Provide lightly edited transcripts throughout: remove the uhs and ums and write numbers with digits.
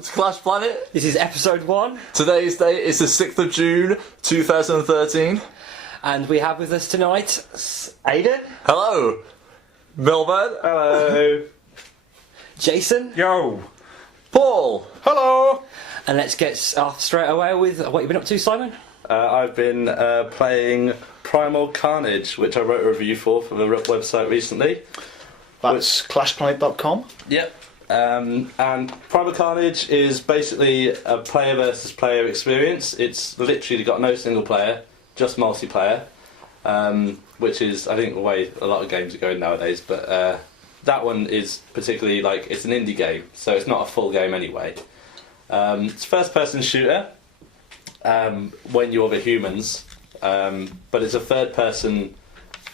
welcome to Clash Planet. This is episode 1. Today's date is the 6th of June, 2013. And we have with us tonight, Ayden. Hello. Melbourne. Hello. Jason. Yo. Paul. Hello. And let's get off straight away with what you've been up to, Simon. I've been playing Primal Carnage, which I wrote a review for the website recently. That's clashplanet.com. Yep. And Primal Carnage is basically a player versus player experience. It's literally got no single player, just multiplayer, which is, I think, the way a lot of games are going nowadays. But that one is particularly, like, it's an indie game, so it's not a full game anyway. It's a first-person shooter when you're the humans, but it's a third-person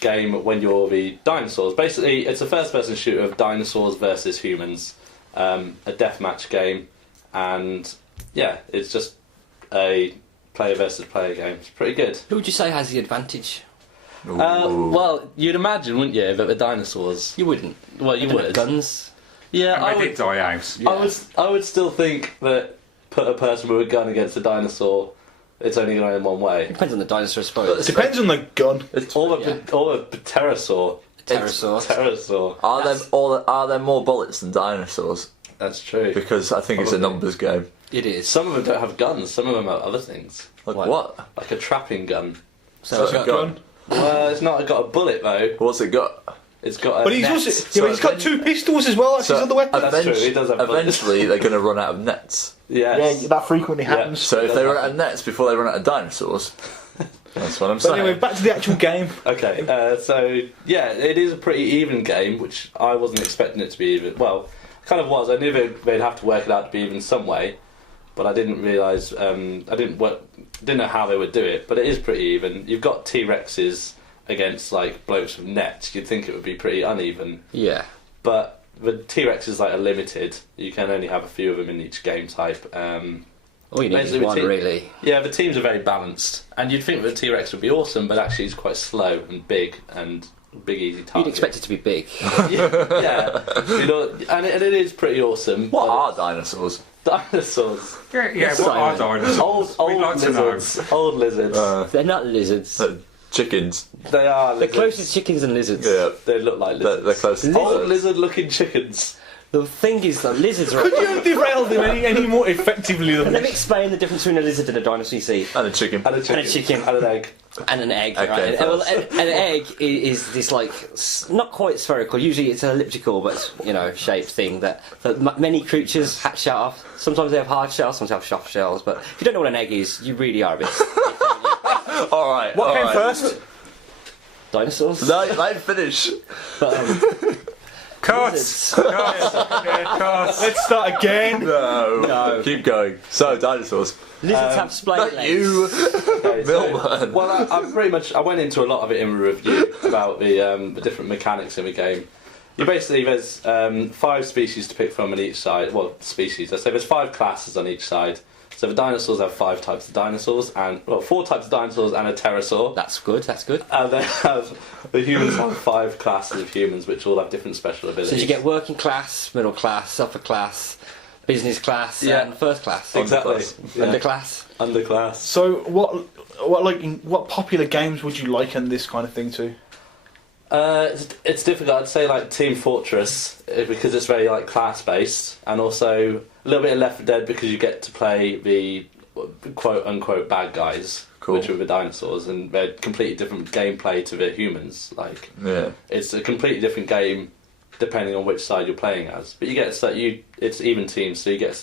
game when you're the dinosaurs. Basically, it's a first-person shooter of dinosaurs versus humans, a deathmatch game, and yeah, it's just a player versus player game. It's pretty good. Who would you say has the advantage? Well, you'd imagine, wouldn't you, that the dinosaurs... You wouldn't. Well, you would. Guns. Yeah, And they did die out. Yeah. I would still think that put a person with a gun against a dinosaur, it's only going to end one way. Depends on the dinosaur, I suppose. Depends on the gun. Or the pterosaur. Pterosaur. Are there more bullets than dinosaurs? That's true. Because I think it's a numbers game. It is. Some of them don't have guns. Some of them have other things, Like what? like a trapping gun. So What's it got? Well, it's not got a bullet though. What's it got? It's got a But he's net. also, but he's got two pistols as well. That's his other weapon. That's true, he does have bullets. Eventually, they're going to run out of nets. Yes. Yeah, that frequently happens. So if they run out of nets before they run out of dinosaurs, that's what I'm But saying. anyway, back to the actual game. Okay, so yeah, it is a pretty even game, which I wasn't expecting it to be even. Well, kind of was. I knew they'd have to work it out to be even some way, but I didn't realise. I didn't know how they would do it. But it is pretty even. You've got T-Rexes against like blokes with nets. You'd think it would be pretty uneven. Yeah. But the T-Rexes are limited. You can only have a few of them in each game type. All you need is basically one, really. Yeah, the teams are very balanced, and you'd think that the T-Rex would be awesome, but actually he's quite slow and big easy target. You'd expect it to be big. yeah. You know, and it is pretty awesome. What are dinosaurs? Dinosaurs? Yeah, what are dinosaurs? Old We'd like to know. lizards. Old lizards. They're not lizards. Chickens. They are They're lizards. close to chickens and lizards. Yeah. They look like lizards. They're close to Old lizards. lizard-looking chickens. The thing is that lizards are... Could you have derailed him any more effectively than Let me this? explain the difference between a lizard and a dinosaur, you see. And a chicken. And a chicken. And a chicken. And an egg. And an egg, Okay, right? first. Well, an egg is this, like, not quite spherical. Usually it's an elliptical, but, shaped thing that many creatures hatch out of. Sometimes they have hard shells, sometimes they have soft shells. But if you don't know what an egg is, you really are a bit... All right. What all came right. first? Dinosaurs. No, let him finish. But, Cuts! lizards. Cuts! Let's start again. No. Keep going. So, dinosaurs. Lizards have splayed Not legs. you. Okay, so- Milman. well, I pretty much I went into a lot of it in the review about the different mechanics in the game. There's 5 species to pick from on each side. Well, species. I say there's 5 classes on each side. So the dinosaurs have 5 types of dinosaurs, and 4 types of dinosaurs and a pterosaur. That's good, that's good. And the humans have 5 classes of humans, which all have different special abilities. So you get working class, middle class, upper class, business class, Yeah. and first class. exactly Underclass. Underclass. underclass. So, what popular games would you liken this kind of thing to? It's difficult. I'd say like Team Fortress because it's very like class based, and also a little bit of Left 4 Dead because you get to play the quote unquote bad guys, Cool. which are the dinosaurs, and they're completely different gameplay to the humans. Like Yeah. it's a completely different game depending on which side you're playing as. But you get it's even teams, so you get a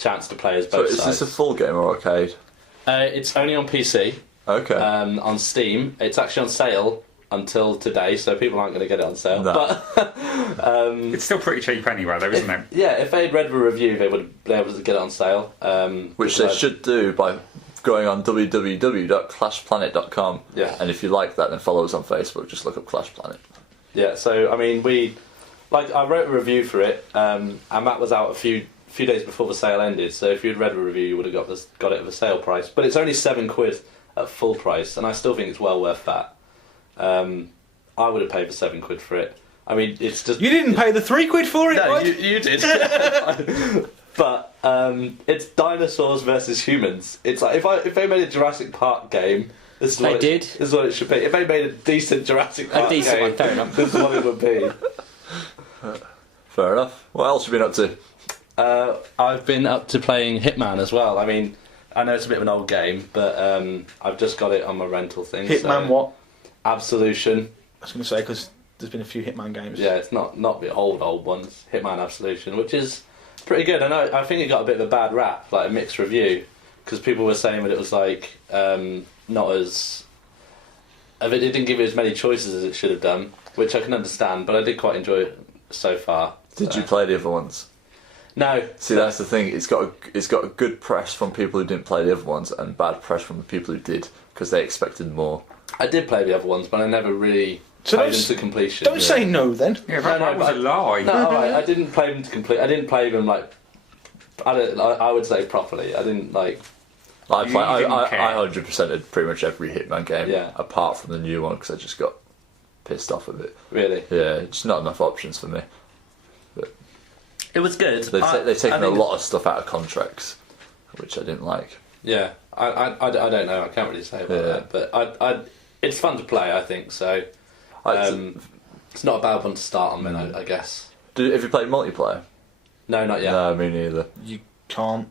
chance to play as So, both is sides. this a full game or arcade? It's only on PC. Okay. On Steam. It's actually on sale until today, so people aren't going to get it on sale. No. But It's still pretty cheap anyway, though, isn't it? yeah, if they'd read the review, they would be able to get it on sale. Which they should do by going on www.clashplanet.com. Yeah. And if you like that, then follow us on Facebook. Just look up Clash Planet. Yeah, so I mean, I wrote a review for it, and that was out a few days before the sale ended. So if you'd read the review, you would have got it at the sale price. But it's only £7 at full price, and I still think it's well worth that. I would have paid the £7 for it. I mean, it's just You didn't pay the £3 for it, No, right? you did. But it's dinosaurs versus humans. It's like if they made a Jurassic Park game, this is what this is what it should be. If they made a decent Jurassic Park game, one, fair enough. this is what it would be. Fair enough. What else have you been up to? I've been up to playing Hitman as well. I mean, I know it's a bit of an old game, but I've just got it on my rental thing. Hitman what? Absolution. I was going to say, because there's been a few Hitman games. Yeah, it's not the old ones. Hitman Absolution, which is pretty good. I think it got a bit of a bad rap, like a mixed review, because people were saying that it was like not as... It didn't give you as many choices as it should have done, which I can understand, but I did quite enjoy it so far. Did you play the other ones? No. See, that's the thing. It's got a good press from people who didn't play the other ones, and bad press from the people who did, because they expected more. I did play the other ones, but I never really played them to completion. Don't say no then. Yeah, that was a lie. No, alright, I didn't play them to complete. I didn't play them like... I would say properly. I didn't like... I You didn't care. 100%ed pretty much every Hitman game, Yeah. apart from the new one, because I just got pissed off of it. Really? Yeah, it's not enough options for me. It was good. They've taken a lot of stuff out of contracts, which I didn't like. Yeah, I don't know. I can't really say about that, but it's fun to play. I think so. It's not a bad one to start on, then I guess. Have you played multiplayer? No, not yet. No, me neither. You can't,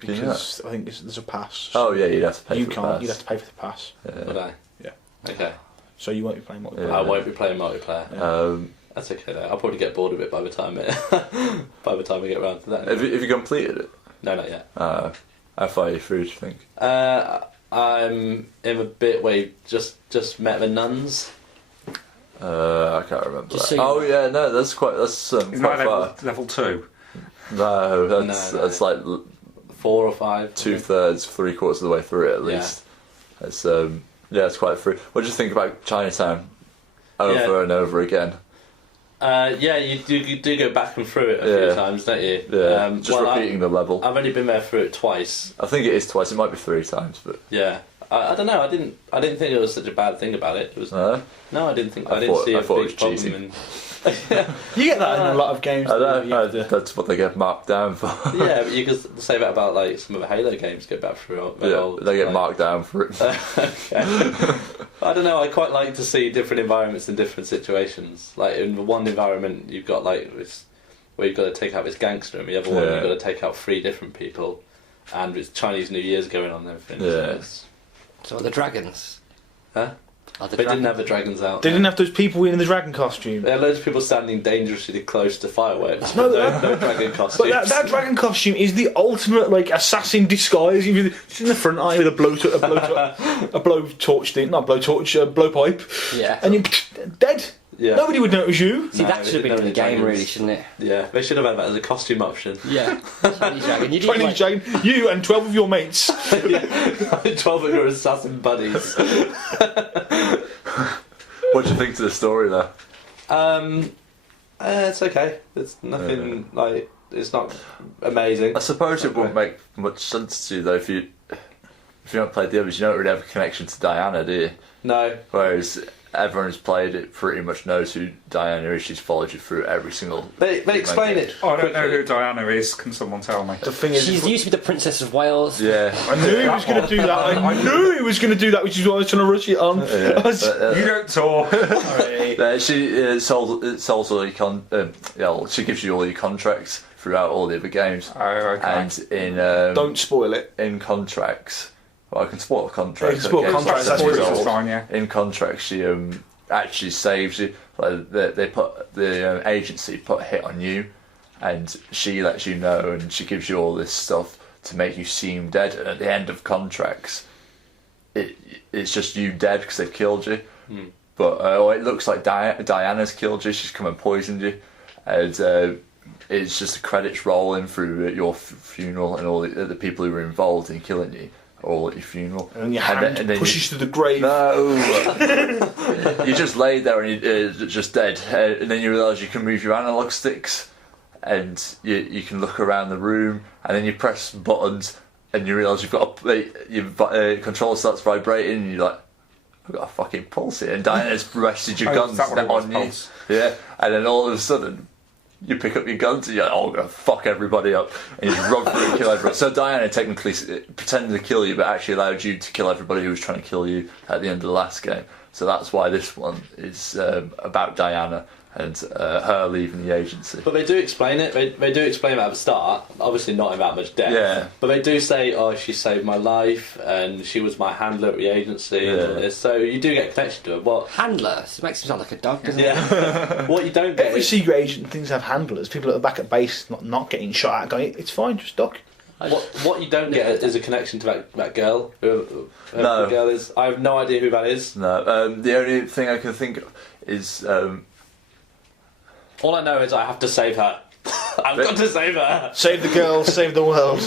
Can you because I think there's a pass. Oh yeah, you'd have to pay you for can't. the pass. You'd have to pay for the pass. Would I? Yeah. Okay. So you won't be playing multiplayer. I won't be playing multiplayer. Yeah. That's okay though. I'll probably get bored of it by the time I get around to that. Have you completed it? No, not yet. How far are you through, do you think? I'm in a bit where you just met the nuns. I can't remember. Just That. so Oh yeah, no, that's quite Isn't quite that far. level 2? No, that's like 4 or 5. 2/3, 3/4 of the way through it at least. It's it's quite free. What do you think about Chinatown? Over and over again. Yeah, you do go back and through it a few times, don't you? Yeah, just repeating the level. I've only been there through it twice. I think it is twice. It might be 3 times, but Yeah, I don't know. I didn't think there was such a bad thing about it. It was no, I didn't think. I didn't see a thought it was big problem. cheating. You get that in a lot of games. I don't you? know, You have to- that's what they get marked down for. Yeah, but you could say that about like some of the Halo games. Go back through. They get marked down for it. Okay. I don't know. I quite like to see different environments in different situations. Like in the one environment, you've got like this, where you've got to take out this gangster, and the other one you've got to take out 3 different people, and with Chinese New Year's going on and everything. Yeah. So are the dragons? Huh? Are the They dragons? didn't have the dragons out. They didn't have those people in the dragon costume. There are loads of people standing dangerously close to fireworks. No, but no dragon costumes. But that dragon costume is the ultimate like assassin disguise. It's in the front eye with a blowtorch thing, not blowtorch, a blowpipe. Yeah. And you're dead. Yeah. Nobody would notice you. See, that should have been in the game, really, shouldn't it? Yeah, they should have had that as a costume option. Yeah. Chinese dragon. You Chinese dragon, you and 12 of your mates. 12 of your assassin buddies. What do you think to the story though? It's okay. It's nothing like. It's not amazing. I suppose it wouldn't make much sense to you though if you haven't played the others. You don't really have a connection to Diana, do you? No. Whereas everyone who's played it pretty much knows who Diana is. She's followed you through every single. They explain it. Oh, I don't know quickly. who Diana is. Can someone tell me? The thing is, She's used to be the Princess of Wales. Yeah. I knew he was going to do that. I knew he was going to do that, which is why I was trying to rush it on. You don't talk. She sells all your she gives you all your contracts throughout all the other games. Oh, okay. And in Don't spoil it. in contracts, well, I can spoil contracts. Yeah, you can spoil okay, contracts, so that's as a pretty result, fine, yeah. In contracts, she actually saves you. Like they put the agency put a hit on you, and she lets you know, and she gives you all this stuff to make you seem dead. And at the end of contracts, it's just you dead because they've killed you. But it looks like Diana's killed you. She's come and poisoned you, and it's just the credits rolling through your funeral, and all the people who were involved in killing you are all at your funeral. And your hand then pushes to the grave. No, you just lay there and you're just dead, and then you realise you can move your analog sticks, and you can look around the room, and then you press buttons, and you realise you've got your control starts vibrating, and you're like, I've got a fucking pulse here, and Diana's rested your guns is that what it was, on you. pulse? Yeah, and then all of a sudden, you pick up your guns and you're like, oh, I'm going to fuck everybody up. And you run through and kill everyone. So Diana technically pretended to kill you, but actually allowed you to kill everybody who was trying to kill you at the end of the last game. So that's why this one is about Diana and her leaving the agency. But they do explain it. They do explain it at the start. Obviously not in that much depth. Yeah. But they do say, oh, she saved my life and she was my handler at the agency and all this. So you do get a connection to her. What? Handler. It makes him sound like a dog, doesn't it? Yeah. What you don't get Every is... secret agent things have handlers. People at the back at base not getting shot at, going, it's fine, just duck. What you don't get is a connection to that girl. Whoever No. the girl is. I have no idea who that is. No, the only thing I can think of is... All I know is I have to save her. I've got to save her. Save the girl, save the world.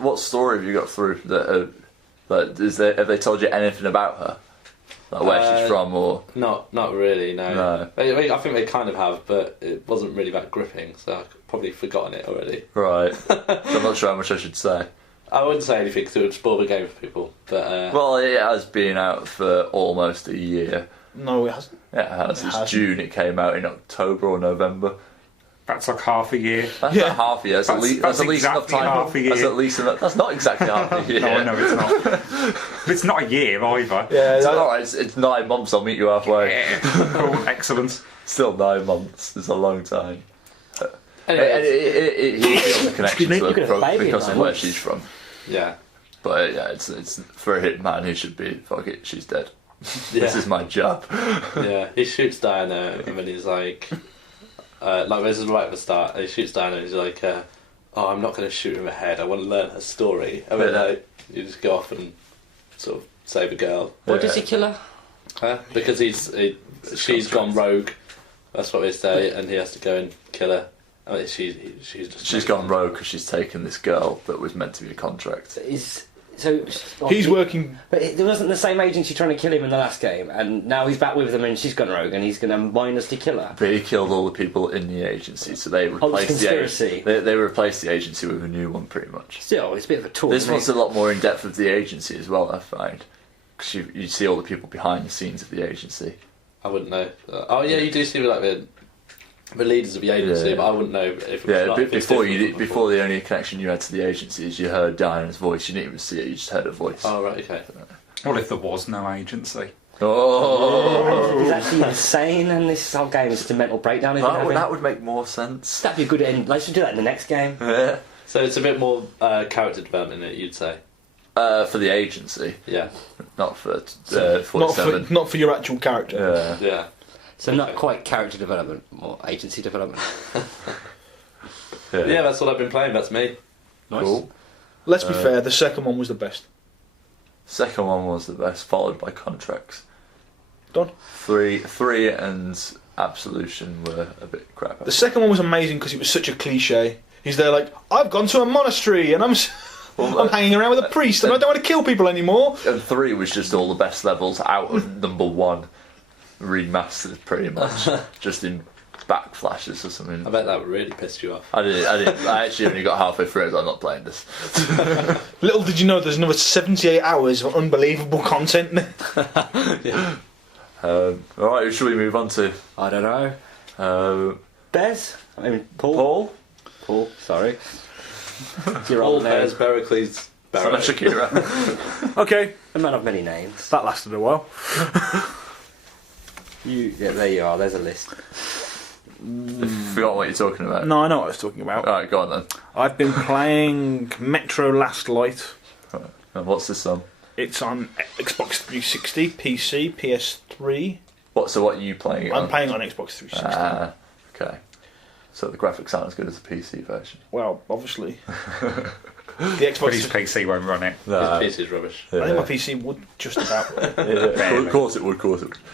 what story have you got through? Have they told you anything about her? Like where she's from or... Not really, no. No. I think they kind of have, but it wasn't really that gripping, so I've probably forgotten it already. Right. So I'm not sure how much I should say. I wouldn't say anything because it would spoil the game for people. But Well, it has been out for almost a year. No, it hasn't. Yeah, it has. It It's hasn't. June. It came out in October or November. That's like half a year. That's Yeah. not half a year. That's That's at least enough exactly time. half a year. That's at least enough. That's not exactly half a year. No, I know it's not. But it's not a year either. Yeah, It's that- alright. It's 9 months. I'll meet you halfway. Yeah. Cool. Excellent. Still 9 months. It's a long time. anyway, You feel the connection me, to you could her have a baby in because of 9 where months. she's from. yeah. But yeah, it's for a hitman who should be, fuck it, she's dead. Yeah. This is my job. Yeah, he shoots Diana and then he's like this is right at the start. He shoots Diana and he's like, oh, I'm not going to shoot her in the head. I want to learn her story. And then Yeah. you just go off and sort of save a girl. Why does he kill her? Because she's gone rogue. That's what they say, and he has to go and kill her. I mean, She's gone rogue because she's taken this girl that was meant to be a contract. He's working. But there wasn't the same agency trying to kill him in the last game, and now he's back with them, and she's gone rogue, and he's going to mindlessly kill her. But he killed all the people in the agency, so they Oh, it's replaced conspiracy. They replaced the agency with a new one, pretty much. Still, it's a bit of a tour. This isn't one's it? a lot more in depth of the agency as well, I find. Because you see all the people behind the scenes of the agency. I wouldn't know. Oh yeah, you do see like the leaders of the agency, Yeah. but I wouldn't know if it was Yeah, not, if it's before different from before the only connection you had to the agency is you heard Diana's voice. You didn't even see it; you just heard her voice. Oh right, okay. What if there was no agency? Oh, He's actually insane, and this whole game is just a mental breakdown. Isn't it? that would make more sense. That'd be a good end. Let's just do that in the next game. Yeah. So it's a bit more character development in it, you'd say. For the agency, Yeah, not for Not 47. not for your actual character. Yeah. yeah. So not quite character development, more agency development. Yeah, that's what I've been playing. That's me. Nice. Cool. Let's be fair. The second one was the best. Second one was the best, followed by Contracts. Done. Three and Absolution were a bit crap. The second one was amazing because it was such a cliche. He's there like, I've gone to a monastery and I'm hanging around with a priest and I don't want to kill people anymore. And 3 was just all the best levels out of number 1, remastered pretty much, just in backflashes or something. I bet that really pissed you off. I actually only got halfway through. I was like, I'm not playing this. Little did you know there's another 78 hours of unbelievable content. Yeah. All right, who should we move on to? I don't know. Bez? I mean, Paul? Paul? Paul, sorry. Your All old name. pairs, Pericles, Son Barrow. of Shakira. Okay, A man of many names. that lasted a while. Yeah, there you are. There's a list. Forgot what you're talking about. No, I know what I was talking about. All right, go on then. I've been playing Metro Last Light. And what's this on? It's on Xbox 360, PC, PS3. So what are you playing it on? I'm playing on Xbox 360. Okay. So the graphics aren't as good as the PC version. Well, obviously. The But his Xbox. PC won't run it. No. His piece is rubbish. I think my PC would just about. Of course it would.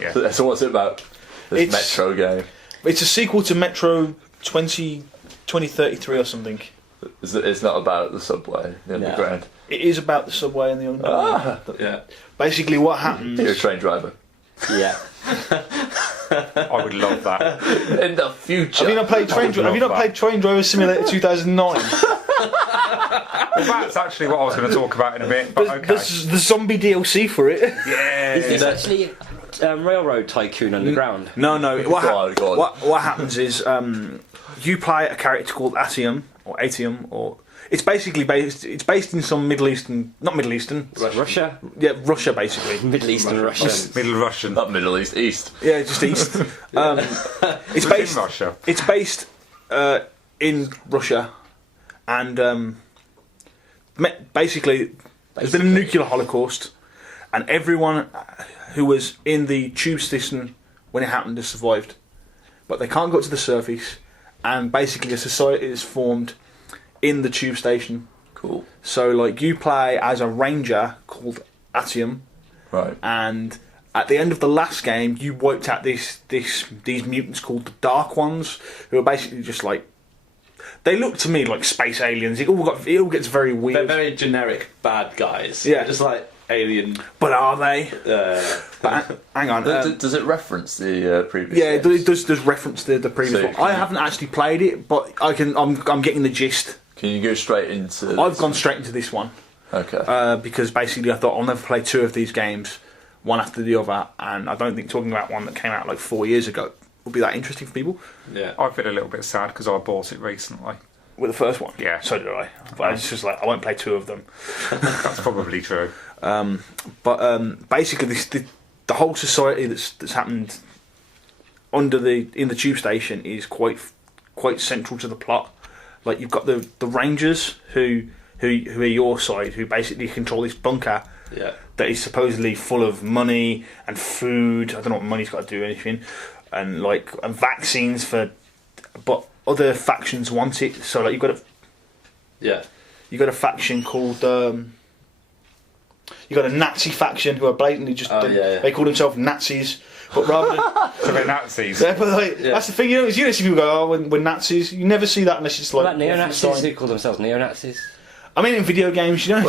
Yeah. So what's it about? This It's- Metro game. It's a sequel to Metro 2033 or something. It's not about the subway, the underground. It is about the subway and the underground. Yeah. Basically, what happens? You're a train driver. Yeah. I would love that. In the future. Have you not played Train? Have you not played Train Driver Simulator 2009? Well, that's actually what I was going to talk about in a bit. But okay. There's the zombie DLC for it. Yeah. Is this actually Railroad Tycoon Underground? No. Go on. What happens is you play a character called Atium or Atium, or it's basically based. It's based in some Middle Eastern, not Middle Eastern, Russia? yeah, Russia basically. Middle Eastern Russia. Middle Russian. Not Middle East, East. Yeah, just east. It's in based. Russia. It's based in Russia, and basically there's been a nuclear holocaust, and everyone who was in the tube station when it happened has survived, but they can't go up to the surface, and basically a society is formed in the tube station. Cool. So like you play as a ranger called Atium, Right. and at the end of the last game you wiped out these mutants called the Dark Ones, who are basically just like, they look to me like space aliens. It all gets very They're weird. very generic bad guys. Yeah. Just like alien. But are they? But hang on. Does it reference the previous? Yeah, games? it does reference the previous So one. can I you- haven't actually played it, but I'm getting the gist. Can you go straight into? I've gone straight into this one Okay. because basically I thought I'll never play two of these games, one after the other, and I don't think talking about one that came out like 4 years ago will be that interesting for people. Yeah. I feel a little bit sad because I bought it recently. With the first one, Yeah. so did I. But it's just like I won't play two of them. That's probably true. But basically, the whole society that's happened in the tube station is quite central to the plot. Like you've got the Rangers who are your side, who basically control this bunker Yeah. that is supposedly full of money and food. I don't know what money's got to do with anything, and vaccines for. But other factions want it. So like Yeah. you got a faction called. You got a Nazi faction who are blatantly just they call themselves Nazis, but rather than So they're Nazis. yeah, but that's the thing, you know see people go, oh, we're Nazis. You never see that unless it's What like about neo-Nazis who call themselves neo-Nazis? I mean, in video games, you know,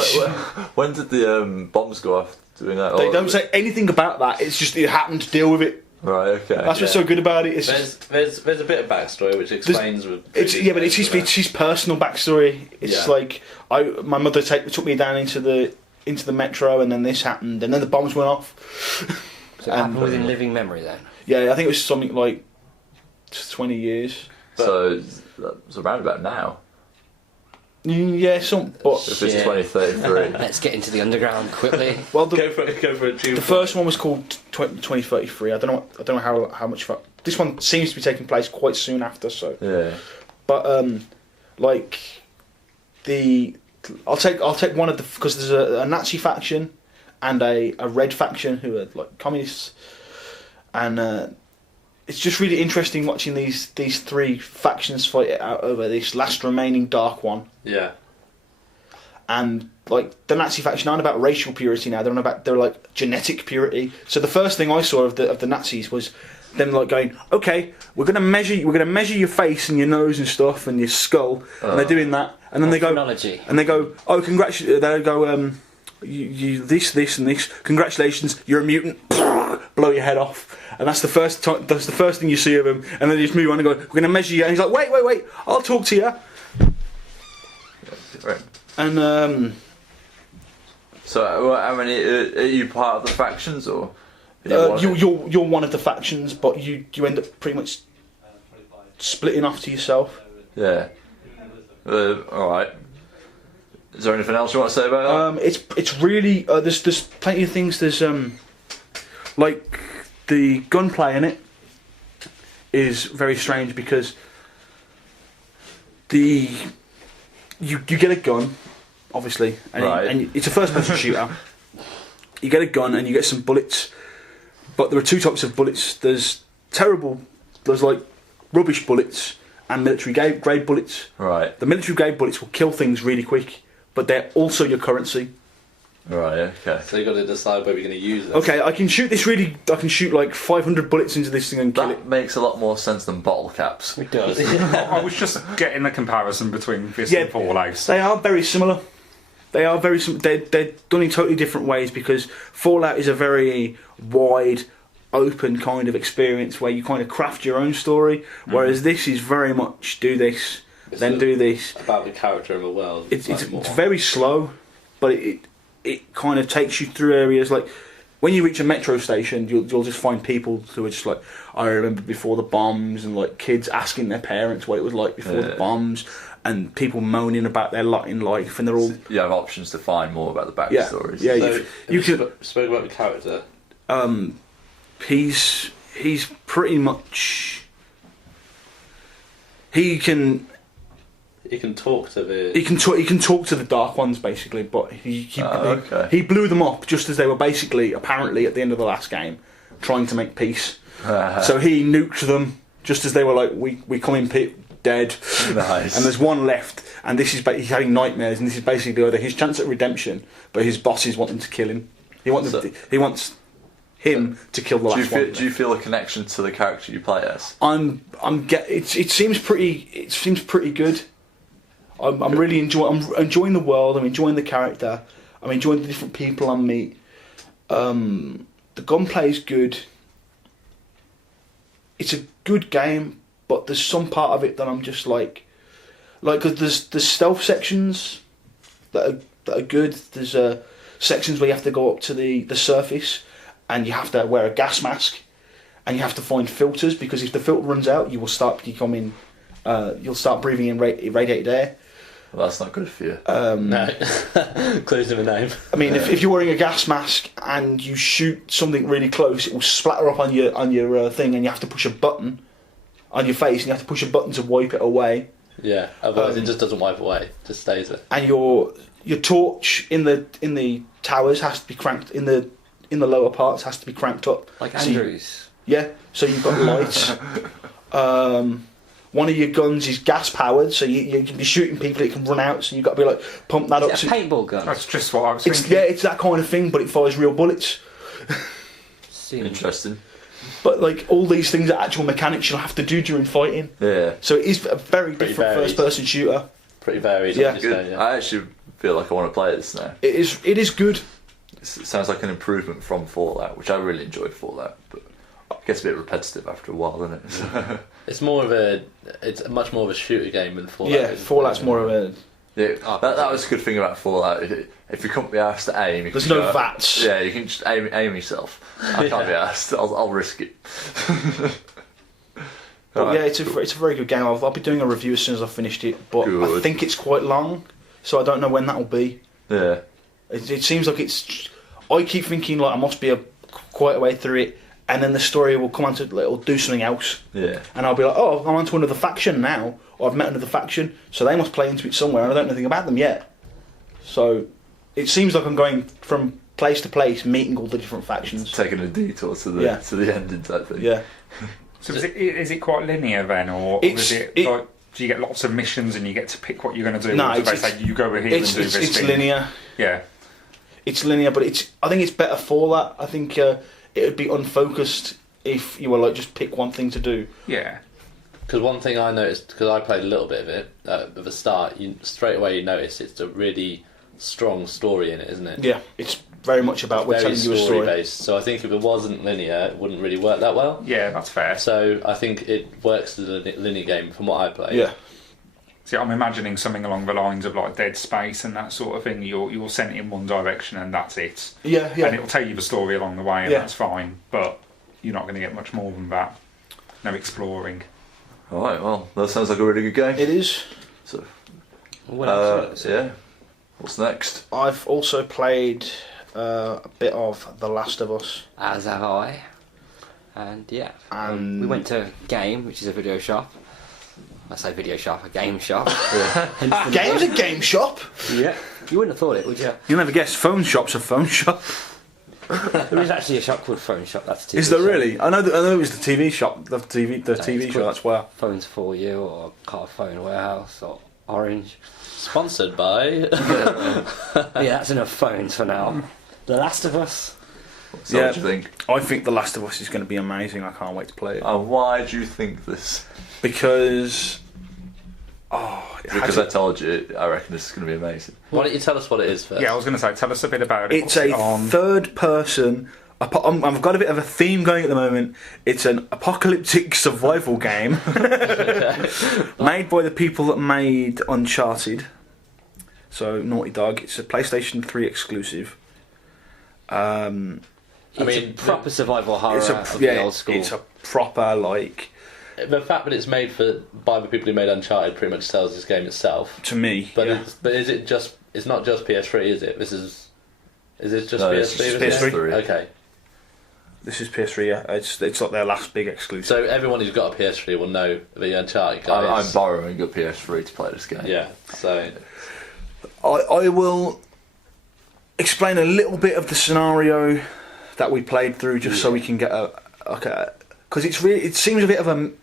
When did the bombs go off doing that? they don't say anything about that. It's just you happen to deal with it. Right. Okay. That's what's so good about it. It's There's a bit of backstory which explains. but it's his personal backstory. It's Yeah. like my mother took me down into the metro, and then this happened, and then the bombs went off. So it happened within living memory then? Yeah, I think it was something like 20 years. So it's around about now. Yeah, but If it's Yeah. 2033. Let's get into the underground quickly. well, Go for a tube. the first one was called 2033. I don't know how much. This one seems to be taking place quite soon after. So, Yeah. but I'll take one of the, because there's a Nazi faction and a red faction who are like communists, and it's just really interesting watching these three factions fight it out over this last remaining Dark One. Yeah. And like the Nazi faction aren't about racial purity now; they're like genetic purity. So the first thing I saw of the Nazis was them like going, "Okay, we're gonna measure your face and your nose and stuff and your skull," and they're doing that, and then they go, Chronology. and they go, "Oh, congratulations!" They go, you this and this. Congratulations, you're a mutant." Blow your head off, and that's the first time. That's the first thing you see of him, and then they just move on and go, "We're gonna measure you," and he's like, "Wait, I'll talk to you." Right. And So how many are you part of the factions or? Are you one? you're one of the factions, but you end up pretty much splitting off to yourself. Yeah. All right. Is there anything else you want to say about that? It's really there's plenty of things. There's like the gunplay in it is very strange because you get a gun, obviously, and, Right. and it's a first-person shooter. You get a gun and you get some bullets, but there are two types of bullets. There's like rubbish bullets and military grade bullets. Right. The military grade bullets will kill things really quick, but they're also your currency. Right. Okay. So you've got to decide whether you're going to use it. Okay, I can shoot like 500 bullets into this thing and kill it. That makes a lot more sense than bottle caps. It does. I was just getting the comparison between this and Fallout. They are very similar. They're done in totally different ways because Fallout is a very wide, open kind of experience where you kind of craft your own story, whereas this is very much do this, then do this. About the character of the world. It's very slow, but it kind of takes you through areas like when you reach a metro station, you'll just find people who are just like, I remember before the bombs, and like kids asking their parents what it was like before the bombs, and people moaning about their lot in life, and they're all. You have options to find more about the backstories. Yeah, So, you can. spoke about the character. He's pretty much. He can talk to the. He can talk to the Dark Ones basically, but okay. he blew them up just as they were basically apparently at the end of the last game trying to make peace. So he nuked them just as they were like, we come in dead. Nice. And there's one left, and this is he's having nightmares, and this is basically either his chance at redemption, but his bosses want him to kill him. He wants him to kill the last one. Do you feel a connection to the character you play as? It seems pretty good. I'm really enjoying the world. I'm enjoying the character. I'm enjoying the different people I meet. The gunplay is good. It's a good game, but there's some part of it that I'm just like, because there's stealth sections that are good. There's sections where you have to go up to the surface, and you have to wear a gas mask, and you have to find filters, because if the filter runs out, you will start becoming, you'll start breathing in irradiated air. Well, that's not good for you. No. Clues to the name. I mean, if you're wearing a gas mask and you shoot something really close, it will splatter up on your thing, and you have to push a button on your face, and you have to push a button to wipe it away. Yeah, otherwise it just doesn't wipe away; it just stays there. And your torch in the towers has to be cranked in the lower parts has to be cranked up. Like So Andrews. so you've got lights. One of your guns is gas powered, so you can be shooting people. It can run out, so you've got to be like pump that up. Is it a paintball gun? That's just what I was It's thinking. it's that kind of thing, but it fires real bullets. Interesting. But like all these things are actual mechanics you'll have to do during fighting. Yeah. So it is a very Pretty different varied. first-person shooter. Pretty varied. Yeah. I would Good. say, I actually feel like I want to play this now. It is good. It sounds like an improvement from Fallout, which I really enjoyed Fallout, but it gets a bit repetitive after a while, doesn't it? It's much more of a shooter game than Fallout. Yeah, Fallout's more of a. Yeah, that was a good thing about Fallout. If you can't be asked to aim, you There's can no go, VATs. Yeah, you can just aim yourself. I can't be asked. I'll risk it. But yeah, it's a very good game. I'll be doing a review as soon as I've finished it, but I Good. think it's quite long, so I don't know when that'll be. Yeah. It seems like it's. I keep thinking like I must be quite a way through it, and then the story will come on to it'll do something else, Yeah. and I'll be like, oh, I'm onto another faction now, or I've met another faction, so they must play into it somewhere, and I don't know anything about them yet. So it seems like I'm going from place to place, meeting all the different factions. Taking a detour to the ending type thing. Yeah. So is it quite linear then, or is it like, do you get lots of missions and you get to pick what you're going to do? No, or do they say you go over here and do this it's thing? linear. Yeah. It's linear, but I think it's better for that. I think it would be unfocused if you were like just pick one thing to do. Yeah. Because one thing I noticed, because I played a little bit of it at the start, straight away you notice it's a really strong story in it, isn't it? Yeah, it's very much about we're Very telling you a story story. based. So I think if it wasn't linear, it wouldn't really work that well. Yeah, that's fair. So I think it works as a linear game from what I play. Yeah, See, I'm imagining something along the lines of like Dead Space and that sort of thing. You're sent in one direction and that's it. yeah. And it'll tell you the story along the way, and Yeah. that's fine. But you're not going to get much more than that. No exploring. Alright, well, that sounds like a really good game. It is. So, What else? yeah. What's next? I've also played a bit of The Last of Us. As have I. And yeah, And- we went to Game, which is a video shop. I say video shop, a game shop. Game's a game shop. Yeah. You wouldn't have thought it, would you? You'll never guess. Phone shop's a phone shop. There is actually a shop called Phone Shop. That's a TV Is there shop. really? I know it was the TV shop. The TV it's show. called That's where. Phones for You, or Car Phone Warehouse, or Orange. Sponsored by. Yeah, that's enough phones for now. The Last of Us. So what do you think? I think The Last of Us is going to be amazing. I can't wait to play it Why do you think this? because. Because I told you, I reckon this is going to be amazing. Why don't you tell us what it is first? Yeah, I was going to say, tell us a bit about it. It's What's it a on? third person. I've got a bit of a theme going at the moment. It's an apocalyptic survival game made by the people that made Uncharted. So Naughty Dog. It's a PlayStation 3 exclusive. It's a proper survival horror It's of the old school. It's a proper The fact that it's made by the people who made Uncharted pretty much sells this game itself. to me. But yeah. but is it just? It's not just PS3, is it? Is this just No, PS3? it's just is it? PS3. Okay. This is PS3. Yeah, it's like their last big exclusive. So everyone who's got a PS3 will know the Uncharted guys. I'm borrowing a PS3 to play this game. Yeah. So I will explain a little bit of the scenario that we played through, just so we can get because it seems a bit of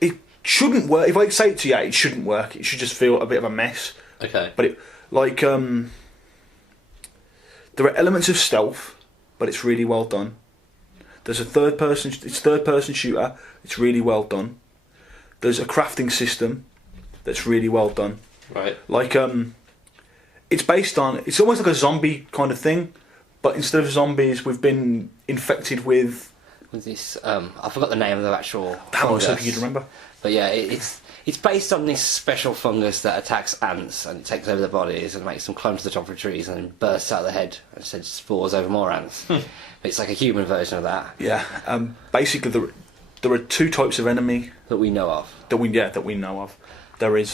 it shouldn't work. If I say it to you, it shouldn't work. It should just feel a bit of a mess. okay. But there are elements of stealth, but it's really well done. There's a third person shooter. It's really well done. There's a crafting system that's really well done. Right. It's based on. It's almost like a zombie kind of thing, but instead of zombies, we've been infected with. With this, I forgot the name of the actual. Damn, I was fungus. hoping you'd remember. But yeah, it's based on this special fungus that attacks ants and it takes over their bodies and makes them climb to the top of trees and then bursts out of the head and sends spores over more ants. It's like a human version of that Yeah. Basically, there are two types of enemy that we know of. that we know of. There is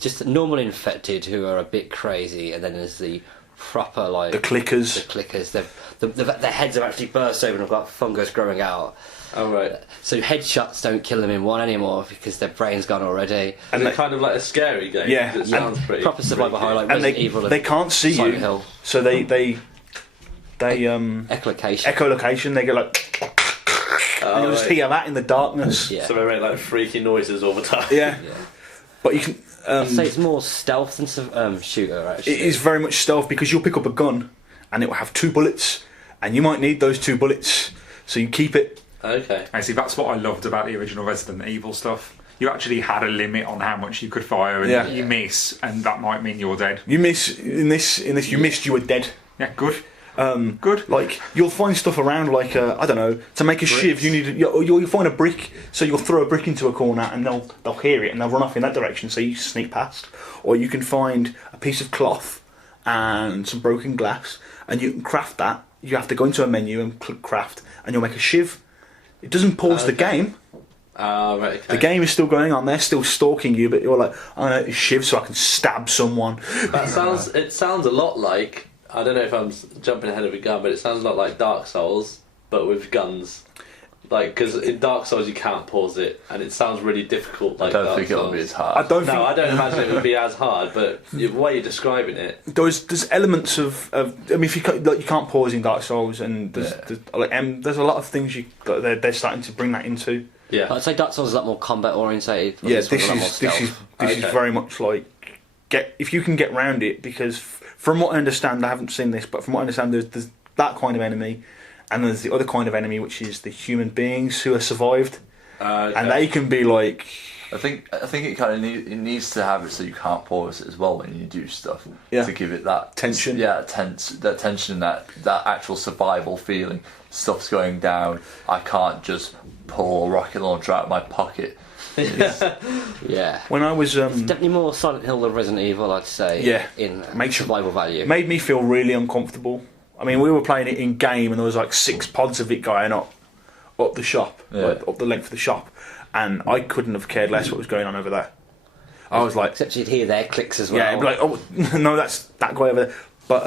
Just normal infected who are a bit crazy, and then there's the proper like the clickers. The clickers. Their heads have actually burst open and got fungus growing out. Oh right. So headshots don't kill them in one anymore because their brain's gone already. And it's kind of like a scary game. Yeah. It sounds pretty. Proper survival horror like And Resident Evil. they can't see Silent you, Hill. so they Echolocation. echolocation. They go like, and you'll just right. hear that in the darkness. Yeah. So they make like freaky noises all the time. Yeah. Yeah. But you can. I'd say it's more stealth than shooter actually. It is very much stealth because you'll pick up a gun and it will have 2 bullets, and you might need those 2 bullets, so you keep it. Okay. I see. That's what I loved about the original Resident Evil stuff. You actually had a limit on how much you could fire, and Yeah. you miss, and that might mean you're dead. You miss in this. You missed. You were dead. Yeah, good. Good. Like you'll find stuff around, like I don't know, to make a shiv. You need you'll find a brick, so you'll throw a brick into a corner, and they'll hear it and they'll run off in that direction. So you sneak past, or you can find a piece of cloth and some broken glass, and you can craft that. You have to go into a menu and click craft, and you'll make a shiv. It doesn't pause the game. Right. Okay. The game is still going on. They're still stalking you, but you're like, I know, shiv, so I can stab someone. That sounds. It sounds a lot like. I don't know if I'm jumping ahead of a gun, but it sounds a lot like Dark Souls, but with guns. Like, because in Dark Souls you can't pause it, and it sounds really difficult. Like I don't Dark think Souls. it'll be as hard. I don't No, I don't imagine it would be as hard, but the way you're describing it. There's elements of I mean, if you can't pause in Dark Souls, and there's a lot of things they're starting to bring that into. Yeah. I'd say Dark Souls is a lot more combat orientated. Yeah, this is very much like if you can get round it, because from what I understand, I haven't seen this, but from what I understand, there's that kind of enemy, and there's the other kind of enemy, which is the human beings who are survived, and they can be like. I think it kind of it needs to have it so you can't pause it as well when you do stuff. Yeah. To give it that Tension. Yeah, that tension, that actual survival feeling. Stuff's going down. I can't just pull a rocket launcher out of my pocket. Yeah. When I was Definitely more Silent Hill than Resident Evil, I'd say. Yeah. In Makes you- survival value. made me feel really uncomfortable. I mean, we were playing it in game, and there was like 6 pods of it going up the shop, like, up the length of the shop, and I couldn't have cared less what was going on over there. I was like, Except you'd hear their clicks as well. yeah, it'd be like, oh no, that's that guy over there. But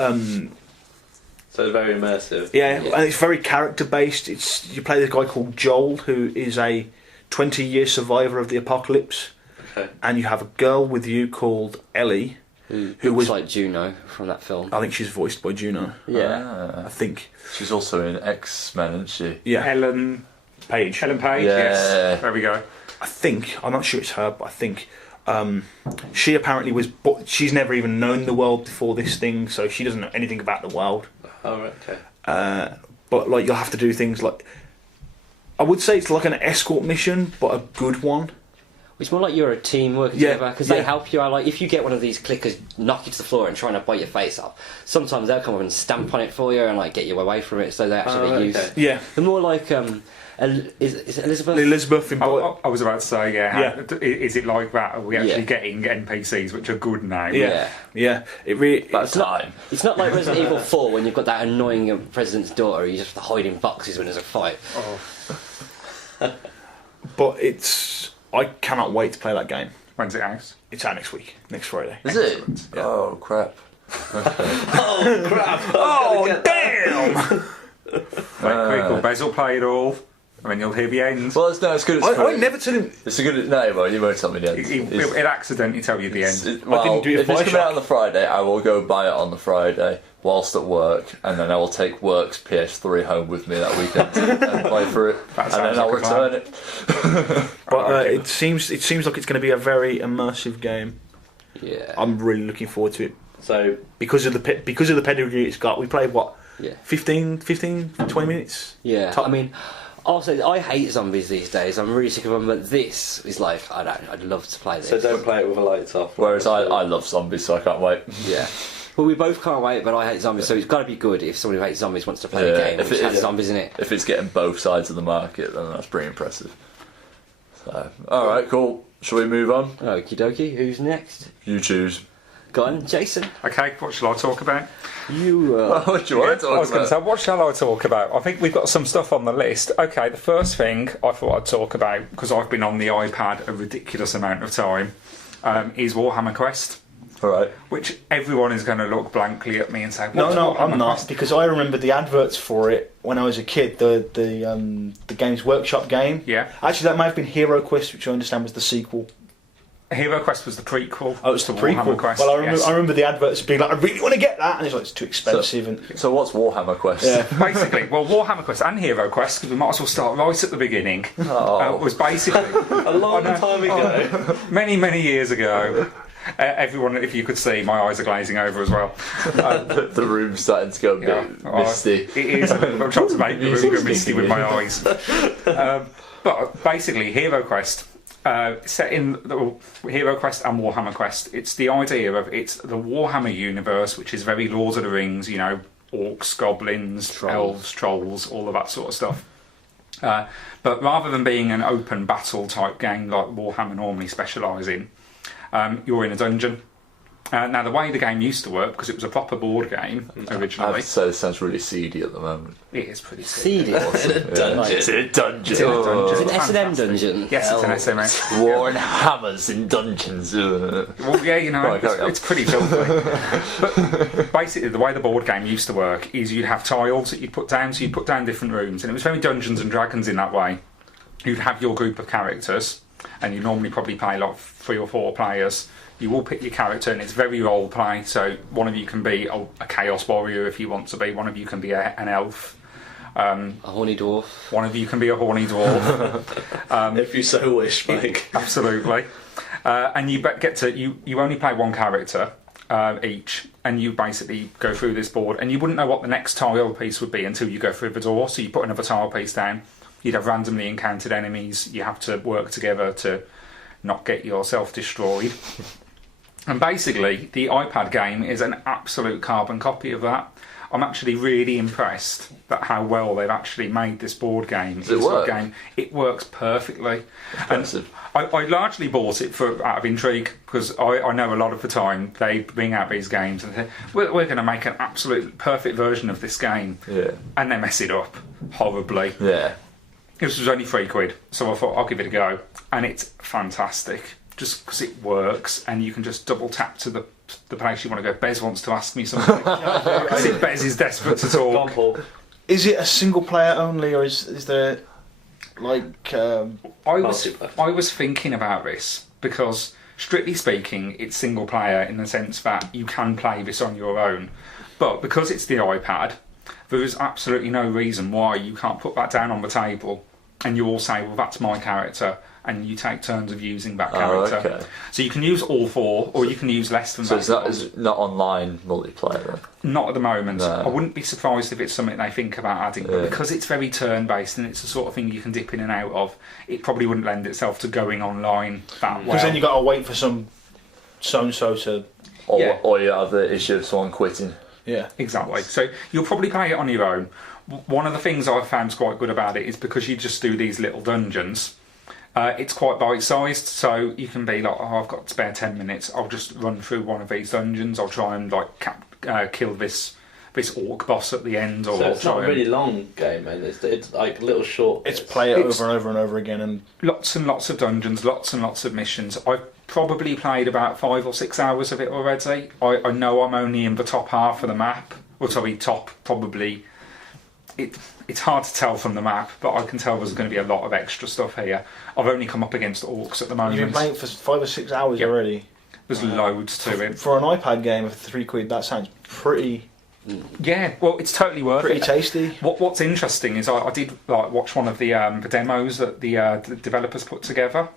So it's very immersive. yeah, and it's very character based. You play this guy called Joel, who is a 20-year survivor of the apocalypse, Okay. and you have a girl with you called Ellie, who was looks like Juno from that film. I think she's voiced by Juno. Yeah. I think. She's also in X-Men, isn't she? Yeah. Ellen Page. Page, Yeah. yes. There we go. I think, I'm not sure it's her, but I think she apparently was. She's never even known the world before this thing, so she doesn't know anything about the world. Oh, right, okay. But like, you'll have to do things like. I would say it's like an escort mission, but a good one. It's more like you're a team working together because they help you. Like if you get one of these clickers knock you to the floor and trying to bite your face off, sometimes they'll come up and stamp on it for you and like get you away from it. So they actually use. Yeah. The more like is it Elizabeth? Elizabeth in I was about to say, is it like that? Are we actually getting NPCs which are good now? Yeah. It really. That's time. It's not like Resident Evil 4 when you've got that annoying president's daughter who you just have to hide in boxes when there's a fight. But it's. I cannot wait to play that game. When's it out? It's out next week, next Friday. Is it? Yeah. Oh crap! Oh crap! Oh damn! Very cool. Bez will play it all. I mean, you'll hear the end. Well, it's good. I never tell him. It's a good. No, well, you won't tell me the end. It accidentally tell you the end. Well, I didn't do it if for it's my coming out shock. on the Friday, I will go buy it on the Friday whilst at work, and then I will take work's PS3 home with me that weekend and play through it, and then I'll return it. But it seems like it's going to be a very immersive game. Yeah. I'm really looking forward to it So because of the pedigree it's got. We played what? Yeah. 15, 20 minutes. Yeah. I mean, also I hate zombies these days. I'm really sick of them. But this is like I'd love to play this. so don't play it with the lights off. Whereas I love zombies, so I can't wait. Yeah. Well, we both can't wait, but I hate zombies, so it's got to be good if somebody who hates zombies wants to play a game which has zombies in it. If it's getting both sides of the market, then that's pretty impressive. So, all right, cool. Shall we move on? Okie dokie. Who's next? You choose. Go on, Jason. Okay, what shall I talk about? You. What do you want to talk I was going to say, about? what shall I talk about? I think we've got some stuff on the list. Okay, the first thing I thought I'd talk about, because I've been on the iPad a ridiculous amount of time, is Warhammer Quest. All right. Which everyone is going to look blankly at me and say, No, "What's I'm Warhammer not, Quest?" because I remember the adverts for it when I was a kid. The Games Workshop game. Yeah. Actually, that may have been Hero Quest, which I understand was the sequel. Hero Quest was the prequel. Oh, it's the to prequel. Warhammer Quest. Well, yes. I remember the adverts being like, I really want to get that, and it's like it's too expensive. So what's Warhammer Quest? Yeah. Basically, well, Warhammer Quest and Hero Quest, because we might as well start right at the beginning, was basically A long time ago. many years ago. Everyone, if you could see, my eyes are glazing over as well. The room's starting to go a bit misty. It is. I'm trying to make the room go misty with my eyes. But basically, Hero Quest, set in the Hero Quest and Warhammer Quest, it's the idea of it's the Warhammer universe, which is very Lord of the Rings, you know, orcs, goblins, elves, trolls, all of that sort of stuff. But rather than being an open battle type game like Warhammer normally specialise in, you're in a dungeon. Now, the way the game used to work, because it was a proper board game I originally, have to say, this sounds really seedy at the moment. it is pretty sick. Seedy. In a dungeon. It's in a dungeon. It's in a dungeon. It's an S&M Fantastic. dungeon. Yes, it's an SM. War and hammers in dungeons. Well, yeah, you know, Right, carry on. it's pretty filthy. But basically, the way the board game used to work is you'd have tiles that you'd put down, so you'd put down different rooms, and it was very Dungeons and Dragons in that way. You'd have your group of characters, and you normally probably play like 3 or 4 players. You all pick your character, and it's very role play. So one of you can be a chaos warrior if you want to be. One of you can be an elf. A horny dwarf. One of you can be a horny dwarf. If you so wish, Mike. Absolutely. And you only play one character each, and you basically go through this board, and you wouldn't know what the next tile piece would be until you go through the door. So you put another tile piece down. You'd have randomly encountered enemies. You have to work together to not get yourself destroyed. And basically, the iPad game is an absolute carbon copy of that. I'm actually really impressed at how well they've actually made this board game. Does it work? It works perfectly. Impressive. And I largely bought it out of intrigue, because I know a lot of the time they bring out these games and say, we're going to make an absolute perfect version of this game. Yeah. And they mess it up horribly. Yeah. This was only £3, so I thought I'll give it a go. And it's fantastic, just because it works, and you can just double tap to the place you want to go. Bez wants to ask me something. I see Bez is desperate to Go on, talk. Paul. Is it a single player only, or is there like? I Multiplayer. was thinking about this, because strictly speaking, it's single player in the sense that you can play this on your own. But because it's the iPad, there is absolutely no reason why you can't put that down on the table and you all say, well, that's my character, and you take turns of using that Oh, character. okay. So you can use all 4, or you can use less than So that. it's not online multiplayer then? Not at the moment. No. I wouldn't be surprised if it's something they think about adding, but Yeah. because it's very turn-based and it's the sort of thing you can dip in and out of, it probably wouldn't lend itself to going online that well. Because then you got to wait for some so-and-so to... Or, Yeah. or you have the issue of someone quitting. Yeah. Exactly. So you'll probably play it on your own. One of the things I've found quite good about it is because you just do these little dungeons, it's quite bite-sized, so you can be like, oh, I've got spare 10 minutes, I'll just run through one of these dungeons, I'll try and like kill this orc boss at the end. Or So it's try not a and- really long game, and it's like little short. It's bits. play it It's- over and over and over again, and Lots and lots of dungeons, lots and lots of missions. I've probably played about 5 or 6 hours of it already. I know I'm only in the top half of the map, or sorry, top probably. It's hard to tell from the map, but I can tell there's going to be a lot of extra stuff here. I've only come up against orcs at the you've been moment. playing for 5 or 6 hours Yep. already. There's loads to it. For an iPad game of £3, that sounds pretty Yeah, well, it's totally worth pretty it. tasty. What's interesting is I did like watch one of the demos that the developers put together,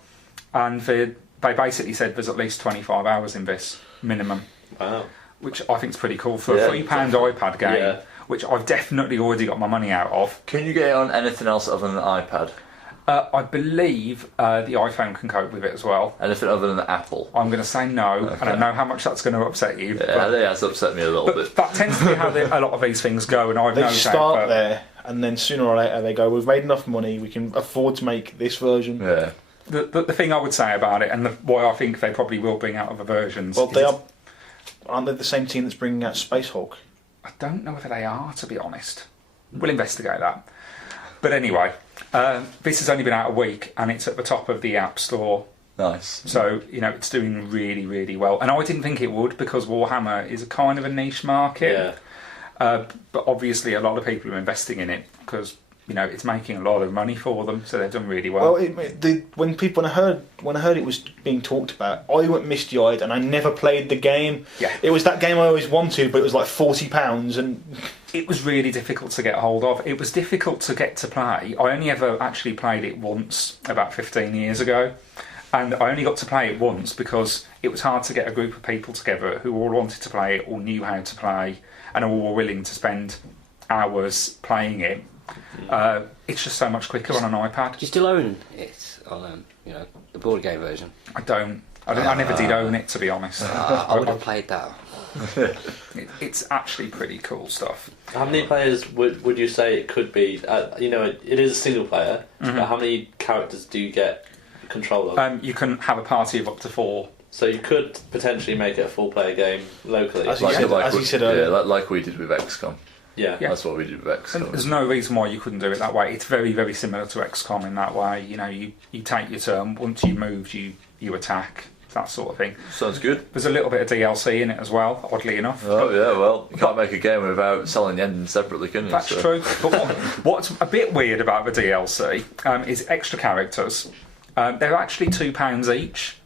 and they basically said there's at least 25 hours in this minimum, Wow. which I think is pretty cool for Yeah, a £3 iPad game, Yeah. which I've definitely already got my money out of. Can you get it on anything else other than the iPad? I believe the iPhone can cope with it as well. Anything other than the Apple? I'm going to say no, and I Okay. know how much that's going to upset you. Yeah, that has upset me a little but bit. that tends to be how a lot of these things go, and I've They no doubt start that- there, and then sooner or later they go, we've made enough money, we can afford to make this version. Yeah. The thing I would say about it, and why I think they probably will bring out other versions. Well, is they it's- aren't they the same team that's bringing out Space Hulk? I don't know whether they are, to be honest. We'll investigate that. But anyway, this has only been out a week, and it's at the top of the App Store. Nice. So, it's doing really, really well. And I didn't think it would, because Warhammer is a kind of a niche market. Yeah. But obviously a lot of people are investing in it, because, it's making a lot of money for them, so they've done really well. Well, when I heard it was being talked about, I went misty-eyed and I never played the game. Yeah. It was that game I always wanted, but it was like £40, and It was really difficult to get hold of. It was difficult to get to play. I only ever actually played it once, about 15 years ago. And I only got to play it once because it was hard to get a group of people together who all wanted to play it, all knew how to play, and all were willing to spend hours playing it. It's just so much quicker on an iPad. Do you still own it on, the board game version? I don't. I never did own it, to be honest. I would have played that. It's actually pretty cool stuff. How many players would you say it could be? It is a single player, Mm-hmm. but how many characters do you get control of? You can have a party of up to 4. So you could potentially make it a full player game locally. As you said earlier. like we did with XCOM. Yeah. Yeah. That's what we did with And XCOM. there's no reason why you couldn't do it that way. It's very, very similar to XCOM in that way. You take your turn. Once you move, you attack. That sort of thing. Sounds good. There's a little bit of DLC in it as well, oddly enough. Oh yeah, well, you can't make a game without selling the ending separately, can you? That's So- true. But what's a bit weird about the DLC is extra characters. They're actually £2 each,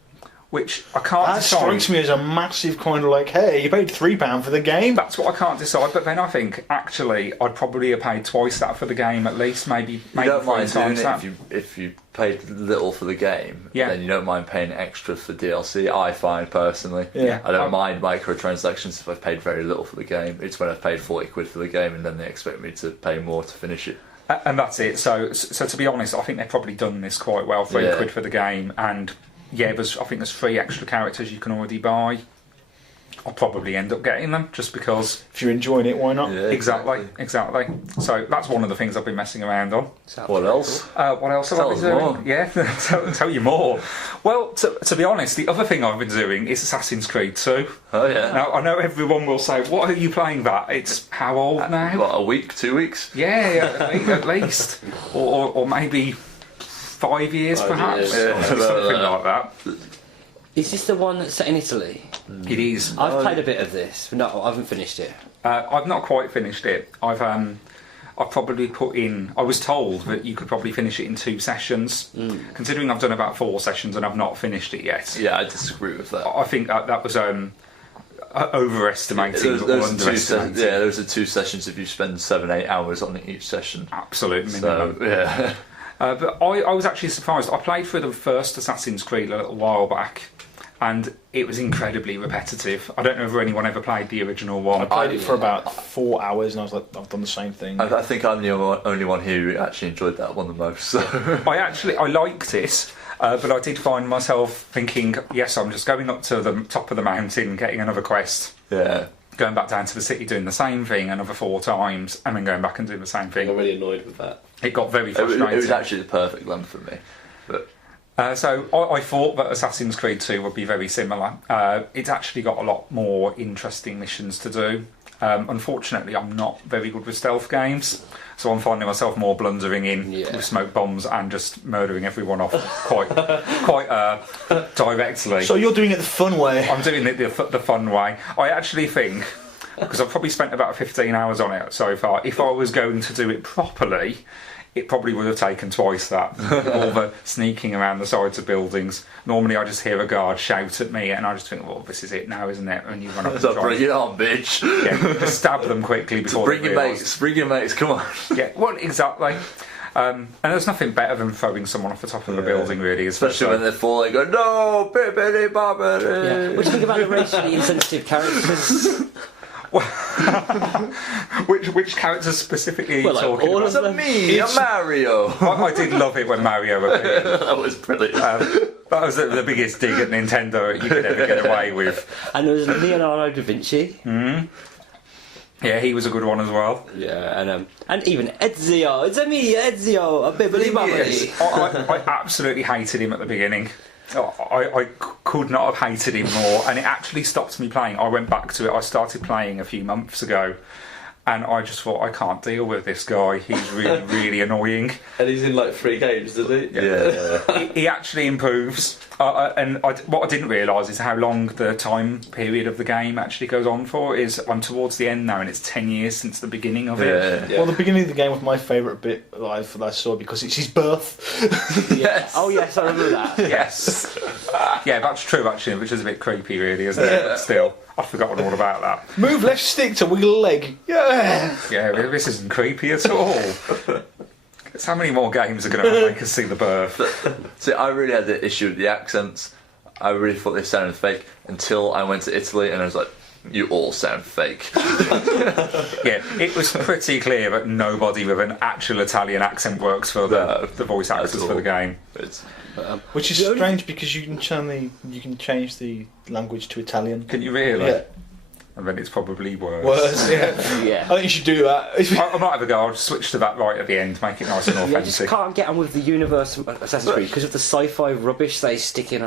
which I can't that decide. strikes me as a massive kind of like, hey, you paid £3 for the game. That's what I can't decide. But then I think actually I'd probably have paid twice that for the game at least, maybe You 3 don't mind doing times it that. if you paid little for the game, Yeah. then you don't mind paying extra for DLC. I find personally, Yeah. I don't mind microtransactions if I've paid very little for the game. It's when I've paid £40 for the game and then they expect me to pay more to finish it. And that's it. So to be honest, I think they've probably done this quite well. £3 for the game, and I think there's 3 extra characters you can already buy. I'll probably end up getting them just because. If you're enjoying it, why not? Yeah, Exactly. So that's one of the things I've been messing around on. Sounds What pretty else? What else have I Tell been us doing? more. Yeah, tell you more. Well, to be honest, the other thing I've been doing is Assassin's Creed 2. Oh yeah. Now, I know everyone will say, what are you playing that? It's how old now? What, a week, 2 weeks? Yeah, at least. Or maybe 5 years, 5 perhaps. years. Yeah, Something like that. Is this the one that's set in Italy? It is. I've played a bit of this, but no, I haven't finished it. I've not quite finished it. I've probably put in. I was told that you could probably finish it in 2 sessions. Considering I've done about 4 sessions and I've not finished it yet, Yeah, I disagree with that. I think that was overestimating or Those are underestimating. those are 2 sessions if you spend 7-8 hours on each session. Absolute So minimum. yeah, But I was actually surprised. I played through the first Assassin's Creed a little while back, and it was incredibly repetitive. I don't know if anyone ever played the original one. I played it for about 4 hours, and I was like, I've done the same thing. I think I'm the only one who actually enjoyed that one the most. So. I liked it, but I did find myself thinking, yes, I'm just going up to the top of the mountain, getting another quest. Yeah. Going back down to the city, doing the same thing another 4 times, and then going back and doing the same I thing. got really annoyed with that. It got very It frustrating. was actually the perfect length for me. But So I thought that Assassin's Creed 2 would be very similar. It's actually got a lot more interesting missions to do. Unfortunately, I'm not very good with stealth games, so I'm finding myself more blundering in with smoke bombs and just murdering everyone off quite directly. So you're doing it the fun way. I'm doing it the fun way. I actually think, because I've probably spent about 15 hours on it so far, if I was going to do it properly, it probably would have taken twice that. All the sneaking around the sides of buildings. Normally I just hear a guard shout at me and I just think, well, this is it now, isn't it? And you run up and so try bring it on, bitch. yeah, just stab them quickly before Bring they your realise. bring your mates, come on. Yeah, well, exactly. And there's nothing better than throwing someone off the top of the building, really. Especially when they're falling, go, no, bibbidi bobbidi. Yeah. What do you think about the racially insensitive characters? Which characters specifically are you Well, like, talking all about? of them. Me, a Mario. I did love it when Mario appeared. That was brilliant. That was the biggest dig at Nintendo you could ever get away with. And there was Leonardo da Vinci. Yeah, he was a good one as well. Yeah, and even Ezio. It's a me, Ezio, a bibbidi bobbidi. I absolutely hated him at the beginning. I could not have hated him more, and it actually stopped me playing. I went back to it. I started playing a few months ago, and I just thought, I can't deal with this guy. He's really, really annoying. And he's in like 3 games, doesn't he? Yeah. He actually improves. What I didn't realise is how long the time period of the game actually goes on for. I'm towards the end now, and it's 10 years since the beginning of it. Yeah. Well, the beginning of the game was my favourite bit that I saw because it's his birth. Yes. Oh yes, I remember that. Yes. Yeah, that's true actually, which is a bit creepy, really, isn't it? But still, I've forgotten all about that. Move left stick to wiggle a leg. Yeah. Yeah, this isn't creepy at all. Guess how many more games are going to make us see the birth? See, I really had the issue with the accents. I really thought they sounded fake until I went to Italy and I was like, you all sound fake. Yeah, it was pretty clear that nobody with an actual Italian accent works for the voice actors for the game. Which is strange because you can change the language to Italian. Can you really? Yeah. And then it's probably worse. Worse, yeah. Yeah. I think you should do that. I might have a go. I'll switch to that right at the end, make it nice and Yeah, I just authentic. can't get on with the universe of Assassin's Creed because of the sci-fi rubbish they stick in,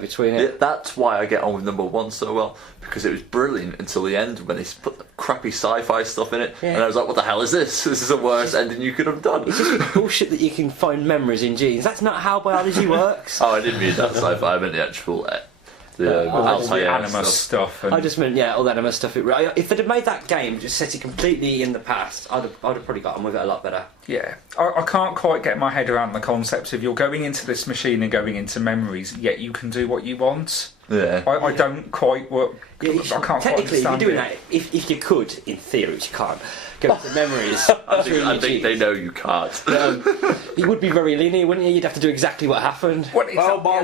between it. Yeah, that's why I get on with number 1 so well, because it was brilliant until the end when they put the crappy sci-fi stuff in it, and I was like, what the hell is this? This is the worst ending you could have done. It's just bullshit that you can find memories in genes. That's not how biology works. Oh, I didn't mean that sci-fi, I meant the actual the the Animus stuff. And I just meant, all that Animus stuff. If they'd have made that game, just set it completely in the past, I'd have probably got on with it a lot better. yeah, I can't quite get my head around the concept of you're going into this machine and going into memories, yet you can do what you want. Yeah. I don't quite work. Yeah, I can't quite technically, if you're understand doing it. that, if you could, in theory, which you can't, go into memories. I think they know you can't. You would be very linear, wouldn't you? You'd have to do exactly what happened. Well, it's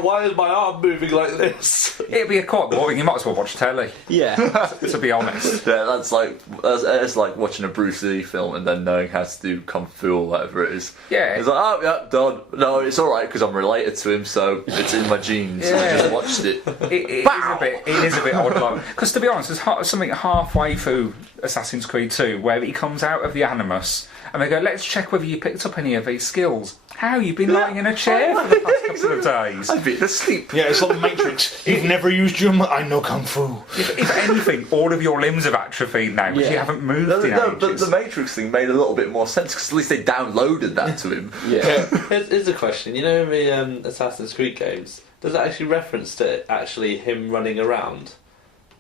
Why is my arm moving like this? it'd be quite boring. You might as well watch telly, Yeah. to be honest. Yeah, that's like watching a Bruce Lee film and then knowing how to do kung fu or whatever it is. Yeah. It's like, oh yeah, done. No, it's all right because I'm related to him, so it's in my genes. Yeah. I just watched it. It is a bit odd, because to be honest, there's something halfway through Assassin's Creed 2 where he comes out of the Animus and they go, let's check whether you picked up any of these skills. How? You've been lying in a chair for the past couple of days. I've been asleep. Yeah, it's like the Matrix. You've never used your... I know Kung Fu. If anything, all of your limbs have atrophied now because you haven't moved in But ages. the Matrix thing made a little bit more sense because at least they downloaded that to him. Yeah. Here's a question. You know, in the Assassin's Creed games, does it actually reference to actually him running around,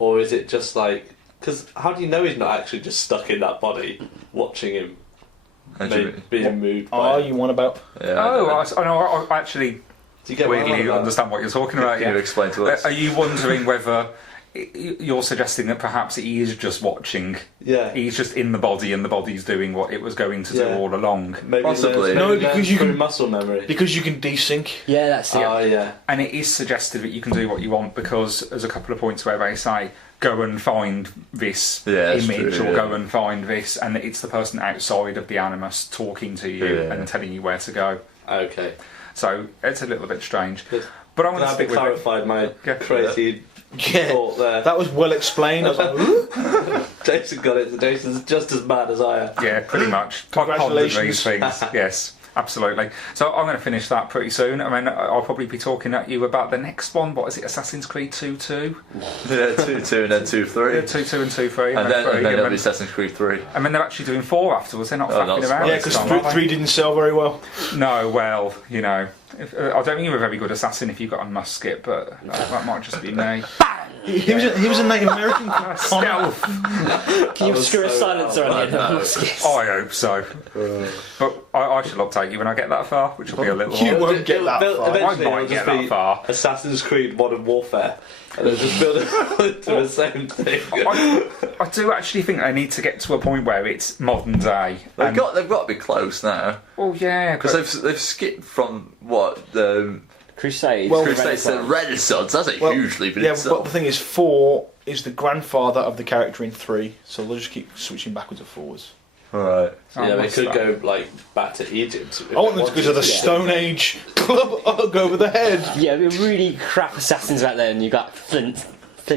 or is it just like? Because how do you know he's not actually just stuck in that body, watching him being moved? Are you on about? Yeah, I actually Do you get what I'm on weirdly about? understand what you're talking about. Can you explain to us? Are you wondering whether you're suggesting that perhaps he is just watching. Yeah. He's just in the body, and the body's doing what it was going to do all along. Maybe Possibly. No, because you through can- muscle memory. Because you can desync. Yeah, that's it. Oh yeah. And it is suggested that you can do what you want, because there's a couple of points where they say, go and find this Yeah, that's image, true, or yeah. go and find this, and it's the person outside of the animus talking to you Yeah. and telling you where to go. Okay. So it's a little bit strange. Good. But I'm going to Glad we stick with it. clarified my Yeah. crazy Yeah, thought there. that was well explained. I was like, "Ooh." Jason got it. So Jason's just as mad as I am. Yeah, pretty much. I've pondered Congratulations. these things. Yes, absolutely. So I'm going to finish that pretty soon. I mean, I'll probably be talking at you about the next one. What is it? Assassin's Creed 2-2? Yeah, 2-2 and then 2-3. Yeah, 2-2 and 2-3. And then 3, there'll be Assassin's Creed 3. I mean, they're actually doing 4 afterwards. They're not Oh, fucking that's around. right. Yeah, this because time, are they? 3 didn't sell very well. No, well, you know, I don't think you're a very good assassin if you've got a musket, but that might just be me. He was a Native American. Stealth. Can you was obscure a so silencer on the end of no. muskets? I hope so. But I shall update you when I get that far, which will be a little You while. won't get that far. Eventually I might it'll get just that be far. Assassin's Creed Modern Warfare. And they'll just build it into the same thing. I do actually think they need to get to a point where it's modern day. They've got to be close now. Oh yeah, Because they've skipped from what the Crusades. Well, Crusades to Renaissance. That's a Well, huge leap in Yeah, but itself. the thing is, 4 is the grandfather of the character in 3, so they'll just keep switching backwards and forwards. Right. So, yeah, they what's could that? go like back to Egypt. if I want they them to go to the wanted Stone Age club hug over the head. Yeah, we're really crap assassins back then. You got Flint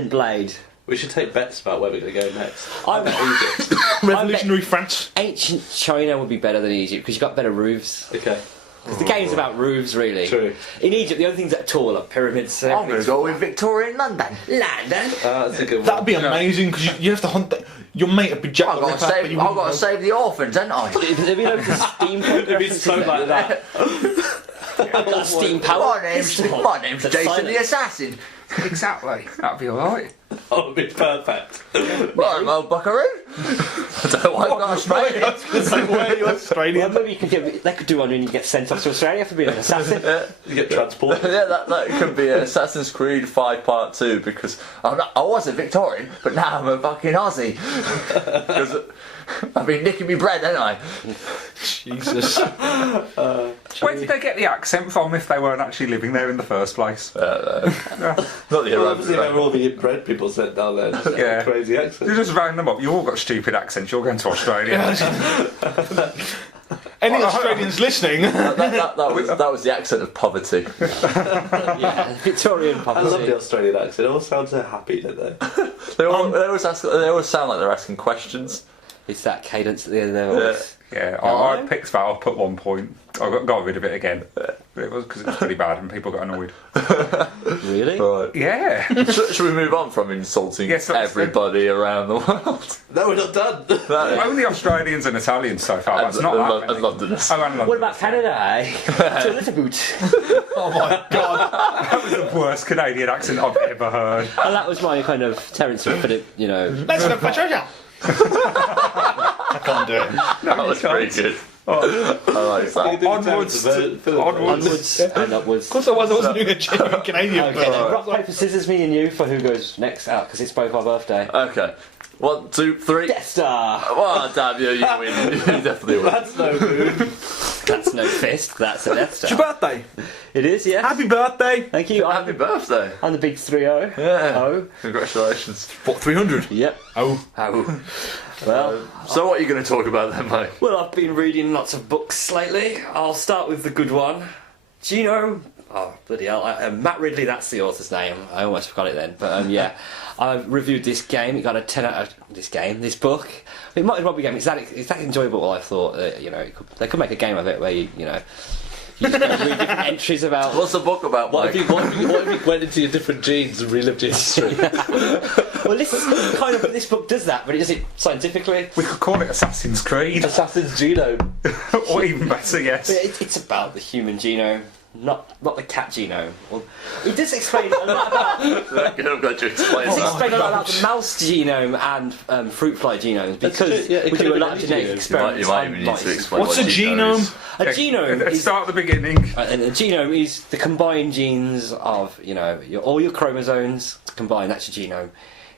Blade. We should take bets about where we're going to go next. I Bet Egypt. Revolutionary France. Ancient China would be better than Egypt because you got better roofs. Okay. Because the game's about roofs, really. True. In Egypt, the only things that are tall are pyramids. I'm going to go with Victorian London. London. That's a good one. That'd be amazing because you have to hunt. Your mate would be Jack I've the got Ripper, to but save. you I've wouldn't got to know. save the orphans, haven't I? There'd be loads of steampunk It'd be so like that. I've got a steam power. My name's Jason the Assassin. exactly. That'd be alright. That would be perfect. Well, I'm old Buckaroo. I don't know why I've got Australia. Where are you Australian? Well, maybe you could do. They could do one when you get sent off to Australia for being an assassin. You get transported. Yeah, that could be Assassin's Creed 5 Part 2 because I was a Victorian, but now I'm a fucking Aussie. Because I've been nicking me bread, haven't I? Jesus. Where did they get the accent from if they weren't actually living there in the first place? Not the Well, obviously, they Iranian. were all the inbred people sent down there. Just Yeah. Crazy You accent. just round them up. You all got stupid accents. You're going to Australia. Any Australians listening? That was the accent of poverty. Yeah, Victorian I love poverty. the Australian accent. It all sounds so happy, don't they? They always sound like they're asking questions. It's that cadence at the end of their voice. Yeah, I picked that up at one point. I got rid of it again. It was because it was pretty bad and people got annoyed. Really? Right. Yeah. Should we move on from insulting Yes, let's- everybody around the world? No, we're not done. Only Australians and Italians so far. That's not that many. Londoners. Oh, and London. What about Canada, eh? To a little boot. Oh my god. That was the worst Canadian accent I've ever heard. And that was my kind of Terence Wood, you know. Let's look for treasure. I can't do it. That was pretty good. I like that. Onwards. Onwards and upwards. Of course I wasn't doing a genuine Canadian. Okay, then rock, paper, scissors, me and you for who goes next out, because it's both our birthday. Okay. 1, 2, 3. Death Star! Well, damn you, you win. You definitely win. That's no good. That's no fist, that's a Death It's your Star. birthday. It is, yeah. Happy birthday. Thank you. Happy birthday. I'm the big 3-0. Yeah. Oh. Congratulations. What, 300? Yep. Oh. Oh. Well, So what are you going to talk about then, mate? well, I've been reading lots of books lately. I'll start with the good one. Do you know... Oh, bloody hell. Matt Ridley, that's the author's name. I almost forgot it then. But, yeah. I've reviewed this game. It got a 10 out of... This book. It might as well be a game. It's that enjoyable, I thought. You know, they could make a game of it where, you know... You just read different entries about... What's the book about, What Mike? if you went into your different genes and relived your history? Well, this is kind of... This book does that, but it does it scientifically. We could call it Assassin's Creed. Assassin's genome. Or even better, yes. But it's about the human genome, not the cat genome. Well, it does explain a lot about... I've got to explain It does that. explain a lot about the mouse genome and fruit fly genomes because true, yeah, it we could do a have lot of been genetic any genome. experiments. You might on even need to mice. explain What's what a genome? is. A genome Let's is... start at the beginning. And a genome is the combined genes of, you know, all your chromosomes combined, that's your genome.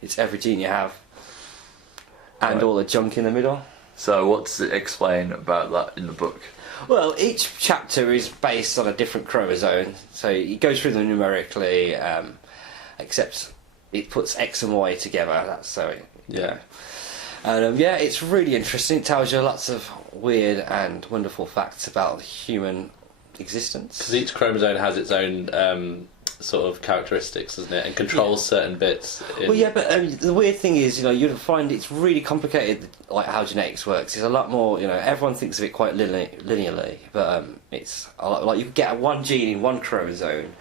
It's every gene you have, and all the junk in the middle. So what does it explain about that in the book? Well, each chapter is based on a different chromosome, so it goes through them numerically, except it puts X and Y together. That's so Yeah. And it's really interesting. It tells you lots of weird and wonderful facts about human existence. Because each chromosome has its own sort of characteristics, doesn't it? And controls certain bits. Well, yeah, but the weird thing is, you'll find it's really complicated, like how genetics works. It's a lot more, everyone thinks of it quite linearly, but it's a lot, like you could get one gene in one chromosome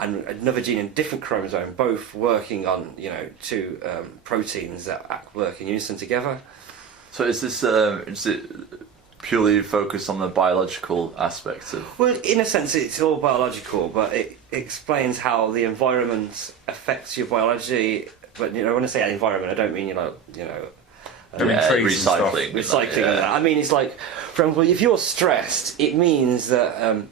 and another gene in a different chromosome, both working on, two proteins that work in unison together. So is it purely focused on the biological aspects of? Well, in a sense, it's all biological, but it explains how the environment affects your biology. But when I say environment, I don't mean trees and stuff. recycling. And that. I mean, it's like, for example, if you're stressed, it means that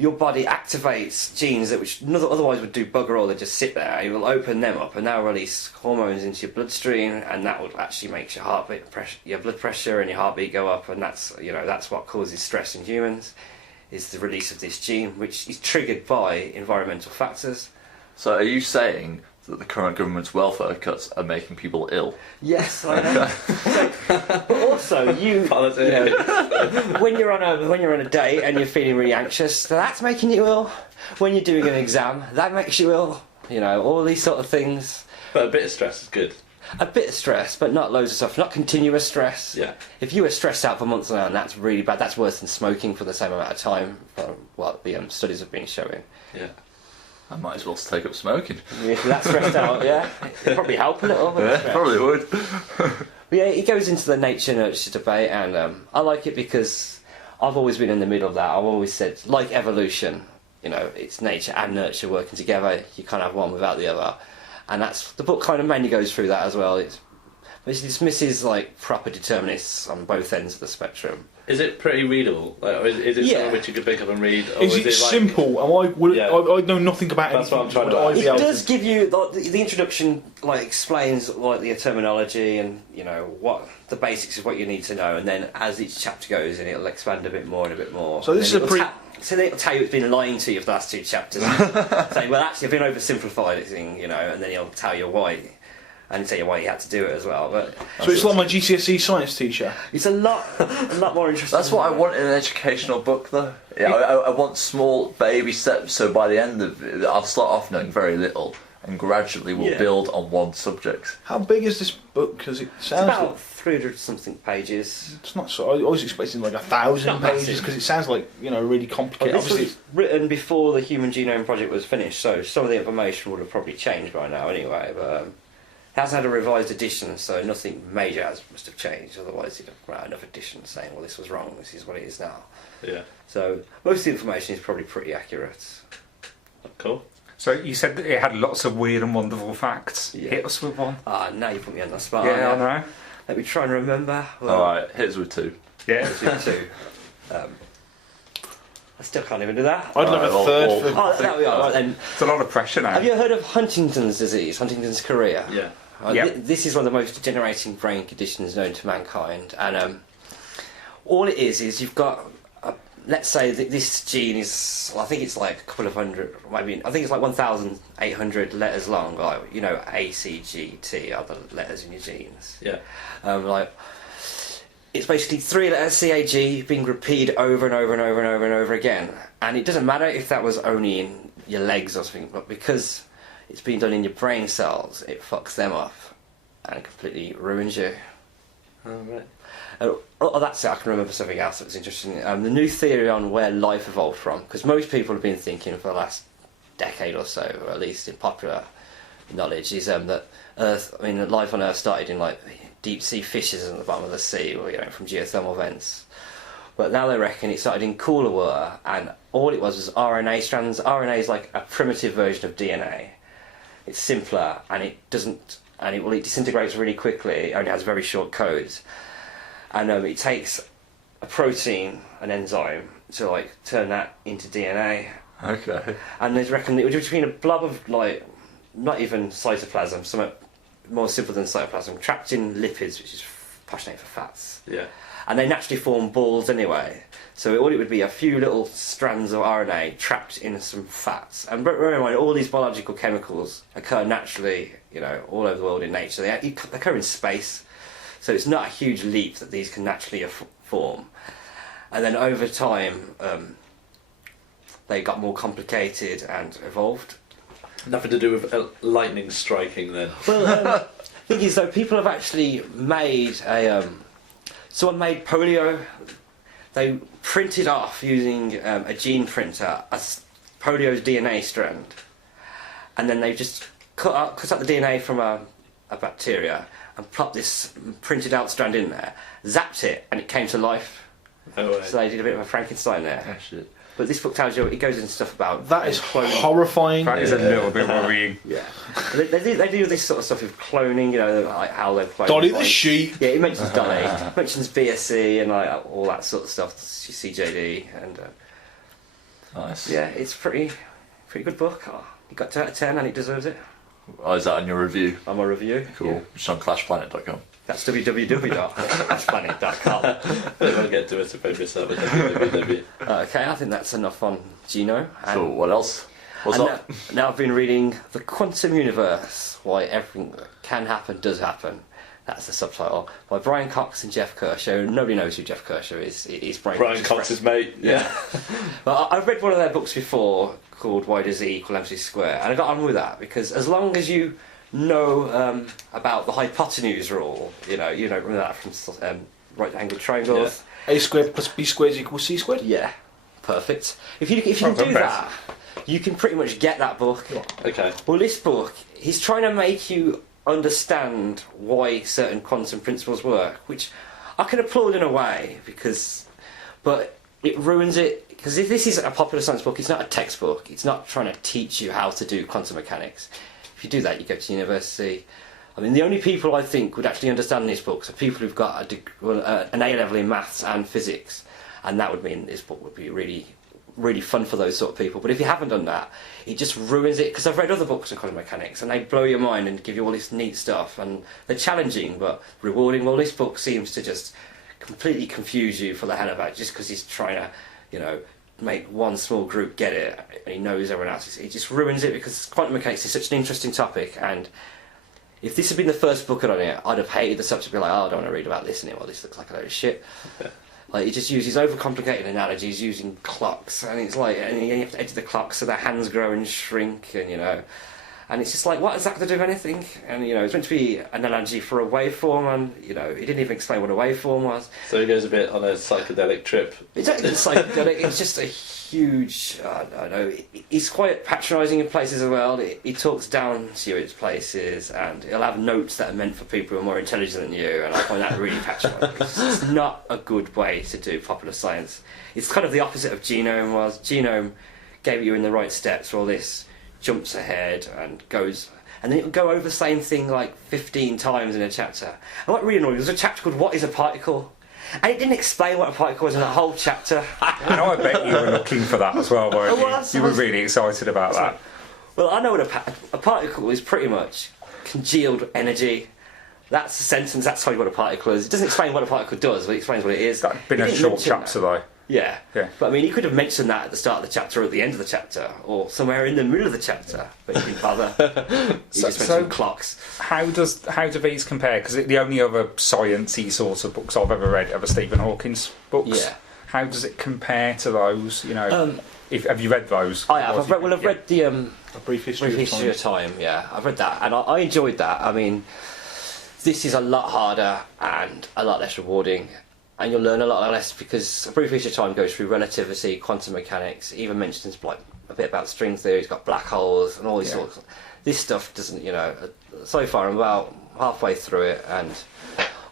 your body activates genes that which otherwise would do bugger all. They just sit there. It will open them up, and that will release hormones into your bloodstream, and that will actually make your blood pressure and your heartbeat go up, and that's what causes stress in humans, is the release of this gene, which is triggered by environmental factors. So are you saying that the current government's welfare cuts are making people ill? Yes, I know. But also, when you're on a date and you're feeling really anxious, that's making you ill. When you're doing an exam, that makes you ill. All these sort of things. But a bit of stress is good. A bit of stress, but not loads of stuff. Not continuous stress. Yeah. If you were stressed out for months on end, that's really bad. That's worse than smoking for the same amount of time. What the studies have been showing. Yeah. I might as well take up smoking. If you're that stressed out, yeah, it'd probably help a little. Yeah, probably would. But yeah, it goes into the nature-nurture debate, and I like it because I've always been in the middle of that. I've always said, like evolution, it's nature and nurture working together. You can't have one without the other, and the book kind of mainly goes through that as well. It dismisses like proper determinists on both ends of the spectrum. Is it pretty readable? Like, is it something which you could pick up and read? Or is it simple? I know nothing about it. That's what I'm trying to. It does give you the introduction, like explains like the terminology and what the basics of what you need to know, and then as each chapter goes, and it'll expand a bit more and a bit more. So this is so they'll tell you it's been lying to you for the last two chapters. Saying, well, actually, I've been oversimplified it, and then he'll tell you why. And tell you why you had to do it as well. But so it's like my GCSE science teacher. It's a lot more interesting. That's what I want in an educational book, though. Yeah, I want small baby steps. So by the end of it, I'll start off knowing very little, and gradually we'll build on one subject. How big is this book? Because it sounds about like 300 something pages. It's not so. I was expecting like 1,000 pages because it sounds like really complicated. This was written before the Human Genome Project was finished, so some of the information would have probably changed by now anyway. But it hasn't had a revised edition, so nothing major must have changed. Otherwise, you'd have written another edition saying, "Well, this was wrong. This is what it is now." Yeah. So most of the information is probably pretty accurate. Cool. So you said that it had lots of weird and wonderful facts. Yeah. Hit us with one. Now you put me on the spot. Yeah, I know. Let me try and remember. All right, hit us with two. Yeah. Two. I still can't even do that. I'd love a third. There we are. Right, then. It's a lot of pressure now. Have you heard of Huntington's disease? Huntington's chorea. Yeah. This is one of the most degenerating brain conditions known to mankind, and all it is you've got. Let's say that this gene is, I think it's like a couple of hundred, I think it's like 1,800 letters long, like, A, C, G, T are the letters in your genes. Yeah. It's basically 3 letters, CAG, being repeated over and over and over and over and over again. And it doesn't matter if that was only in your legs or something, but because it's being done in your brain cells, it fucks them up and completely ruins you. Oh, right. That's it. I can remember something else that was interesting. The new theory on where life evolved from, because most people have been thinking for the last decade or so, or at least in popular knowledge, is that life on Earth started in like deep sea fishes at the bottom of the sea, or from geothermal vents. But now they reckon it started in cooler water, and all it was RNA strands. RNA is like a primitive version of DNA. It's simpler, and it disintegrates really quickly. It only has very short codes. And it takes a protein, an enzyme, to turn that into DNA. Okay. And they reckon it would between a blob of not even cytoplasm, something more simple than cytoplasm, trapped in lipids, which is passionate for fats. Yeah. And they naturally form balls anyway. So all it would be a few little strands of RNA trapped in some fats. And bear in mind, all these biological chemicals occur naturally, all over the world in nature. They occur in space. So it's not a huge leap that these can naturally form. And then over time, they got more complicated and evolved. Nothing to do with lightning striking then. Well, the thing is, though, people have actually made someone made polio. They printed off using a gene printer a polio's DNA strand, and then they just cut out the DNA from a bacteria and plopped this printed out strand in there, zapped it, and it came to life. No way. So they did a bit of a Frankenstein there. Oh, shit. But this book tells you, it goes into stuff about That is cloning. horrifying. That is a little bit worrying. Yeah, they do this sort of stuff with cloning, like how they've cloned. Dolly the sheep. Yeah, he mentions Dolly, he mentions BSC and like all that sort of stuff, CJD, and Nice. yeah, it's pretty good book. Oh, he got 2 out of 10 and he deserves it. Oh, is that on your review? On my review. Cool. Yeah. It's on ClashPlanet.com. That's www.flashplanet.com. We'll get to it if I miss out with www. Okay, I think that's enough on Geno. So what else? What's and up? now I've been reading The Quantum Universe, Why Everything That Can Happen Does Happen. That's the subtitle. By Brian Cox and Jeff Kershaw. Nobody knows who Jeff Kershaw is. He's Brian Cox's mate. Yeah. Well, I've read one of their books before called Why Does E equal MC Square, and I got on with that because as long as you know about the hypotenuse rule, remember that from right-angled triangles. Yeah. A squared plus B squared is equal C squared? Yeah, perfect. If you can do that, you can pretty much get that book. Okay. Well, this book, he's trying to make you understand why certain quantum principles work, which I can applaud in a way, but it ruins it, because if this is a popular science book, it's not a textbook, it's not trying to teach you how to do quantum mechanics. If you do that, you go to university. I mean, the only people I think would actually understand these books are people who've got an A level in maths and physics, and that would mean this book would be really, really fun for those sort of people. But if you haven't done that, it just ruins it, because I've read other books on quantum mechanics, and they blow your mind and give you all this neat stuff, and they're challenging but rewarding. Well, this book seems to just completely confuse you for the hell of it, just because he's trying to, make one small group get it, and he knows everyone else. It just ruins it, because quantum mechanics is such an interesting topic, and if this had been the first book on it, I'd have hated the subject, be like, oh, I don't want to read about this anymore, this looks like a load of shit. Like, he just uses overcomplicated analogies using clocks, and it's like, and you have to edit the clocks so their hands grow and shrink, and and it's just like, what does that have to do with anything? And it's meant to be an analogy for a waveform, and he didn't even explain what a waveform was. So he goes a bit on a psychedelic trip. It's psychedelic. It's just a huge. I don't know. He's quite patronising in places as well. He talks down to you at places, and he'll have notes that are meant for people who are more intelligent than you, and I find that really patronising. It's not a good way to do popular science. It's kind of the opposite of Genome was. Genome gave you in the right steps for all this. Jumps ahead and goes, and then it'll go over the same thing like 15 times in a chapter. And what really annoying, there was a chapter called What is a Particle? And it didn't explain what a particle was in the whole chapter. And I bet you were looking for that as well, weren't you? You were really excited about that. Well, I know what a particle is pretty much congealed energy. That's the sentence, that's what a particle is. It doesn't explain what a particle does, but it explains what it is. That'd been a short chapter though. Yeah. Yeah. But I mean, he could have mentioned that at the start of the chapter or at the end of the chapter or somewhere in the middle of the chapter, but he didn't bother. He just mentioned clocks. How do these compare? Because the only other sciencey sort of books I've ever read are the Stephen Hawking's books. Yeah. How does it compare to those? Have you read those? I have. I've read the A Brief History of Time. Yeah, I've read that, and I enjoyed that. I mean, this is a lot harder and a lot less rewarding. And you'll learn a lot less, because A Brief History of Time goes through relativity, quantum mechanics, even mentions like a bit about string theory. It's got black holes and all these sorts. This stuff doesn't, so far I'm about halfway through it, and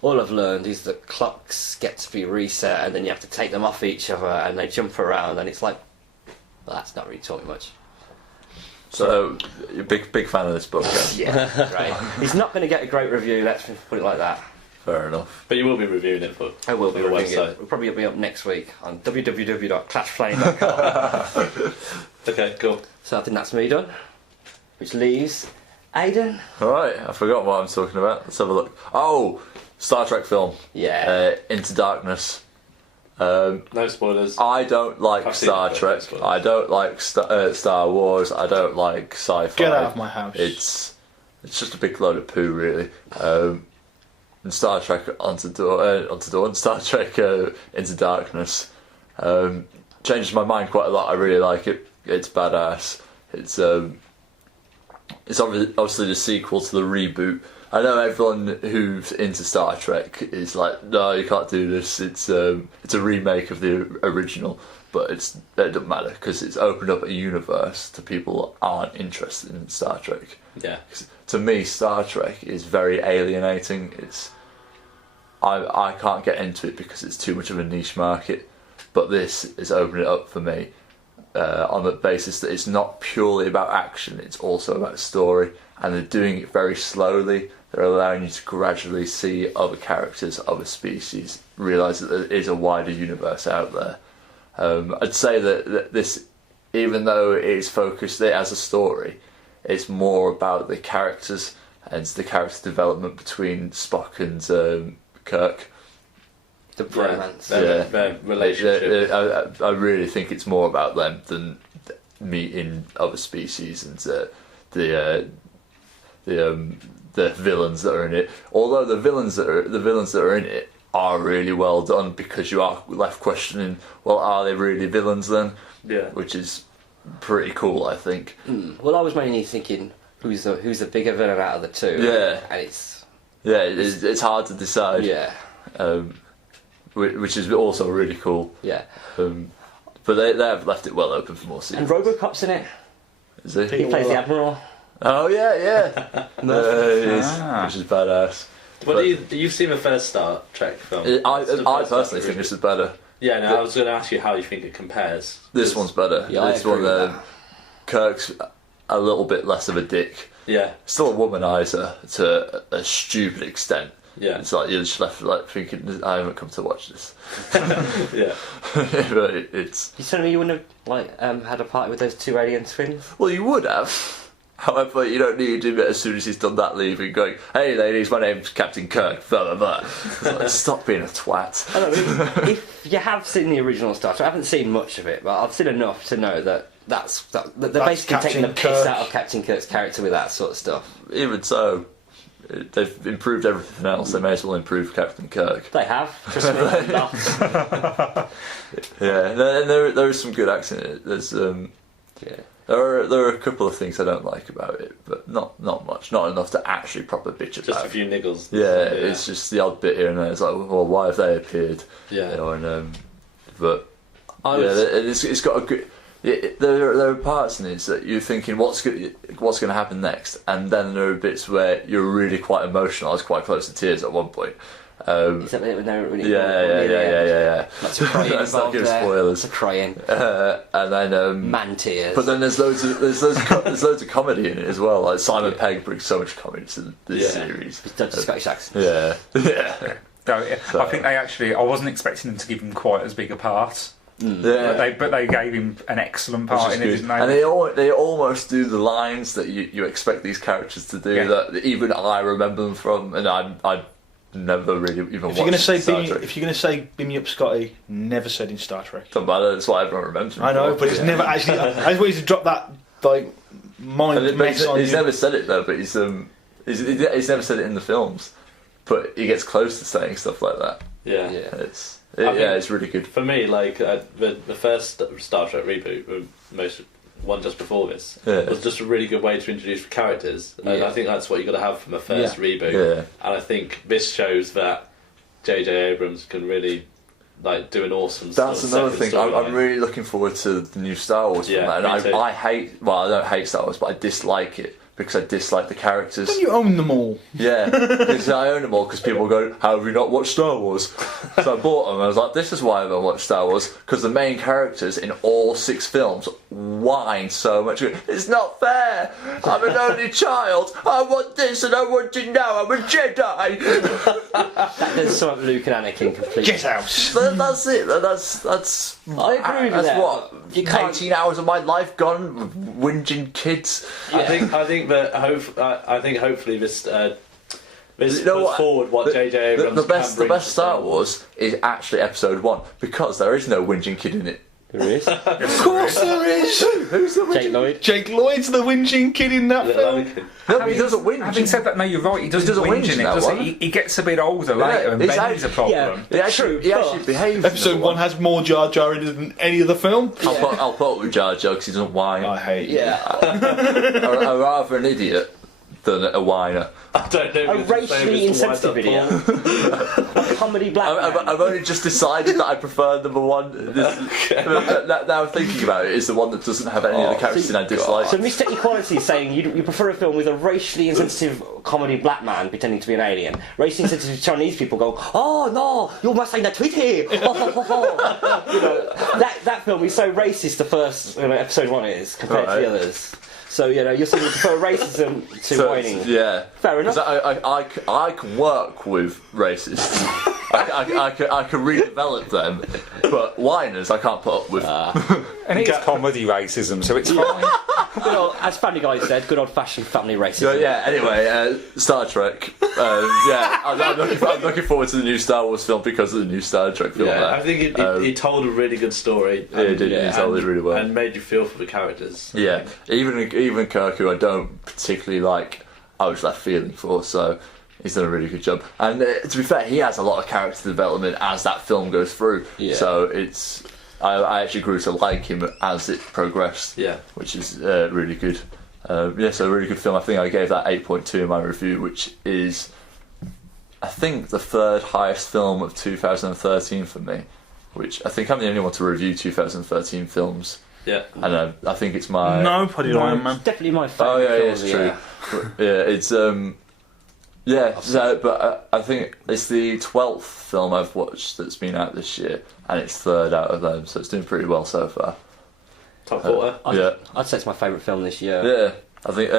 all I've learned is that clocks get to be reset, and then you have to take them off each other, and they jump around, and it's like, well, that's not really taught me much. So, you're a big fan of this book, then? Yeah, right. He's not going to get a great review, let's put it like that. Fair enough. But you will be reviewing it for I will be the reviewing website. it. We'll probably be up next week on www.clashflame.com. Okay, cool. So I think that's me done. Which leaves Ayden? Alright, I forgot what I'm talking about. Let's have a look. Oh, Star Trek film. Yeah. Into Darkness. No spoilers. I don't like I've seen Star it, but Trek. no spoilers. I don't like Star Wars. I don't like sci-fi. Get out of my house. It's just a big load of poo, really. And Star Trek Onto Dawn, Star Trek Into Darkness changes my mind quite a lot. I really like it. It's badass. It's obviously the sequel to the reboot. I know everyone who's into Star Trek is like, no, you can't do this. It's a remake of the original, but it doesn't matter because it's opened up a universe to people that aren't interested in Star Trek. Yeah. To me, Star Trek is very alienating. I can't get into it because it's too much of a niche market, but this is opening it up for me on the basis that it's not purely about action, it's also about story, and they're doing it very slowly. They're allowing you to gradually see other characters, other species, realise that there is a wider universe out there. I'd say that this, even though it is focused as a story, it's more about the characters and the character development between Spock and Kirk. The bromance. Their relationship. I really think it's more about them than meeting other species and the villains that are in it. Although the villains that are in it are really well done, because you are left questioning, well, are they really villains then? Yeah. Which is pretty cool, I think. Well, I was mainly thinking who's the bigger villain out of the two. Yeah. And it's it's hard to decide. yeah. Which is also really cool. Yeah. But they have left it well open for more And seasons. RoboCop's in it. Is he? He plays the Admiral. Oh yeah. Which is badass. What do you see the first Star Trek film? I It's the first personally Star think Trek this is better. Yeah, no, I was going to ask you how you think it compares. This one's better. Yeah, I this agree one, with that. Kirk's a little bit less of a dick. Yeah, Still a womanizer to a stupid extent. yeah, It's like you're just left like thinking, I haven't come to watch this. yeah. But it's You telling me you wouldn't have had a party with those two alien twins? well, you would have. However, you don't need him as soon as he's done that leaving, going, "Hey, ladies, my name's Captain Kirk." Blah blah blah. It's like, stop being a twat. I don't know, if you have seen the original Star Trek, I haven't seen much of it, but I've seen enough to know that they're basically taking the Captain piss Kirk. out of Captain Kirk's character with that sort of stuff. Even so, they've improved everything else. They may as well improve Captain Kirk. They have. Trust me, lots. Yeah, and there is some good acting in it. There's Yeah. there are a couple of things I don't like about it, but not much, not enough to actually proper bitch Just about. a few niggles. Yeah, it's just the odd bit here and there. It's like, well, why have they appeared? Yeah. You know, and but I yeah, was, it's got a good. There are parts in this that you're thinking what's going to happen next, and then there are bits where you're really quite emotional. I was quite close to tears at one point. Is that it? No, really. Yeah. That's a crying Let's not involved give there. spoilers. It's a crying. And then Man tears. but then there's loads of comedy in it as well. Like Simon Pegg brings so much comedy to this series. He's done Scottish accent. Yeah. So, I think I wasn't expecting them to give him quite as big a part. Yeah. But they gave him an excellent part in it, didn't they? And they almost do the lines that you expect these characters to do, Yeah. that even I remember them from, and I never really even watched If you're going to say "Beam me up, Scotty," never said in Star Trek. Doesn't matter, that's what everyone remembers him I know, for. but it's never actually. I just want you to drop that like mind And mess on he's you. never said it though, but he's never said it in the films, but he gets close to saying stuff like that. yeah. It's think- it's really good. For me, like the first Star Trek reboot, most one just before this, Yeah. was just a really good way to introduce the characters, and Yeah. I think that's what you got to have from a first reboot. Yeah. And I think this shows that J.J. Abrams can really do an awesome. That's sort of another thing. second I'm storyline. really looking forward to the new Star Wars Yeah, film. And me too. I don't hate Star Wars, but I dislike it because I dislike the characters. Don't you own them all? Yeah, because I own them all. Because people go, "How have you not watched Star Wars?" So I bought them. And I was like, "This is why I haven't watched Star Wars." Because the main characters in all 6 films whine so much. It's not fair. I'm an only child. I want this and I want it now. I'm a Jedi. That does sum up Luke and Anakin completely. Get out! But that's it. That's. I agree with that's that. what. You can't- 18 hours of my life gone whinging kids. I think think that I think hopefully this this You know puts what? forward what J.J. Abrams The can best bring to Star film. Wars is actually Episode 1 because there is no whinging kid in it. There is. Of course there is. Who's the Jake Lloyd. Jake Lloyd's the whinging kid in that Little film. Anakin. No, but he doesn't whinge. Having said that, no, you're right. He doesn't whinge in it, that does one. he? He gets a bit older later, and it's Ben's a problem. He actually, he actually but- behaves. Episode 1 has more Jar Jar in it than any other film. I'll put up with Jar Jar because he doesn't whine. I hate Yeah. I'm rather an idiot than a whiner. I don't know. A if it's the same racially as the insensitive wind-up video. ball. A comedy black man. I've only just decided that I prefer number 1. Now I'm thinking about it, it's the one that doesn't have any of the characters I dislike. So Mr. Equality is saying you prefer a film with a racially insensitive comedy black man pretending to be an alien. Racially insensitive Chinese people go, oh no, you must say the tweet here. You know, that film is so racist. The first episode 1 is compared to Right. the others. So you're saying you prefer racism to So, whining. yeah. Fair enough. 'Cause I can work with racists. I can redevelop them, but whiners I can't put up with. And it's comedy racism, so it's fine. Good old, as Family Guy said, good old-fashioned family racism. So, yeah, anyway, Star Trek. Yeah, I'm looking forward to the new Star Wars film because of the new Star Trek film. Yeah, there. I think he told a really good story. Yeah, he did. He told it really well. And made you feel for the characters. Yeah, even Kirk, who I don't particularly like, I was left feeling for, so he's done a really good job. And to be fair, he has a lot of character development as that film goes through. Yeah. So I actually grew to like him as it progressed. Yeah. Which is really good. Yeah, so a really good film. I think I gave that 8.2 in my review, which is, I think, the third highest film of 2013 for me. Which I think I'm the only one to review 2013 films. Yeah. And I think it's my... No, Putty Lion Man. It's definitely my favourite Oh yeah, film it's of the true. year. Yeah, it's yeah. So, but I think it's the 12th film I've watched that's been out this year, and it's third out of them, so it's doing pretty well so far. Top quarter. I'd say it's my favourite film this year. Yeah. I think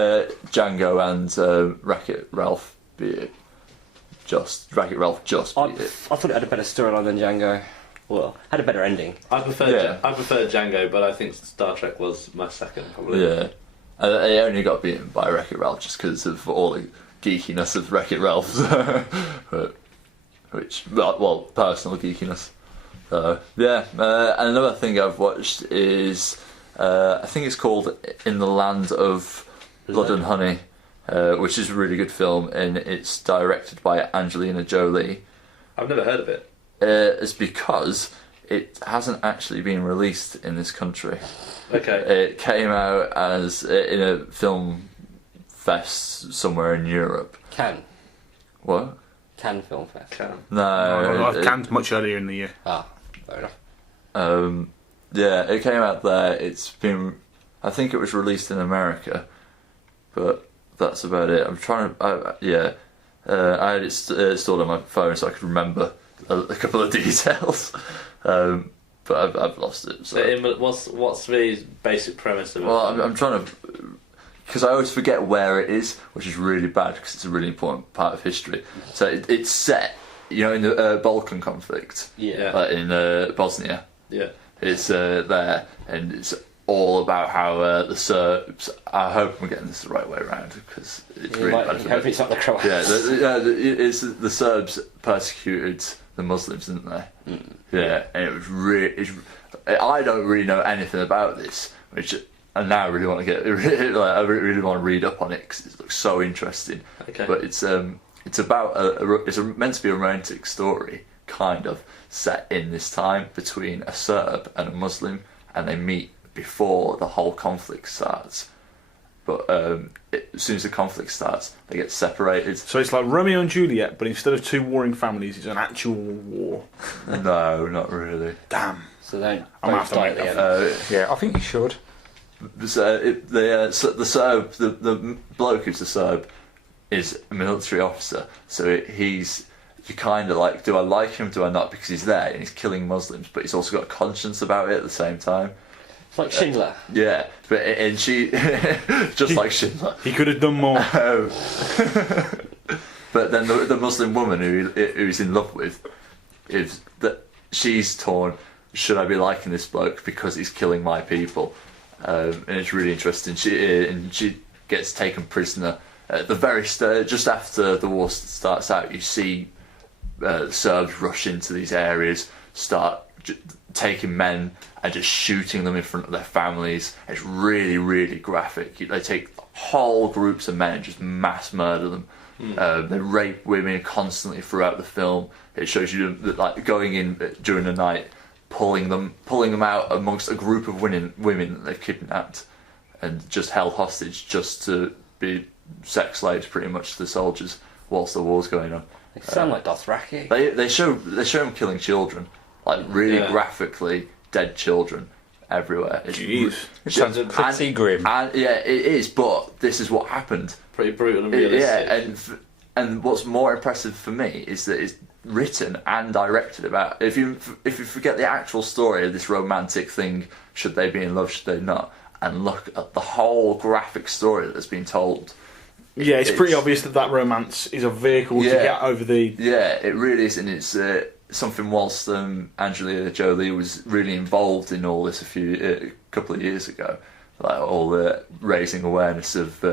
Django and Wreck-It Ralph beat it. Wreck-It Ralph just I beat it. thought it had a better storyline than Django. Well, had a better ending. I prefer Django, but I think Star Trek was my second probably. Yeah. It only got beaten by Wreck-It Ralph just because of all the geekiness of Wreck-It Ralph. Well, personal geekiness. So, yeah. And another thing I've watched is, I think it's called In the Land of Blood and Honey, which is a really good film, and it's directed by Angelina Jolie. I've never heard of it. It's because it hasn't actually been released in this country. Okay. It came out as in a film fest somewhere in Europe. Cannes. What? Cannes Film Fest. Can. No. I've canned much earlier in the year. Ah, fair enough. Yeah, it came out there. It's been, I think it was released in America, but that's about it. I'm trying to, I had it stored on my phone so I could remember a couple of details, but I've lost it. So. What's the basic premise of it? Well, I'm trying to, because I always forget where it is, which is really bad because it's a really important part of history. So it's set, in the Balkan conflict, Yeah. in Bosnia. Yeah. It's there, and it's all about how the Serbs. I hope I'm getting this the right way around because it's really bad for hope me. it's not the Croats. It's the Serbs persecuted the Muslims, didn't they? Mm. Yeah, and it was really. I don't really know anything about this, which I now really want to get. I really want to read up on it because it looks so interesting. Okay. But it's about it's meant to be a romantic story, kind of set in this time between a Serb and a Muslim, and they meet before the whole conflict starts. But as soon as the conflict starts, they get separated. So it's like Romeo and Juliet, but instead of two warring families, it's an actual war. No, not really. Damn. So don't I'm gonna both have to die make at the that end. Yeah, I think you should. So the Serb, the bloke who's the Serb, is a military officer. So you kind of like, do I like him? Do I not? Because he's there and he's killing Muslims, but he's also got a conscience about it at the same time. It's like Schindler. Yeah, and she just like Schindler. He could have done more. But then the Muslim woman who he's in love with, is that she's torn. Should I be liking this bloke because he's killing my people? And it's really interesting. She gets taken prisoner. At the very just after the war starts out, you see Serbs rush into these areas, start taking men and just shooting them in front of their families. It's really, really graphic. They take whole groups of men and just mass murder them. They rape women constantly throughout the film. It shows you that, like, going in during the night, pulling them out amongst a group of women that they've kidnapped and just held hostage just to be sex slaves, pretty much, to the soldiers whilst the war's going on. They sound like Dothraki. They show them killing children, like really graphically dead children everywhere. Jeez. It sounds pretty grim. And yeah, it is. But this is what happened. Pretty brutal and realistic. Yeah, and what's more impressive for me is that it's written and directed about. If you forget the actual story of this romantic thing, should they be in love, should they not, and look at the whole graphic story that's been told. Yeah, it's pretty obvious that romance is a vehicle to get over the... Yeah, it really is, and it's something whilst Angelina Jolie was really involved in all this a couple of years ago, like all the raising awareness of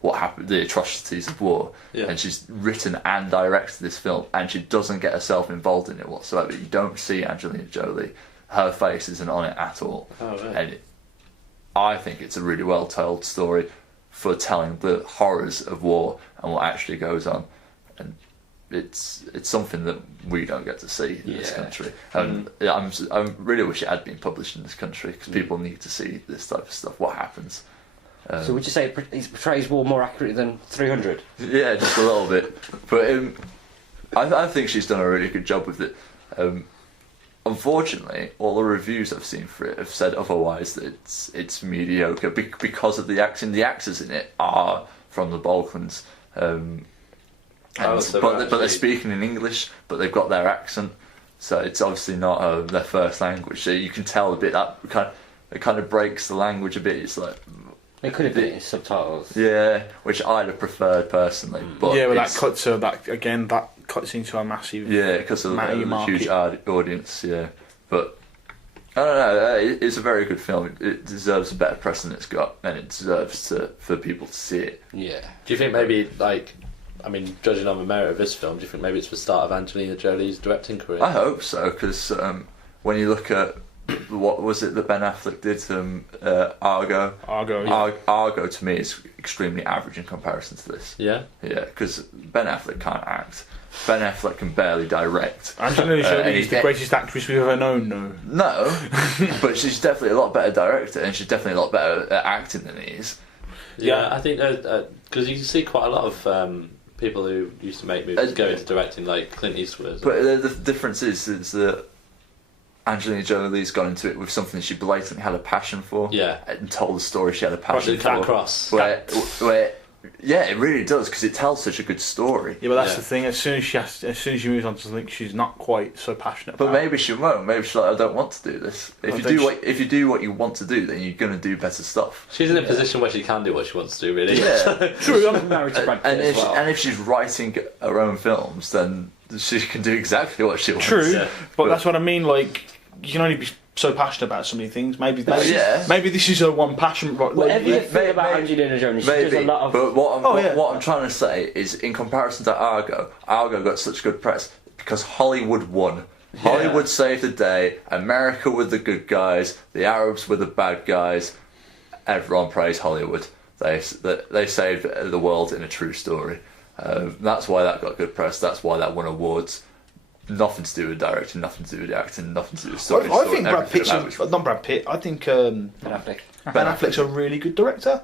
what happened, the atrocities of war, and she's written and directed this film, and she doesn't get herself involved in it whatsoever. You don't see Angelina Jolie. Her face isn't on it at all. Oh, right. And I think it's a really well told story for telling the horrors of war and what actually goes on, and it's something that we don't get to see in this country. And I really wish it had been published in this country, because people need to see this type of stuff. What happens? So would you say it portrays war more accurately than 300? Yeah, just a little bit. But I think she's done a really good job with it. Unfortunately, all the reviews I've seen for it have said otherwise, that it's mediocre because of the acting. The actors in it are from the Balkans, but they're speaking in English, but they've got their accent, so it's obviously not their first language. So you can tell a bit that it kind of breaks the language a bit. It's like it could have been in subtitles. Yeah, which I'd have preferred personally. But yeah, but that cuts into a massive because of the huge audience. Yeah, but I don't know. It's a very good film. It deserves a better press than it's got, and it deserves for people to see it. Yeah. Do you think maybe, like, I mean, judging on the merit of this film, do you think maybe it's the start of Angelina Jolie's directing career? I hope so, because when you look at what was it that Ben Affleck did to Argo? Argo to me is extremely average in comparison to this. Yeah? Yeah, because Ben Affleck can't act. Ben Affleck can barely direct. Angelina Jolie is the greatest actress we've ever known, No, but she's definitely a lot better director, and she's definitely a lot better at acting than he is. Yeah, I think because you can see quite a lot of people who used to make movies go into directing, like Clint Eastwood. But the difference is that Angelina Jolie's got into it with something she blatantly had a passion for. Yeah. And told the story she had a passion for. Across. Where yeah, it really does, because it tells such a good story. Yeah, but that's the thing. As soon as she moves on to something, she's not quite so passionate about. But maybe she won't. Maybe she's like, I don't want to do this. If you do what you want to do, then you're going to do better stuff. She's in a position where she can do what she wants to do, really. Yeah. True. I'm married to Brad Pitt as well. And if she's writing her own films, then she can do exactly what she wants. True, but that's what I mean. Like, you can only be so passionate about so many things. Maybe this is her one passion. Whatever you feel about Angelina Jolie, she does a lot of... But what I'm trying to say is, in comparison to Argo got such good press because Hollywood won. Yeah. Hollywood saved the day. America were the good guys. The Arabs were the bad guys. Everyone praised Hollywood. They saved the world in a true story. That's why that got good press. That's why that won awards. Nothing to do with directing, nothing to do with acting, nothing to do with story. I think Brad Pitt's not Brad Pitt. I think Ben Affleck's a really good director.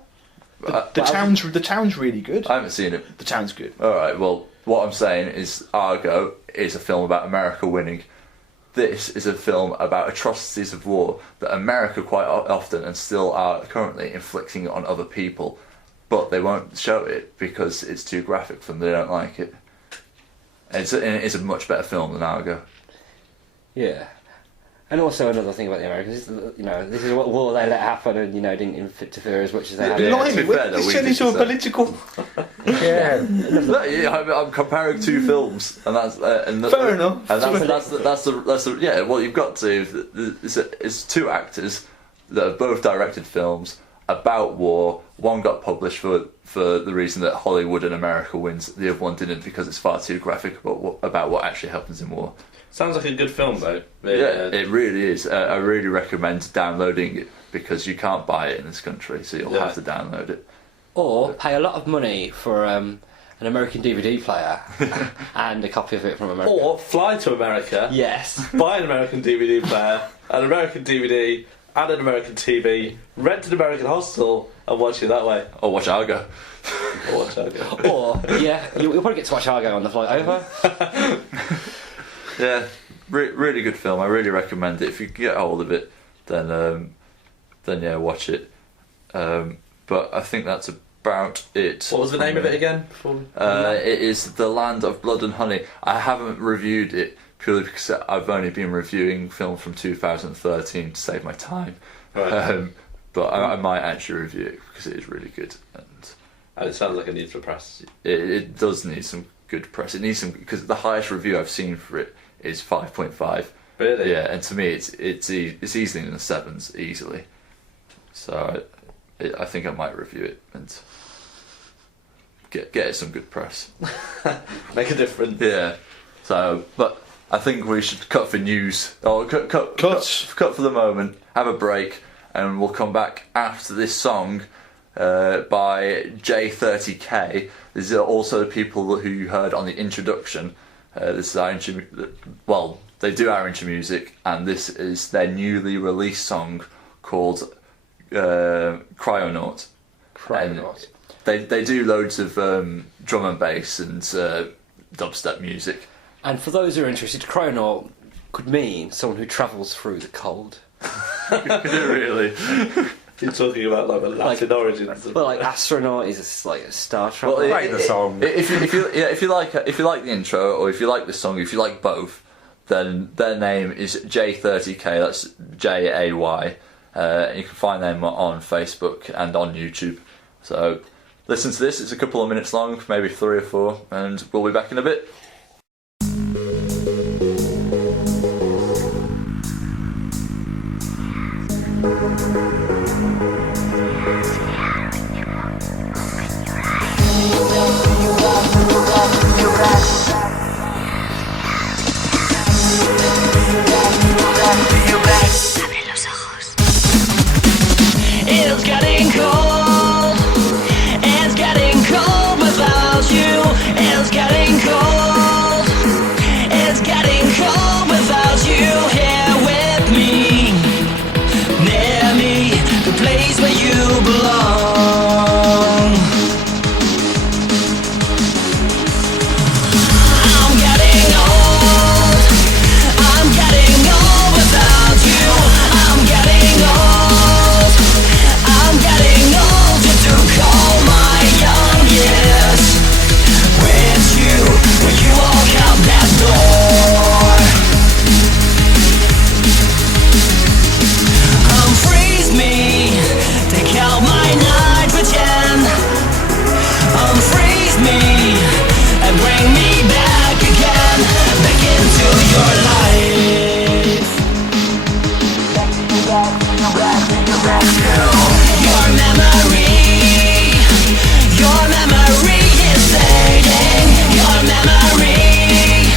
The town's really good. I haven't seen it. The town's good. All right. Well, what I'm saying is, Argo is a film about America winning. This is a film about atrocities of war that America quite often and still are currently inflicting on other people, but they won't show it because it's too graphic for them. They don't like it. And it's a much better film than Argo. Yeah. And also another thing about the Americans, this is what war they let happen, and didn't interfere as much as they had. It's turned into a political. I'm comparing two films, and that's fair enough. And that's the What you've got to it's two actors that have both directed films, about war. One got published for the reason that Hollywood and America wins. The other one didn't because it's far too graphic about what actually happens in war. Sounds like a good film, though. It really is. I really recommend downloading it because you can't buy it in this country, so you'll have to download it. Or pay a lot of money for an American DVD player and a copy of it from America. Or fly to America. Yes. Buy an American DVD player, an American DVD, and an American TV. Rent an American hostel and watch it that way. Or watch Argo. Or watch Argo. Or you'll probably get to watch Argo on the flight over. Yeah, really good film. I really recommend it. If you can get hold of it, then yeah, watch it. But I think that's about it. What was the name of it again? It is The Land of Blood and Honey. I haven't reviewed it purely because I've only been reviewing film from 2013 to save my time. Right. But I might actually review it because it is really good. And it sounds like it needs for press. It does need some good press. It needs some, because the highest review I've seen for it is 5.5. Really? Yeah, and to me it's easily in the 7s easily. So I think I might review it and get it some good press. Make a difference. Yeah. So, but I think we should cut for news. Oh, cut for the moment. Have a break, and we'll come back after this song by J30K. These are also the people who you heard on the introduction. This is our intro. Well, they do our intro music, and this is their newly released song called Cryonaut. Cryonaut. They do loads of drum and bass and dubstep music. And for those who are interested, Cryonaut could mean someone who travels through the cold. Really? You're talking about like the Latin origins. Well, like astronaut is like a star trek. Well, Play the song. If you like the intro, or if you like the song, if you like both, then their name is J30K. That's Jay. You can find them on Facebook and on YouTube. So listen to this. It's a couple of minutes long, maybe 3 or 4, and we'll be back in a bit. It's getting cold. It's getting cold without you. It's getting cold. It's getting cold without you here with me, near me, the place where you belong. I'm getting old. I'm getting old without you. I'm getting old. I'm getting old just to call my young years with you when you walk out that door. Freeze me, take out my nitrogen. Freeze me and bring me back again, back into your life. Your memory is fading. Your memory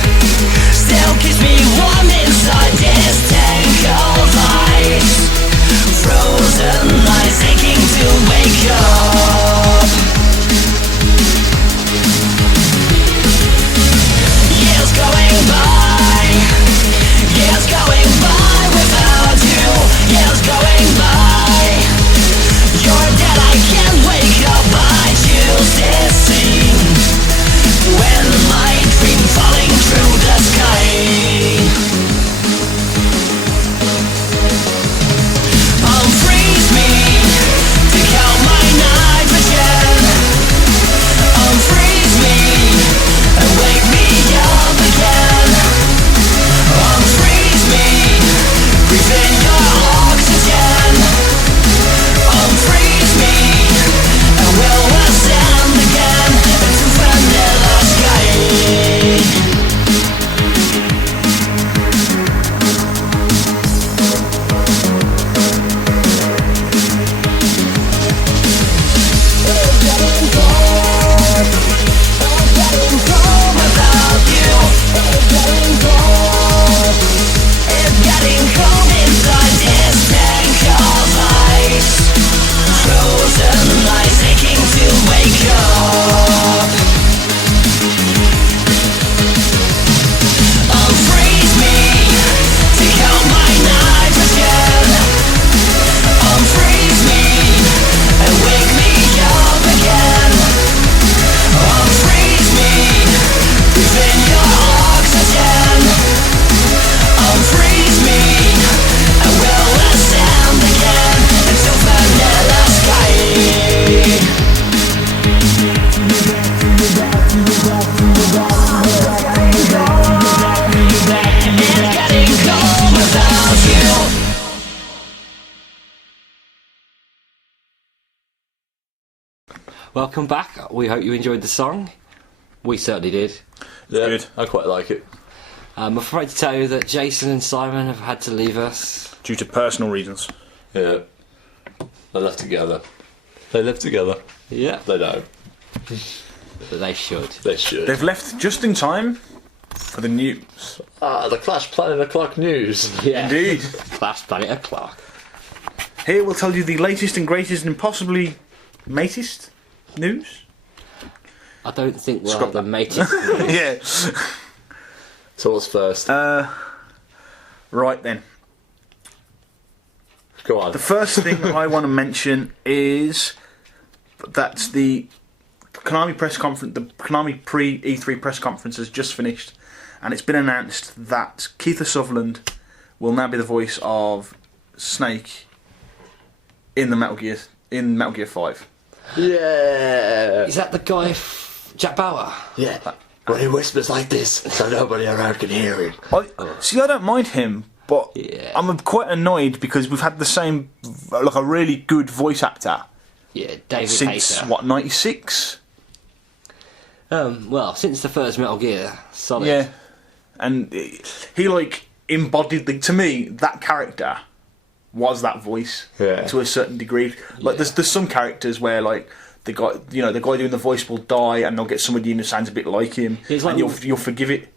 still keeps me warm inside this tank of ice. Frozen eyes aching to wake up. Years going by. Years going by without you. Years going by. You're dead, I can't Welcome back. We hope you enjoyed the song. We certainly did. Yeah, Good. I quite like it. I'm afraid to tell you that Jason and Simon have had to leave us. Due to personal reasons. Yeah. They left together. They live together. Yeah. They don't. But they should. They should. They've left just in time for the news. The Clash Planet O'Clock news. Yeah. Indeed. Clash Planet O'Clock. Here we'll tell you the latest and greatest and possibly matest news. I don't think we'll Scrap have the that. matest. Yeah. So what's first? Right then. Go on. The first thing I want to mention is that the Konami press conference, the Konami pre-E3 press conference has just finished, and it's been announced that Keith Sutherland will now be the voice of Snake in the Metal Gear 5. Yeah. Is that the guy, Jack Bauer? Yeah. When he whispers like this, so nobody around can hear him. I don't mind him, but Yeah. I'm quite annoyed because we've had the same, like a really good voice actor Yeah, David since Hayter. what, 96? Well, since the first Metal Gear Solid. Yeah, and he like embodied to me that character was that voice to a certain degree. Like there's some characters where like the guy doing the voice will die and they'll get somebody in who sounds a bit like him, It's like- and you'll forgive it.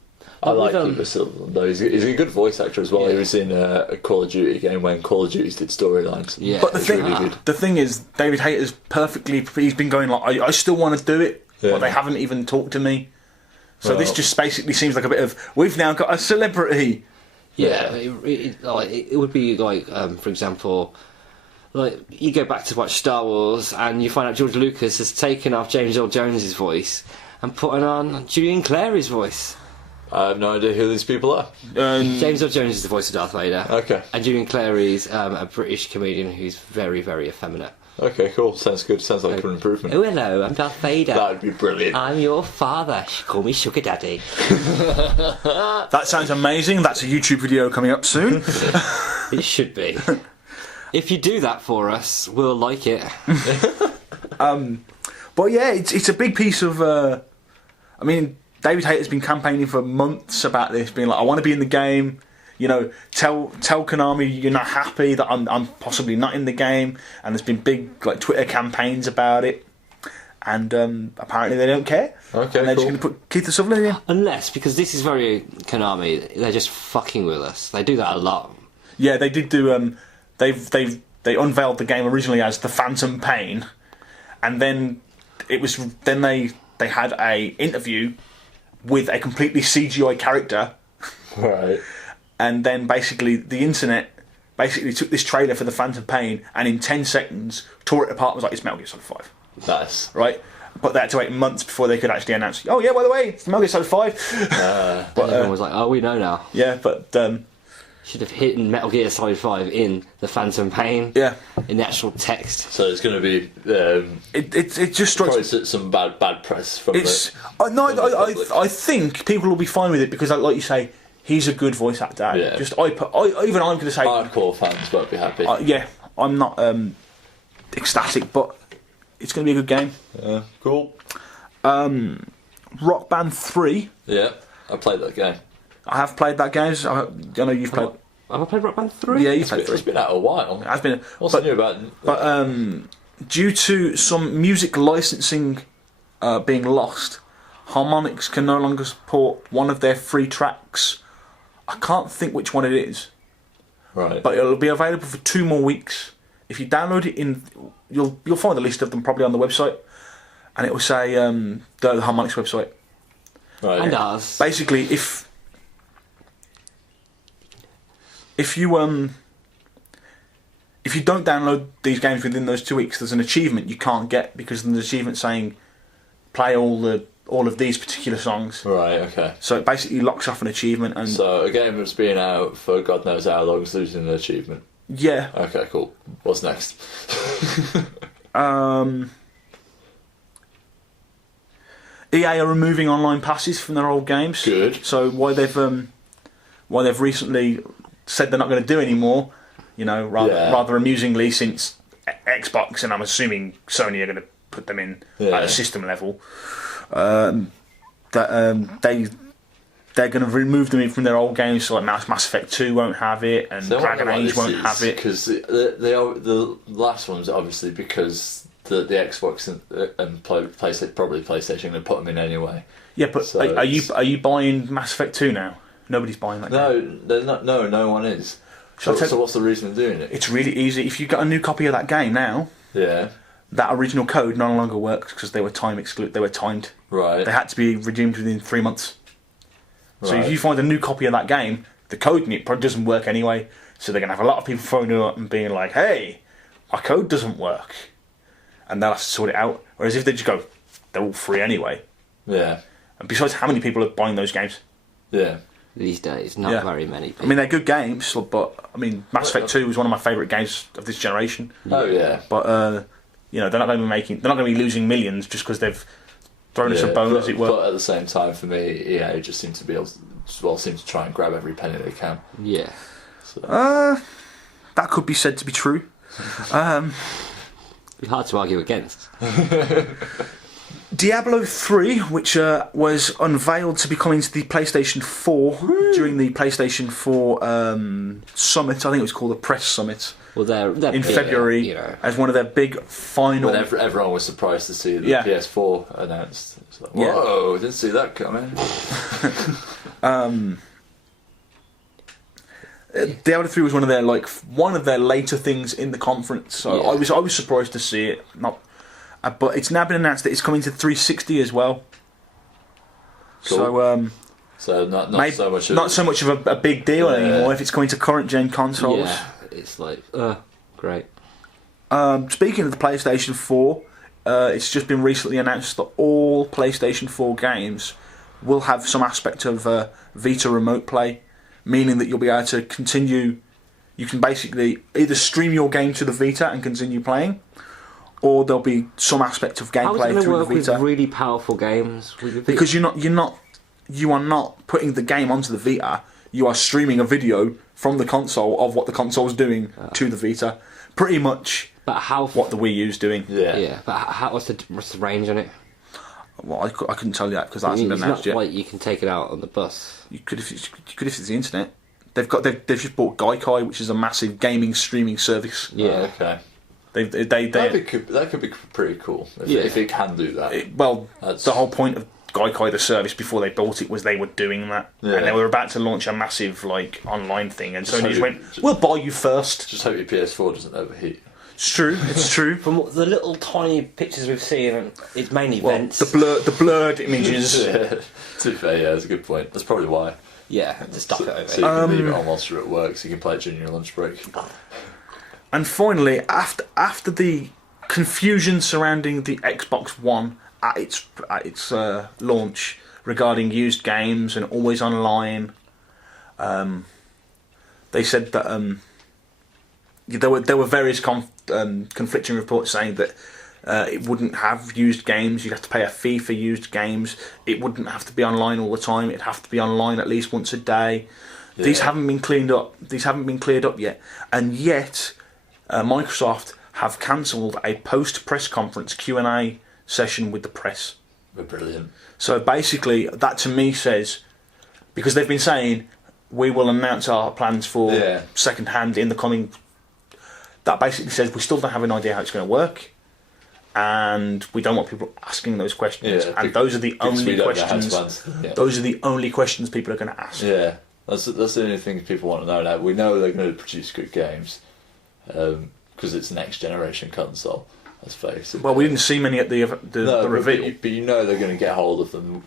I like with, Keith Sutherland though. He's a good voice actor as well. Yeah. He was in a Call of Duty game when Call of Duty did storylines. Yeah. But the It's thing, really good. the thing is, David Hayter's perfectly. He's been going like, I still want to do it, Yeah. but they haven't even talked to me. So this Well- just basically seems like a bit of we've now got a celebrity. Yeah, it would be like, for example, like you go back to watch Star Wars and you find out George Lucas has taken off James Earl Jones's voice and put on Julian Clary's voice. I have no idea who these people are. James Earl Jones is the voice of Darth Vader. Okay. And Julian Clary's a British comedian who's very, very effeminate. Okay, cool. Sounds good. Sounds like an improvement. Oh, hello, I'm Darth Vader. That would be brilliant. I'm your father. Call me Sugar Daddy. That sounds amazing. That's a YouTube video coming up soon. It should be. If you do that for us, we'll like it. But yeah, it's a big piece of. I mean, David Hayter's been campaigning for months about this, being like, I want to be in the game. You know, tell Konami you're not happy that I'm possibly not in the game, and there's been big like Twitter campaigns about it, and apparently they don't care. Okay, and they're just cool. going to put Keith Sutherland in. Unless, because this is very Konami, they're just fucking with us. They do that a lot. Yeah, they did do. They unveiled the game originally as the Phantom Pain, and then they had a interview with a completely CGI character. Right. And then basically the internet basically took this trailer for the Phantom Pain and in 10 seconds tore it apart and was like, it's Metal Gear Solid 5. Nice. Right? But they had to wait months before they could actually announce, oh yeah, by the way, it's Metal Gear Solid 5. And everyone was like, oh, we know now. Yeah, but Should have hidden Metal Gear Solid 5 in the Phantom Pain. yeah. In the actual text. So it's going to be It just strikes probably some bad press from it's the. no, from the public. I think people will be fine with it because like you say, he's a good voice actor. Yeah. Just even I'm going to say Hardcore fans won't be happy. yeah, I'm not ecstatic, but it's going to be a good game. Yeah, cool. Rock Band 3. Yeah, I played that game. I have played that game. I know you've played. Have I played Rock Band 3? Yeah, you've played It's 3. been out a while. It has been. What's but new about? due to some music licensing being lost, Harmonix can no longer support one of their free tracks. I can't think which one it is, Right. but it'll be available for 2 more weeks. If you download it you'll find the list of them probably on the website, and it will say the Harmonix website. right. And ours. Basically, if you don't download these games within those 2 weeks, there's an achievement you can't get because there's an achievement saying play all of these particular songs. Right. Okay. So it basically locks off an achievement, and So a game that's been out for God knows how long is losing an achievement. yeah, Okay, cool. What's next? EA are removing online passes from their old games. Good. So why they've recently said they're not going to do anymore, rather amusingly, since Xbox and I'm assuming Sony are going to put them in Yeah. at a system level. They're going to remove them from their old games, so like Mass Effect 2 won't have it, and Dragon Age won't have it. Because they are the last ones, obviously, because the Xbox and PlayStation, probably PlayStation, going to put them in anyway. Yeah, but So are you buying Mass Effect 2 now? Nobody's buying that game. No, they're not. No one is. So what's the reason for doing it? It's really easy. If you got a new copy of that game now, Yeah. that original code no longer works because they were They were timed. Right. They had to be redeemed within 3 months. So Right. if you find a new copy of that game, the code in it probably doesn't work anyway. So they're going to have a lot of people phoning up and being like, "Hey, my code doesn't work," and they'll have to sort it out. Whereas if they just go, they're all free anyway. Yeah. And besides, how many people are buying those games? Yeah. These days, not Yeah. very many people. I mean, they're good games, but I mean, Mass Effect 2 was one of my favourite games of this generation. Oh yeah. But you know, they're not going to be losing millions just because they've thrown us a bone, as it were. But at the same time, for me, EA just seem to try and grab every penny they can. Yeah. So. That could be said to be true. Be hard to argue against. Diablo 3, which was unveiled to be coming to the PlayStation 4 during the PlayStation 4 summit. I think it was called the Press Summit Well, they're in big, February, you know. as one of their big final. When everyone was surprised to see the Yeah. PS4 announced. It's like, Yeah. whoa, didn't see that coming. Diablo 3 was one of their later things in the conference. So Yeah. I was surprised to see it. But it's now been announced that it's coming to 360 as well. Cool. So So not so much. not so much of a big deal Yeah. anymore if it's coming to current gen consoles. Yeah, it's like, great. Speaking of the PlayStation 4, it's just been recently announced that all PlayStation 4 games will have some aspect of Vita remote play, meaning that you'll be able to continue. You can basically either stream your game to the Vita and continue playing, or there'll be some aspect of How's it gameplay going to through work the with Vita. really powerful games? Because you are not putting the game onto the Vita. You are streaming a video from the console of what the console's doing to the Vita. Pretty much But how? what the Wii U's doing. Yeah. Yeah, but what's the range on it? Well, I couldn't tell you that because that hasn't It's been announced not yet. like you can take it out on the bus. You could if it's the internet. They've just bought Gaikai, which is a massive gaming streaming service. Yeah. Oh, okay. They That could be pretty cool Yeah. if it can do that. well, That's- the whole point of Gaikai, the service, before they bought it, was they were doing that, Yeah. and they were about to launch a massive online thing, and Sony So just you- went, "We'll buy you first." Just hope your PS4 doesn't overheat. It's true. It's true. From the little tiny pictures we've seen, it's mainly Well, vents. the blurred images. Yeah. To be fair, yeah, that's a good point. That's probably why. Yeah, just stuff it over. So you can leave it on whilst you're at work, so you can play it during your lunch break. And finally, after the confusion surrounding the Xbox One at its launch regarding used games and always online, they said that there were various conflicting reports saying that it wouldn't have used games. You'd have to pay a fee for used games. It wouldn't have to be online all the time. It'd have to be online at least once a day. Yeah. These haven't been cleaned up. These haven't been cleared up yet, and yet Microsoft have cancelled a post-press conference Q&A session with the press. They're brilliant. So basically, that to me says, because they've been saying we will announce our plans for Yeah. second hand in the coming. That basically says we still don't have an idea how it's going to work, and we don't want people asking those questions. Yeah, and those are the because we only don't know how to questions. answer them. Yeah. Those are the only questions people are going to ask. Yeah, that's the only thing people want to know now. We know they're going to produce good games because it's next generation console. Let's face it. Well, we didn't see many at the No, reveal. but you know they're going to get hold of them.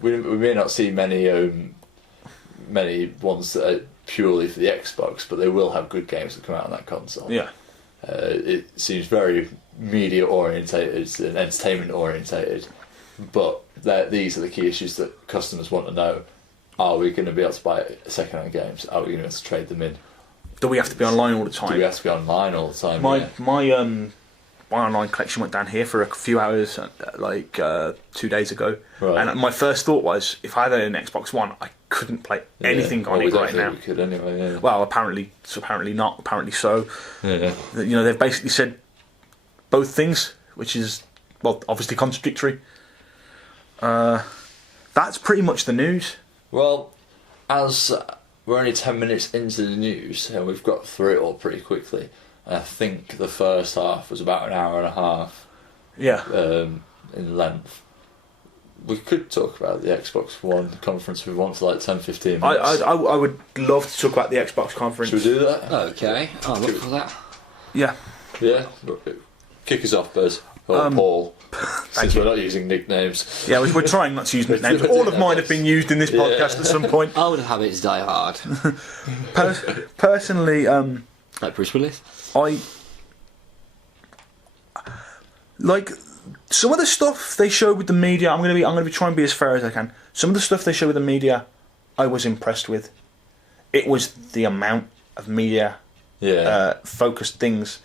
We may not see many ones that are purely for the Xbox, but they will have good games that come out on that console. Yeah. It seems very media orientated and entertainment orientated, but these are the key issues that customers want to know. Are we going to be able to buy second-hand games? Are we going to be able to trade them in? Do we have to be online all the time? Do we have to be online all the time? My Yeah. my online collection went down here for a few hours, 2 days ago. Right. And my first thought was, if I had an Xbox One, I couldn't play anything on Well, it we don't right think now. we could anyway. Yeah. Well, apparently not. Apparently so. Yeah. You know, they've basically said both things, which is, well, obviously contradictory. That's pretty much the news. Well, as we're only 10 minutes into the news, and we've got through it all pretty quickly, and I think the first half was about an hour and a half Yeah. in length. We could talk about the Xbox One conference if we want for like 10-15 minutes. I would love to talk about the Xbox conference. Should we do that? Okay, I'll look for that. Yeah. Yeah? Kick us off, Buzz. Or Paul. Since we're not using nicknames. Yeah, we're trying not to use nicknames. All of mine have been used in this podcast at some point. Old habits die hard. Personally, Like Bruce Willis. I like some of the stuff they showed with the media. I'm gonna be trying to be as fair as I can. Some of the stuff they showed with the media, I was impressed with. It was the amount of media focused things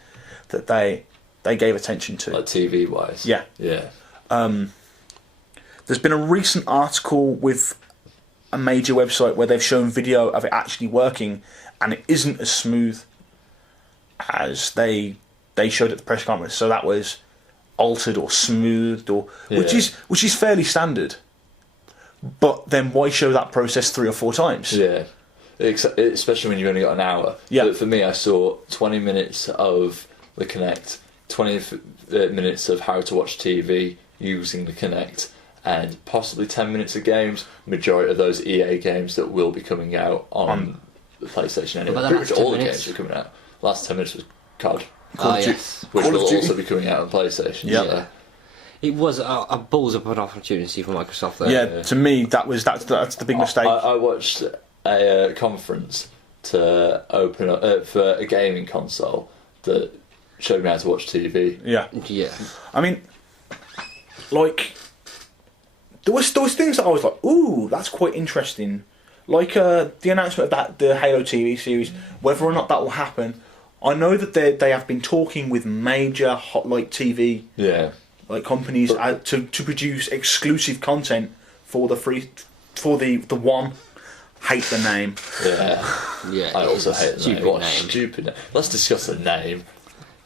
that they gave attention to. Like TV wise. Yeah. Yeah. There's been a recent article with a major website where they've shown video of it actually working, and it isn't as smooth as they showed at the press conference. So that was altered or smoothed, or which is fairly standard. But then why show that process 3 or 4 times? Yeah. Especially when you've only got an hour. Yeah. But for me, I saw 20 minutes of the Kinect, 20 minutes of how to watch TV using the Kinect, and possibly 10 minutes of games. Majority of those EA games that will be coming out on the PlayStation anyway. About Pretty last much 10 all the minutes? games are coming out. Last 10 minutes was COD, Yes. which Call of will Duty. also be coming out on PlayStation. Yeah. So. It was a balls of an opportunity for Microsoft there. Yeah, to me that's the big mistake. I watched a conference to open up for a gaming console that showed me how to watch TV. Yeah. Yeah. I mean, like, there was things that I was like, ooh, that's quite interesting. Like the announcement of the Halo TV series, whether or not that will happen. I know that they have been talking with major TV companies to produce exclusive content for the One. Hate the name. Yeah. I also hate the name. What a stupid name. Let's discuss the name.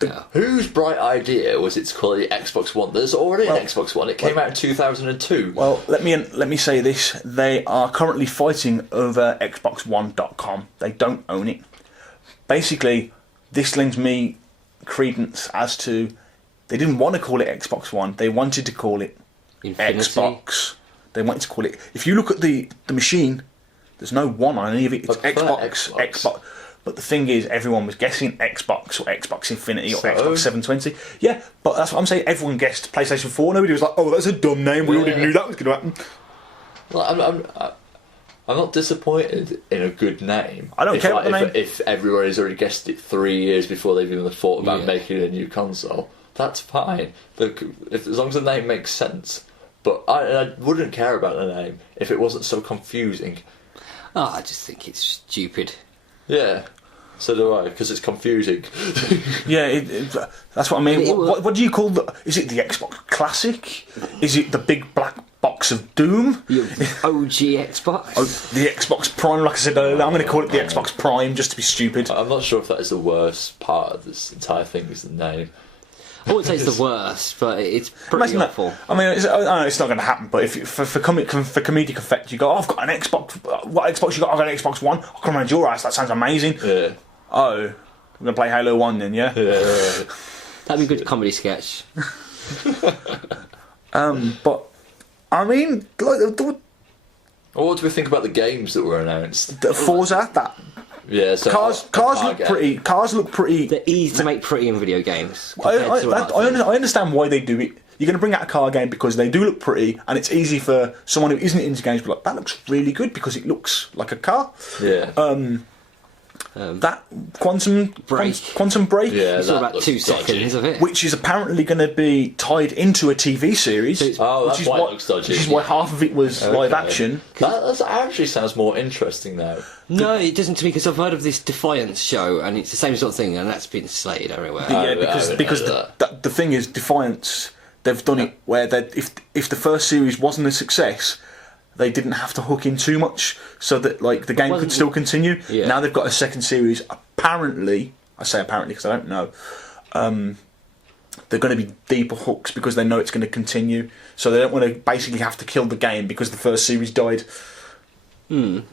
Yeah. Whose bright idea was it to call it Xbox One? There's already an Xbox One. It came out in 2002. Well, let me say this. They are currently fighting over Xbox1.com. They don't own it. Basically, this lends me credence as to they didn't want to call it Xbox One. They wanted to call it Infinity. Xbox. They wanted to call it... If you look at the machine, there's no one on any of it. It's Xbox. But the thing is, everyone was guessing Xbox or Xbox Infinity or Xbox 720. Yeah, but that's what I'm saying. Everyone guessed PlayStation 4. Nobody was like, oh, that's a dumb name. We already knew that was going to happen. Well, I'm not disappointed in a good name. I don't care about the name. If everybody's already guessed it 3 years before they've even thought about making a new console, that's fine. As long as the name makes sense. But I wouldn't care about the name if it wasn't so confusing. Oh, I just think it's stupid. Yeah, so do I, because it's confusing. Yeah, that's what I mean. What do you call is it the Xbox Classic? Is it the big black box of doom? The OG Xbox? Oh, the Xbox Prime, like I said earlier. I'm going to call it the Xbox Prime just to be stupid. I'm not sure if that is the worst part of this entire thing, is the name. I wouldn't say it's the worst, but it's pretty awful. I mean, I know it's not going to happen, but if for comedic effect, you go, oh, I've got an Xbox. What Xbox you got? I've got an Xbox One. I'll come around your house. That sounds amazing. Yeah. Oh, we're going to play Halo 1 then, yeah? Yeah. That'd be a good comedy sketch. But, I mean, like, What do we think about the games that were announced? the Forza, that... Yeah, so Cars look pretty. They're easy to make pretty in video games. I understand why they do it. You're going to bring out a car game because they do look pretty, and it's easy for someone who isn't into games to be like, that looks really good because it looks like a car. Yeah. That Quantum Break. Yeah, it's all about 2 seconds of it. Which is apparently going to be tied into a TV series. That's why it looks dodgy. Which is why half of it was live action. That actually sounds more interesting now. No, it doesn't to me, because I've heard of this Defiance show, and it's the same sort of thing, and that's been slated everywhere. Yeah, because the thing is, Defiance, they've done it where if the first series wasn't a success, they didn't have to hook in too much, so that like the game could still continue. Yeah. Now they've got a second series. Apparently, I say apparently because I don't know. they're going to be deeper hooks because they know it's going to continue. So they don't want to basically have to kill the game because the first series died.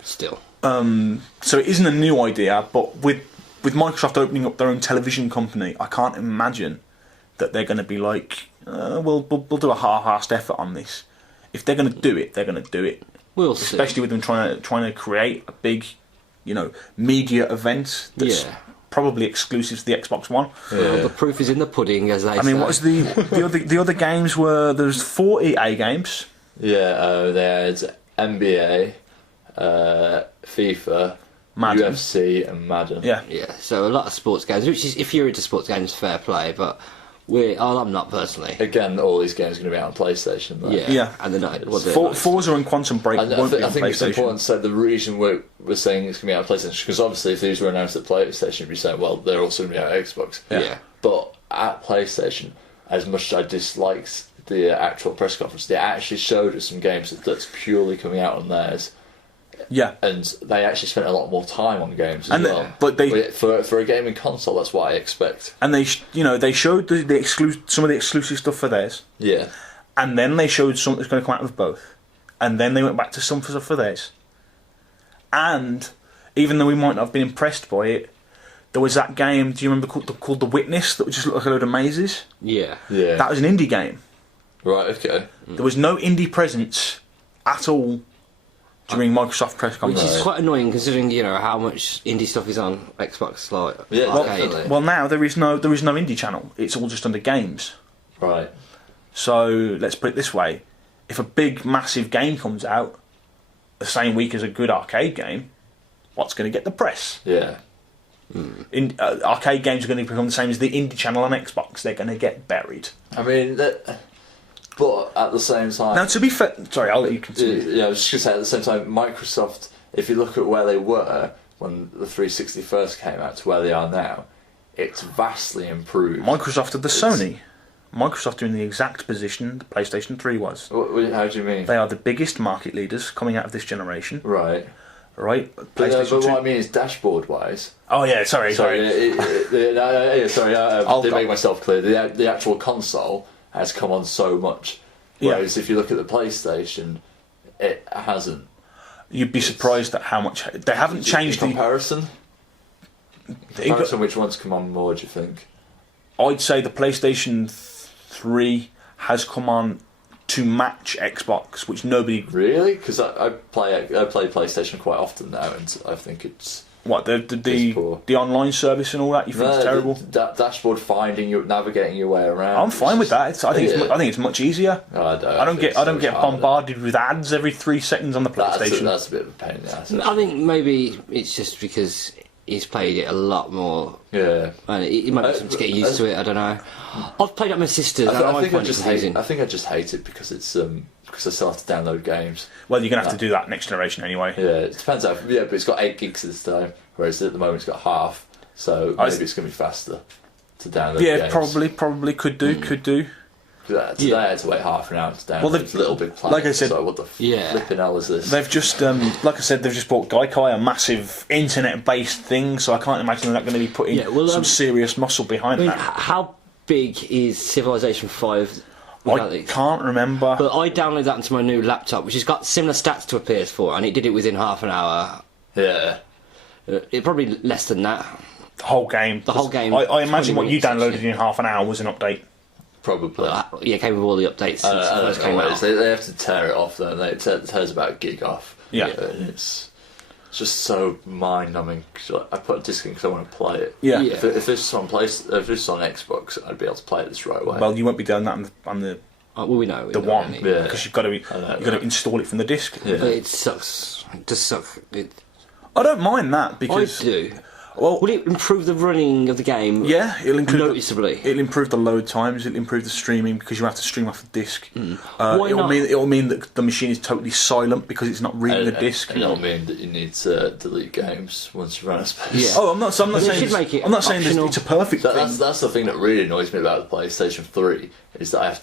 Still. So it isn't a new idea, but with Microsoft opening up their own television company, I can't imagine that they're going to be like, we'll do a half-assed effort on this. If they're going to do it, they're going to do it. We'll see. Especially with them trying to create a big, media event that's probably exclusive to the Xbox One. Well, the proof is in the pudding, as they say. I mean, what was the other games were? There's 4 EA games. Yeah, they had NBA, FIFA, Madden. UFC, and Madden. Yeah. Yeah, so a lot of sports games, which is, if you're into sports games, fair play, but I'm not personally. Again, all these games are going to be out on PlayStation. Though. Yeah, and they're not. Forza and Quantum Break won't be on I think it's PlayStation. important to say the reason we're saying it's going to be out on PlayStation, because obviously if these were announced at PlayStation, you'd be saying, well, they're also going to be out on Xbox. Yeah. But at PlayStation, as much as I disliked the actual press conference, they actually showed us some games that's purely coming out on theirs. Yeah. And they actually spent a lot more time on games as well. But for a gaming console, that's what I expect. And they showed some of the exclusive stuff for theirs. Yeah. And then they showed something that's going to come out of both. And then they went back to some stuff for theirs. And even though we might not have been impressed by it, there was that game, do you remember, called The Witness, that just looked like a load of mazes? Yeah. Yeah. That was an indie game. Right, okay. There was no indie presence at all during Microsoft press Which conference. is quite annoying considering, how much indie stuff is on Xbox, like Yeah, arcade. definitely. Well, now there is no indie channel. It's all just under games. Right. So let's put it this way: if a big, massive game comes out the same week as a good arcade game, what's going to get the press? Yeah. Arcade games are going to become the same as the indie channel on Xbox. They're going to get buried. I mean, but at the same time... Now, to be fair... Sorry, I'll let you continue. Yeah, I was just going to say, at the same time, Microsoft, if you look at where they were when the 360 first came out to where they are now, it's vastly improved. Microsoft are the Sony. Microsoft are in the exact position the PlayStation 3 was. How do you mean? They are the biggest market leaders coming out of this generation. Right. Right? But PlayStation 2. what I mean is dashboard-wise. Oh, yeah, sorry. Sorry, I didn't go. make myself clear. The actual console has come on so much. Whereas if you look at the PlayStation, it hasn't. You'd be surprised at how much... They haven't changed in comparison? Which one's come on more, do you think? I'd say the PlayStation 3 has come on to match Xbox, which nobody... Really? Because I play PlayStation quite often now, and I think it's... What, the online service and all that, you think it's terrible? Dashboard finding, navigating your way around. I'm fine with that. I think it's much easier. I don't get bombarded with ads every 3 seconds on the PlayStation. That's a bit of a pain in the ass. I think maybe it's just because he's played it a lot more. Yeah. And it might be something to get used to it, I don't know. I've played it with my sisters. I think I just hate it because it's because I still have to download games. Well, you're going to have to do that next generation anyway. Yeah, it depends how... Yeah, but it's got 8 gigs this time, whereas at the moment it's got half, so maybe it's going to be faster to download games. Probably could do. Today I had to wait half an hour to download Little Big Planet. Like I said... So what the flipping hell is this? They've just, like I said, they've just bought Gaikai, a massive internet-based thing, so I can't imagine they're not going to be putting some serious muscle behind that. How big is Civilization 5? I can't remember. But I downloaded that into my new laptop, which has got similar stats to a PS4, and it did it within half an hour. Yeah. It probably less than that. The whole game. I imagine what you downloaded in half an hour was an update. Probably. It came with all the updates since it first came out. They have to tear it off, don't they? It tears about a gig off. Yeah. And it's just so mind-numbing. I put a disc in because I want to play it. Yeah. If this was on Xbox, I'd be able to play it this right away. Well, you won't be doing that on the we know the one, because you've got to install it from the disc. Yeah. But it sucks. It does suck. I don't mind that because I do. Well, will it improve the running of the game? Yeah, noticeably. It'll improve the load times. It'll improve the streaming because you have to stream off the disc. Why not? It'll mean that the machine is totally silent because it's not reading the disc. And it'll mean that you need to delete games once you run out of space. Yeah. Oh, I'm not saying it's a perfect thing. That's the thing that really annoys me about the PlayStation 3 is that I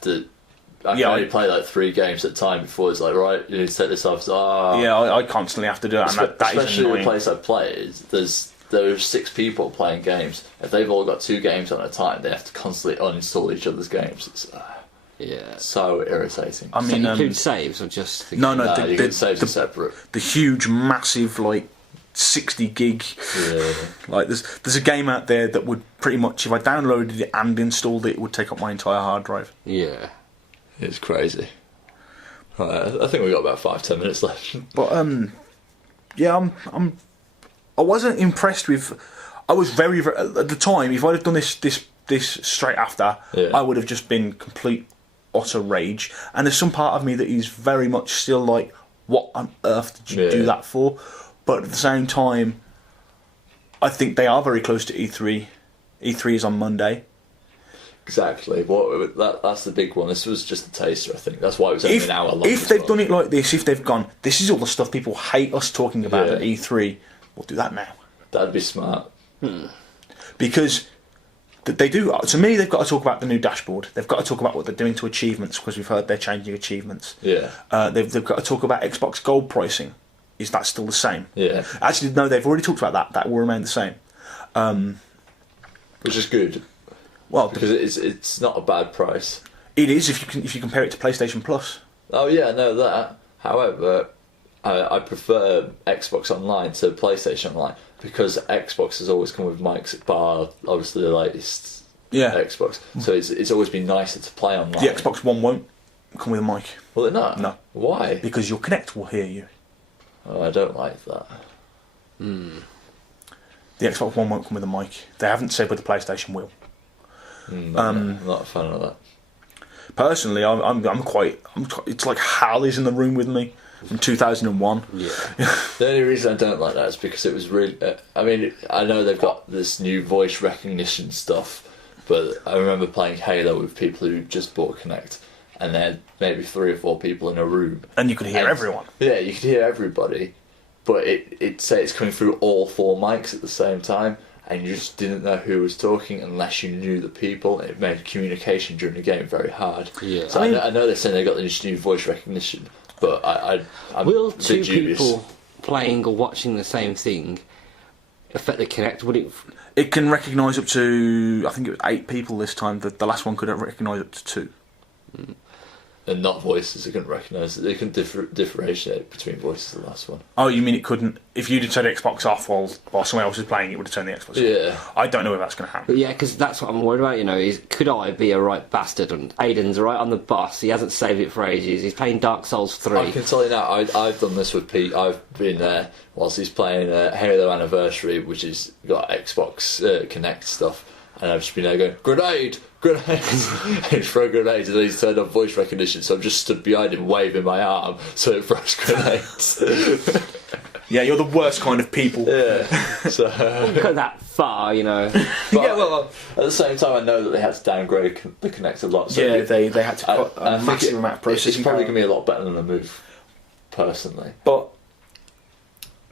can only play like 3 games at a time before it's like, right, you need to take this off. I constantly have to do that, and that is especially annoying. the place I play is there are 6 people playing games. If they've all got 2 games on a time, they have to constantly uninstall each other's games. It's so irritating. I So mean, include saves or just the no, you can save them separate. the huge, massive, like 60 gig. Yeah. Like there's a game out there that would pretty much, if I downloaded it and installed it, it would take up my entire hard drive. Yeah. It's crazy. Right, I think we've got about 5-10 minutes left. But yeah, I wasn't impressed with. I was very at the time. If I'd have done this straight after, I would have just been complete utter rage. And there's some part of me that is very much still like, what on earth did you do that for? But at the same time, I think they are very close to E3. E3 is on Monday. Exactly. That's the big one. This was just a taster, I think. That's why it was only an hour long. If they've done it like this, if they've gone, this is all the stuff people hate us talking about at E3, we'll do that now. That'd be smart. Because they do. To me, they've got to talk about the new dashboard. They've got to talk about what they're doing to achievements, because we've heard they're changing achievements. Yeah. They've got to talk about Xbox Gold pricing. Is that still the same? Yeah. Actually, no, they've already talked about that. That will remain the same. Which is good. Well, Because it's not a bad price. it is if you compare it to PlayStation Plus. Oh yeah, I know that. However, I prefer Xbox Online to PlayStation Online because Xbox has always come with mics, bar obviously the latest Xbox. So it's always been nicer to play online. The Xbox One won't come with a mic. Will it not? No. Why? Because your Kinect will hear you. Oh, I don't like that. The Xbox One won't come with a mic. They haven't said whether the PlayStation will. I'm not a fan of that. Personally, it's like Hal is in the room with me from 2001. Yeah. The only reason I don't like that is because it was really. I mean, I know they've got this new voice recognition stuff, but I remember playing Halo with people who just bought Kinect, and they had maybe 3 or 4 people in a room, And you could hear everyone. Yeah, you could hear everybody, but it say it's coming through all 4 mics at the same time, and you just didn't know who was talking unless you knew the people. It made communication during the game very hard. Yeah. So I know they're saying they got this new voice recognition, but I'm Will a bit 2 dubious. people playing or watching the same thing affect the Kinect? Would it? It can recognise up to, I think it was 8 people this time. The last one could recognise up to 2. And not voices, they couldn't recognise it. They couldn't differentiate between voices, the last one. Oh, you mean it couldn't? If you'd have turned the Xbox off while someone else was playing, it would have turned the Xbox off. Yeah. I don't know if that's going to happen. But yeah, because that's what I'm worried about. You know, is could I be a right bastard? And Ayden's right on the bus. He hasn't saved it for ages. He's playing Dark Souls 3. I can tell you now, I've done this with Pete. I've been there whilst he's playing Halo Anniversary, which has got Xbox Kinect stuff, and I've just been there going, grenade! He'd throw grenades, and then he's turned on voice recognition, so I've just stood behind him waving my arm so it throws grenades. Yeah, you're the worst kind of people. Yeah. So, Wouldn't go that far, you know. but, yeah, well, at the same time, I know that they had to downgrade the Kinect a lot. So Yeah, they had to cut I a think massive amount of processing. It's probably power. going to be a lot better than the Move, personally. But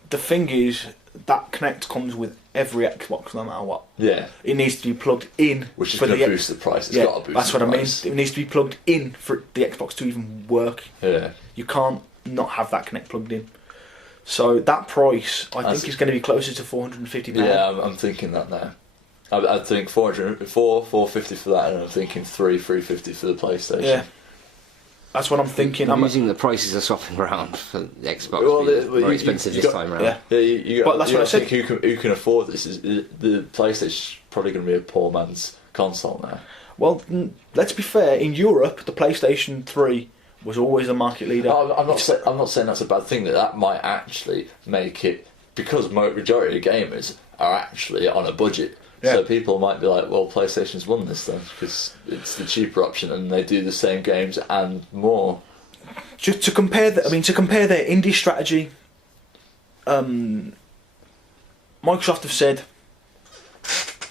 the thing is, that Kinect comes with every Xbox, no matter what. Yeah. It needs to be plugged in. Which is for going to the boost the price. It's Yeah, got to boost that's the what price. I mean. It needs to be plugged in for the Xbox to even work. Yeah. You can't not have that Kinect plugged in. So that price, I think, is going to be closer to £450. Yeah, I'm thinking that now. I think 450 for that, and I'm thinking 350 for the PlayStation. Yeah. That's what I'm thinking. I'm using the prices are swapping around for the Xbox. Well, being well, more you expensive got- this time around. Yeah. Yeah, you But that's what I said. think who can afford this? Is the PlayStation's probably going to be a poor man's console now. Well, let's be fair. In Europe, the PlayStation 3 was always a market leader. I'm not saying that's a bad thing. That might actually make it, because majority of gamers are actually on a budget. Yeah. So people might be like, well, PlayStation's won this then because it's the cheaper option and they do the same games and more. Just to compare, to compare their indie strategy, Microsoft have said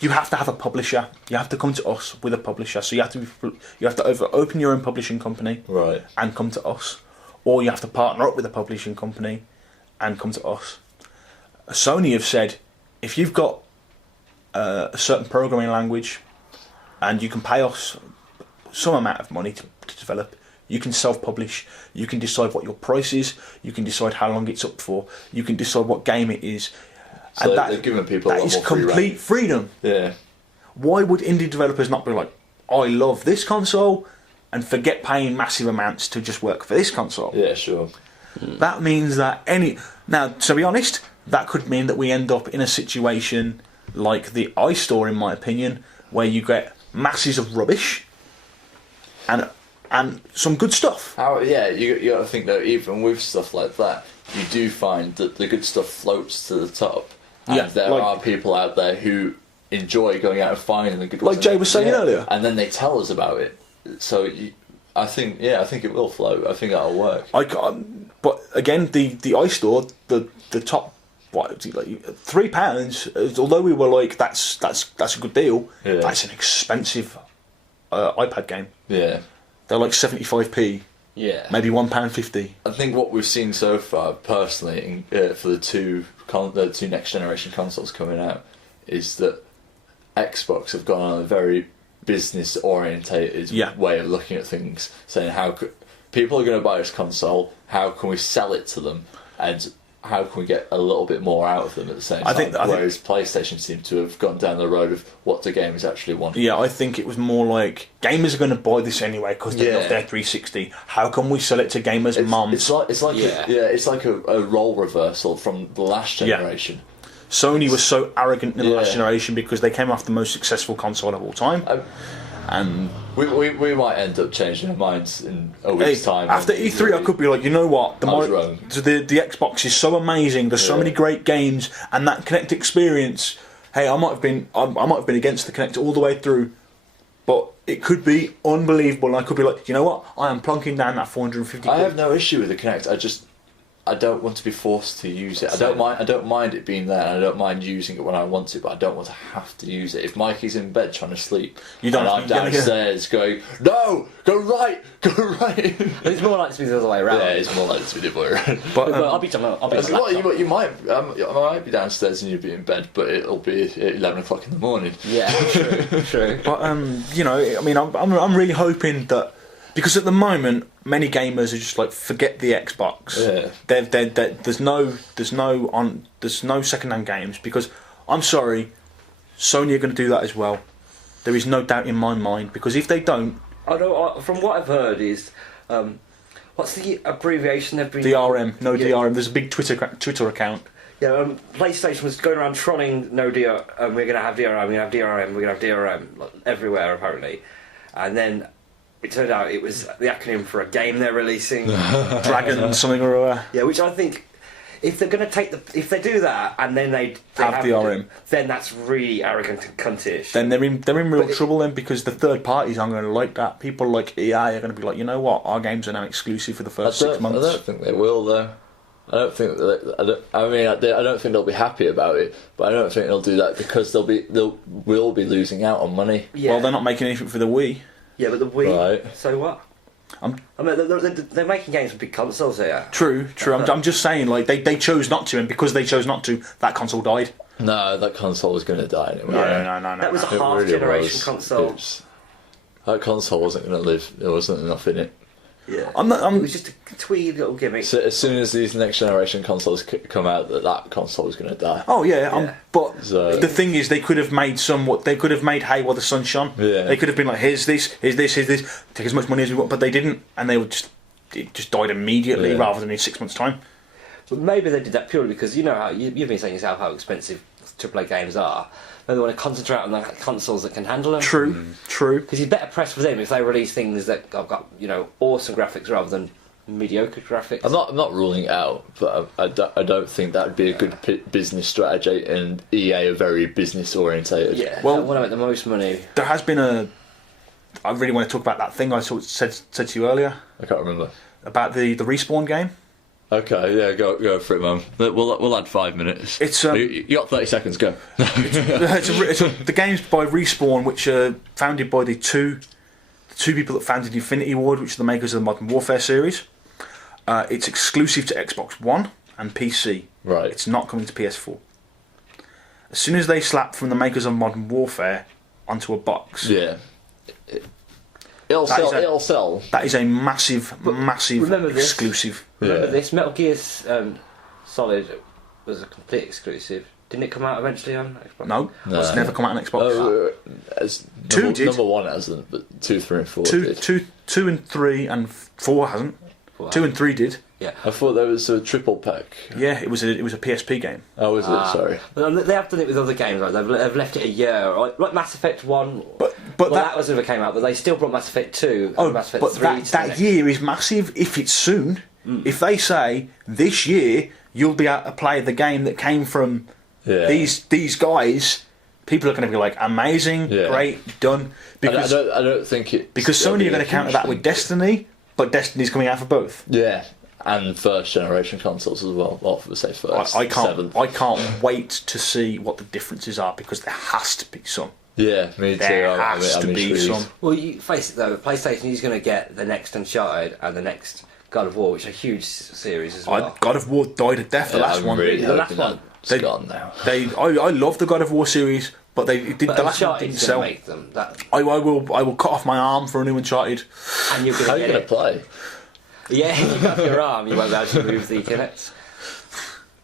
you have to have a publisher. You have to come to us with a publisher. So you have to either open your own publishing company, Right. and come to us, or you have to partner up with a publishing company and come to us. Sony have said if you've got a certain programming language and you can pay us some amount of money to develop, you can self-publish, you can decide what your price is, you can decide how long it's up for, you can decide what game it is, So and they're giving people a that lot is more free complete rein. freedom. Yeah. Why would indie developers not be like, I love this console, and forget paying massive amounts to just work for this console? Yeah, sure. That means that now, to be honest, that could mean that we end up in a situation like the iStore, in my opinion, where you get masses of rubbish and some good stuff. You got to think though, even with stuff like that, you do find that the good stuff floats to the top, and there are people out there who enjoy going out and finding the good ones. Like Jay was saying earlier, and then they tell us about it. So I think it will float. I think that'll work. But again, the iStore, the top, what, like £3. Although we were like, that's a good deal. Yeah. That's an expensive iPad game. Yeah. They're like 75p. Yeah. Maybe £1.50. I think what we've seen so far, personally, for the two next generation consoles coming out, is that Xbox have gone on a very business orientated way of looking at things, saying people are going to buy this console, how can we sell it to them, and how can we get a little bit more out of them at the same time. Whereas PlayStation seem to have gone down the road of what the gamers actually want. Yeah, I think it was more like gamers are going to buy this anyway because they love their 360. How can we sell it to gamers' mums? It's like a role reversal from the last generation. Sony was so arrogant in the last generation because they came off the most successful console of all time. And we might end up changing our minds in a week's time. After E3, I could be like, you know what? I was wrong. The Xbox is so amazing. There's so many great games, and that Kinect experience. Hey, I might have been against the Kinect all the way through, but it could be unbelievable. And I could be like, you know what? I am plonking down that 450. I have no issue with the Kinect. I don't want to be forced to use it. I don't mind it being there, and I don't mind using it when I want to, but I don't want to have to use it. If Mikey's in bed trying to sleep, and I'm downstairs going, no, go right. It's more likely to be the other way around. Yeah, it's more likely to be the other way around. But I'll be you might I might be downstairs and you'll be in bed, but it'll be at 11 o'clock in the morning. Yeah, true. But I mean, I'm really hoping that. Because at the moment, many gamers are just like, forget the Xbox. Yeah. There's no second-hand games, because I'm sorry, Sony are going to do that as well. There is no doubt in my mind, because if they don't, I know. From what I've heard is, what's the abbreviation they've been? DRM, DRM. There's a big Twitter account. Yeah, PlayStation was going around trolling no DRM. We're going to have DRM. We're going to have DRM. We're going to have DRM like, everywhere apparently, and then. It turned out it was the acronym for a game they're releasing, Dragon something or other. Yeah, which I think, if they're going to if they do that and then they have DRM, then that's really arrogant and cuntish. Then they're in real trouble then, because the third parties aren't going to like that. People like EA are going to be like, you know what, our games are now exclusive for the first 6 months. I don't think they will though. I don't think they'll be happy about it, but I don't think they'll do that because we'll be losing out on money. Yeah. Well, they're not making anything for the Wii. Yeah, but the Wii. Right. So what? I mean, they're making games for big consoles here. True. I'm just saying, like they chose not to, and because they chose not to, that console died. No, that console was going to die anyway. No. That was a half-generation console. That console wasn't going to live. There wasn't enough in it. Yeah. It was just a twee little gimmick. So as soon as these next generation consoles come out, that console was going to die. Oh yeah. But the thing is, they could have made They could have made Hey While the Sun Shone. Yeah. They could have been like, here's this. Take as much money as we want, but they didn't, and it just died immediately rather than in 6 months' time. But maybe they did that purely because you know how you've been saying yourself how expensive AAA games are. Maybe they want to concentrate on the consoles that can handle them. True. Because you're better pressed for them if they release things that have got awesome graphics rather than mediocre graphics. I'm not ruling it out, but I don't think that would be a good business strategy, and EA are very business orientated. Yeah, well, they want to make the most money. There has been I really want to talk about that thing I said to you earlier. I can't remember. About the Respawn game. Okay, yeah, go for it, man. We'll add 5 minutes. You got 30 seconds. Go. The game's by Respawn, which are founded by the two people that founded Infinity Ward, which are the makers of the Modern Warfare series. It's exclusive to Xbox One and PC. Right. It's not coming to PS4. As soon as they slap from the makers of Modern Warfare onto a box, it'll sell. That is a massive exclusive. Remember this? Metal Gear Solid was a complete exclusive. Didn't it come out eventually on Xbox? No, No. it's never come out on Xbox. As Two number, did. number 1 hasn't, but 2, 3, and 4 Two, did. two and 3 and 4 hasn't. Well, 2 and 3 did. Yeah. I thought there was a triple pack. Yeah, it was a PSP game. Oh, was it? Sorry. But they have done it with other games. Like they've left it a year. Like Mass Effect 1. But Well, that that was never came out, but they still brought Mass Effect 2 oh, and Mass Effect but 3 that to the that next- year is massive. If it's soon, if they say this year you'll be able to play the game that came from Yeah. these guys, people are going to be like, amazing, Yeah. great, done. Because I don't think it. because Sony are going to counter that with Destiny, but Destiny's coming out for both. Yeah, and first generation consoles as well. Well, we'll say first. I can't. Seventh. I can't wait to see what the differences are because there has to be some. Yeah, me too. There has I'm to be intrigued. some. Well, you face it though, PlayStation is going to get the next Uncharted and the next God of War, which are huge series as well. God of War died a death. The Yeah, last I'm one. really The last hoping one. that's gone now. I love the God of War series, but it did But the last one Uncharted's didn't going sell. to make them. That, I will cut off my arm for a new Uncharted. and you're How going are to you get going to it. play? Yeah, you got your arm, you won't be able to move the Kinects.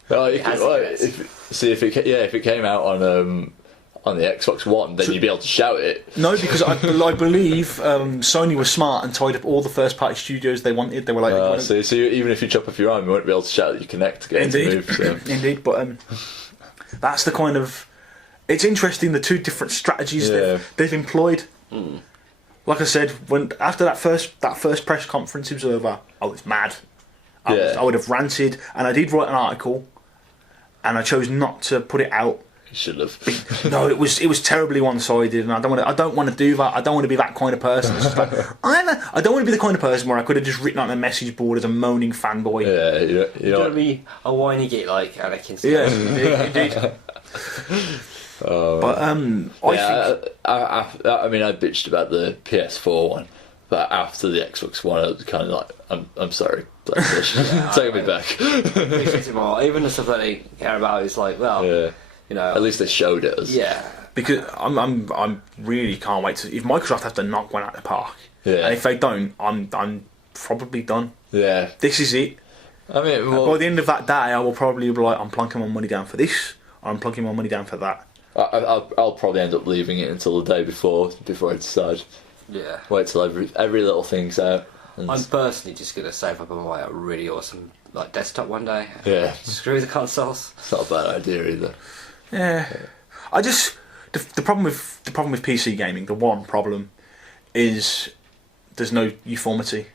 Well, It has it. if it came out on the Xbox One, then you'd be able to shout it. No, because I believe Sony was smart and tied up all the first party studios they wanted. They were like, So even if you chop off your arm, you won't be able to shout that you connect to get it to indeed, move. So. indeed. But that's the kind of. It's interesting the two different strategies Yeah. they've employed. Like I said, when after that first press conference was over, I was mad. I would have ranted, and I did write an article, and I chose not to put it out. You should have. No, it was terribly one-sided, and I don't want to do that. I don't want to be that kind of person. It's just like, I don't want to be the kind of person where I could have just written on a message board as a moaning fanboy. Yeah, you You're know. going to be a whiny git like Anakin. Yeah, indeed. But I mean, I bitched about the PS4 one, but after the Xbox One, I was kind of like, I'm sorry, PlayStation, take me back. Appreciate it more. Even the stuff that they care about is like, well, Yeah. you know, At least they showed it us. yeah. because I'm really can't wait to if Microsoft have to knock one out of the park. Yeah. And if they don't, I'm probably done. Yeah. This is it. I mean, By the end of that day, I will probably be like, I'm plunking my money down for this. Or I'm plunking my money down for that. I'll probably end up leaving it until the day before I decide. Yeah. Wait till every little thing's out. And I'm personally just going to save up and buy a really awesome like desktop one day. Yeah. Screw the consoles. it's not a bad idea either. Yeah. I just the problem with PC gaming, the one problem is there's no uniformity.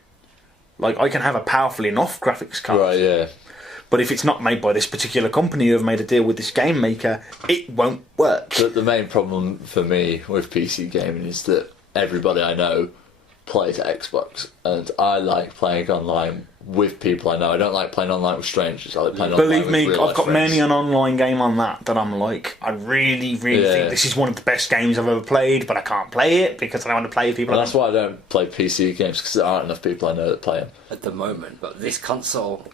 Like I can have a powerful enough graphics card, Right, yeah. but if it's not made by this particular company who have made a deal with this game maker, it won't work. The main problem for me with PC gaming is that everybody I know plays Xbox, and I like playing online with people I know. I don't like playing online with strangers. I like playing online Believe with me, real-life I've got friends. many an online game on that I'm like, I really Yeah. think this is one of the best games I've ever played, but I can't play it because I don't want to play with people. And that's why I don't play PC games, because there aren't enough people I know that play them. At the moment, but this console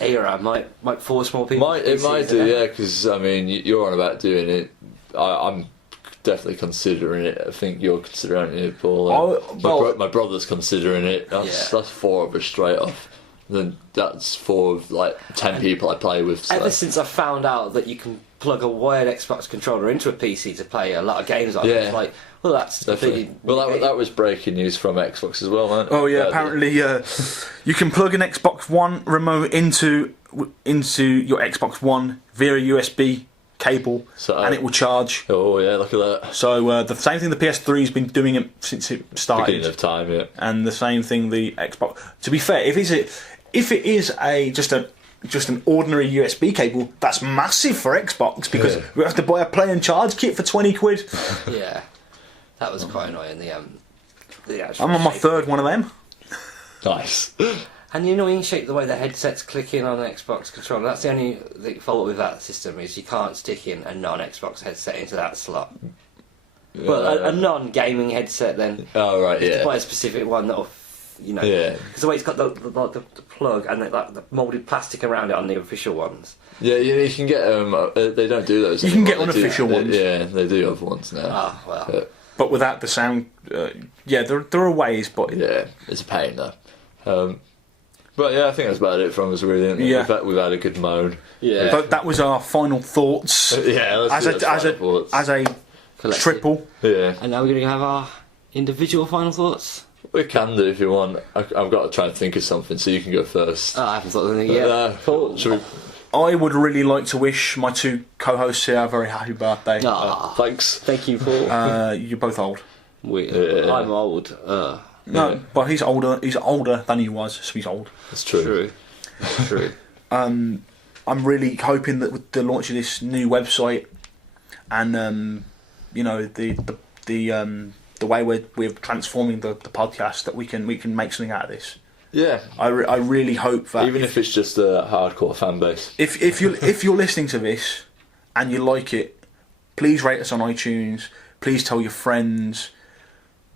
era might force more people. to It might PCs, do, isn't yeah, because I mean, you're on about doing it. I'm definitely considering it. I think you're considering it, Paul. My brother's considering it. That's 4 of us straight off. Then that's 4 of like 10 people I play with. So. Ever since I found out that you can plug a wired Xbox controller into a PC to play a lot of games on, Yeah. it's like, well, that's Definitely. completely. Well, that was breaking news from Xbox as well, man. Oh yeah, apparently you can plug an Xbox One remote into your Xbox One via a USB cable, and it will charge. Oh yeah, look at that. So the same thing the PS3's been doing it since it started, Beginning of time, yeah. and the same thing the Xbox. To be fair, if it is just an ordinary USB cable, that's massive for Xbox because we have to buy a play and charge kit for £20. Yeah, that was quite annoying. The actual I'm on my shape. 3rd one of them. Nice. And the annoying shape, the way the headset's click in on an Xbox controller. That's the only fault with that system is you can't stick in a non-Xbox headset into that slot. Well, a non-gaming headset then. Oh right, You have to buy yeah. a specific one that'll, Yeah. because the way it's got the plug and the moulded plastic around it on the official ones. Yeah, you can get they don't do those. You can anymore. get They do- unofficial ones. Yeah, they do other ones now. Ah, well. But without the sound, there are ways, but Yeah, it's a pain though. But yeah, I think that's about it from us, really. Yeah. We've had a good moan. Yeah. But that was our final thoughts Yeah, as a Collective. triple. Yeah. And now we're going to have our individual final thoughts. We can do if you want. I've got to try and think of something, so you can go first. Oh, I haven't thought of anything yet. Should we? I would really like to wish my two co-hosts here a very happy birthday. Ah, Thanks. thank you, Paul. You're both old. I'm old. No, but he's older. He's older than he was, so he's old. That's true. True. I'm really hoping that with the launch of this new website and you know the way we're transforming the podcast, that we can make something out of this. Yeah. I really hope that Even if it's just a hardcore fan base. if you're listening to this and you like it, please rate us on iTunes. Please tell your friends.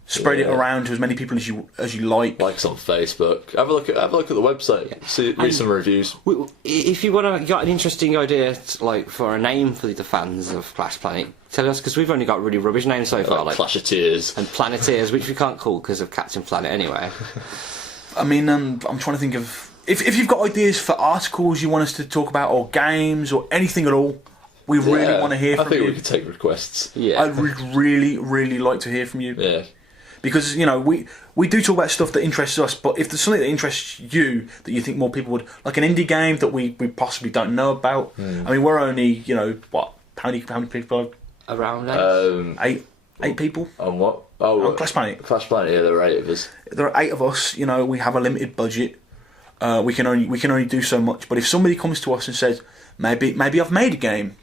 Spread it around to as many people as you like. Like us on Facebook. Have a look at the website. Read some reviews. If you got an interesting idea, like for a name for the fans of Clash Planet, tell us, because we've only got really rubbish names so far, like Clash of Tears and Planeteers, which we can't call because of Captain Planet anyway. I mean, I'm trying to think of if you've got ideas for articles you want us to talk about, or games, or anything at all. We really want to hear from you. I think we could take requests. Yeah, I'd really, really like to hear from you. Yeah. Because, you know, we do talk about stuff that interests us, but if there's something that interests you that you think more people would, like an indie game that we possibly don't know about. I mean, we're only, you know, what? How many people? around Eight people. On what? Oh, On Clash Planet. Clash Planet. Yeah, there are 8 of us. There are 8 of us. You know, we have a limited budget. We can only do so much. But if somebody comes to us and says, maybe I've made a game,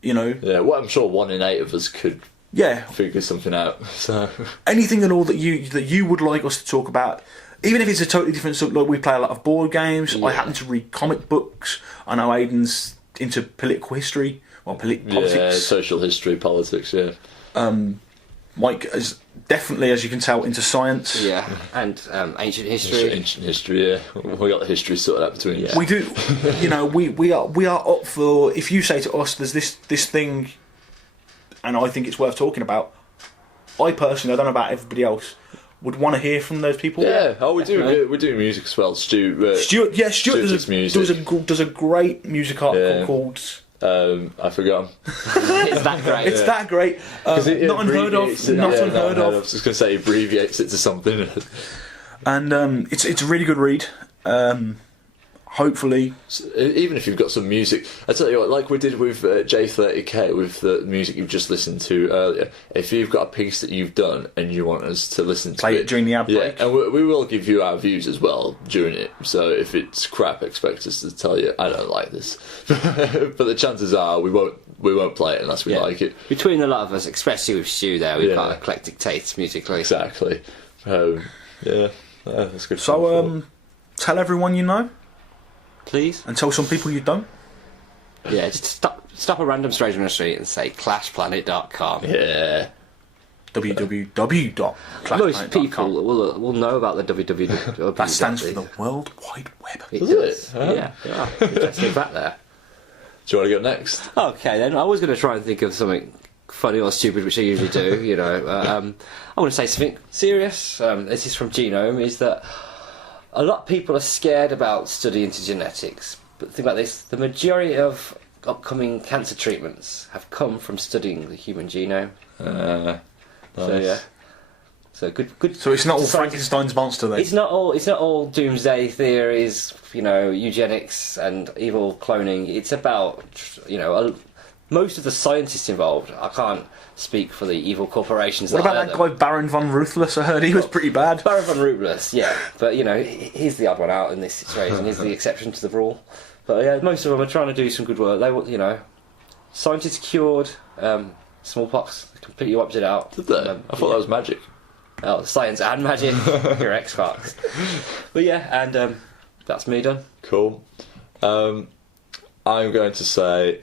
you know. Yeah, well, I'm sure 1 in 8 of us could. Yeah. Figure something out. So anything at all that you would like us to talk about, even if it's a totally different subject. Like, we play a lot of board games. I happen to read comic books. I know Ayden's into political history or politics. Yeah, social history, politics. Yeah. Mike is definitely, as you can tell, into science. Yeah, and ancient history. Ancient history. Yeah, we got the history sorted out between. Yeah. We do. You know, we are up for. If you say to us, "There's this thing," and I think it's worth talking about. I personally, I don't know about everybody else, would want to hear from those people. Yeah. Oh, we do music as well. Stuart does a great music article called. I forgot. It's that great. It's that great. Not unheard of. Not unheard of. I was just going to say, abbreviates it to something. And it's a really good read. Hopefully, even if you've got some music, I tell you what, like we did with J30K, with the music you've just listened to earlier. If you've got a piece that you've done and you want us to listen to play it during the ad break. Yeah, and we will give you our views as well during it. So if it's crap, expect us to tell you I don't like this. But the chances are we won't play it unless we like it. Between the lot of us, especially with Stu, there we've got eclectic tastes musically. Exactly. That's good. So tell everyone you know. Please. And tell some people you don't. Yeah, just stop a random stranger on the street and say clashplanet.com. Yeah. www.clashplanet.com. Most people will know about the www. That stands for the World Wide Web. It does. Yeah. Interesting fact there. Do you want to go next? Okay, then. I was going to try and think of something funny or stupid, which I usually do, you know. I want to say something serious. This is from Genome, is that a lot of people are scared about studying into genetics, but think about this: the majority of upcoming cancer treatments have come from studying the human genome. Nice. So yeah, so good. So it's not all Frankenstein's monster then. It's not all doomsday theories, you know, eugenics and evil cloning. It's about, you know, most of the scientists involved. I can't speak for the evil corporations. What about that guy Baron von Ruthless? I heard he was pretty bad. Baron von Ruthless, yeah, but you know, he's the odd one out in this situation. He's the exception to the rule. But yeah, most of them are trying to do some good work. They, you know, scientists cured smallpox, completely wiped it out. Did they? I thought that was magic. Oh, science and magic. You're X-Fox. But yeah, and that's me done. Cool. I'm going to say,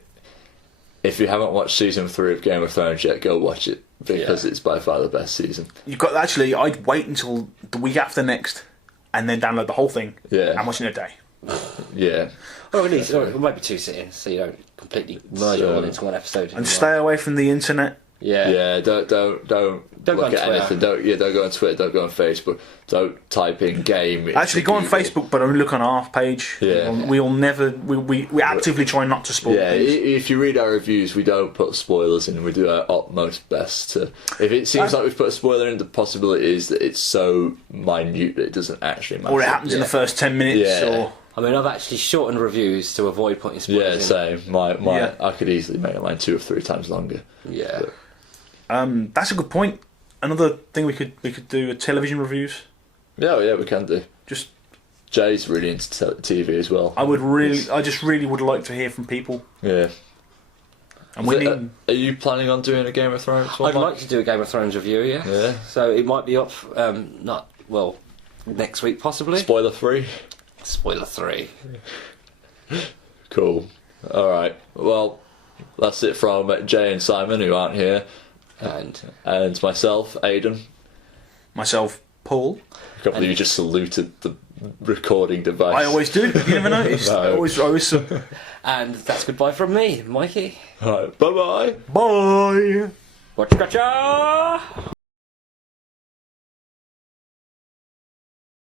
if you haven't watched season 3 of Game of Thrones yet, go watch it, because it's by far the best season. You've got actually. I'd wait until the week after next, and then download the whole thing. Yeah. And watch it in a day. Yeah. Or at least it might be 2 sittings, so you don't completely merge it all into one episode. And stay away from the internet. Yeah. Yeah. Don't Don't go look on at Twitter. anything. Don't go on Twitter. Don't go on Facebook. Don't type in game. Actually, go on Google. Facebook, but only look on our page. Yeah. We'll never. We actively try not to spoil Yeah, things. if you read our reviews, we don't put spoilers in. We do our utmost best to. If it seems like we've put a spoiler in, the possibility is that it's so minute that it doesn't actually matter. Or it happens in the first 10 minutes. Yeah. Or I mean, I've actually shortened reviews to avoid putting spoilers Yeah, in. same. My Yeah. I could easily make mine 2 or 3 times longer. Yeah. that's a good point. Another thing we could do are television reviews. Yeah, we can do. Just Jay's really into TV as well. I just really would like to hear from people. Yeah. And we need. Are you planning on doing a Game of Thrones one? I'd like to do a Game of Thrones review, yeah. Yeah. So it might be up, next week possibly. Spoiler free. Spoiler 3. Cool. All right. Well, that's it from Jay and Simon, who aren't here, and myself, Ayden. Myself, Paul. I can't believe you just saluted the recording device. I always do. You never noticed. No. I always. And that's goodbye from me, Mikey. All right. Bye bye. Bye. Watch gotcha!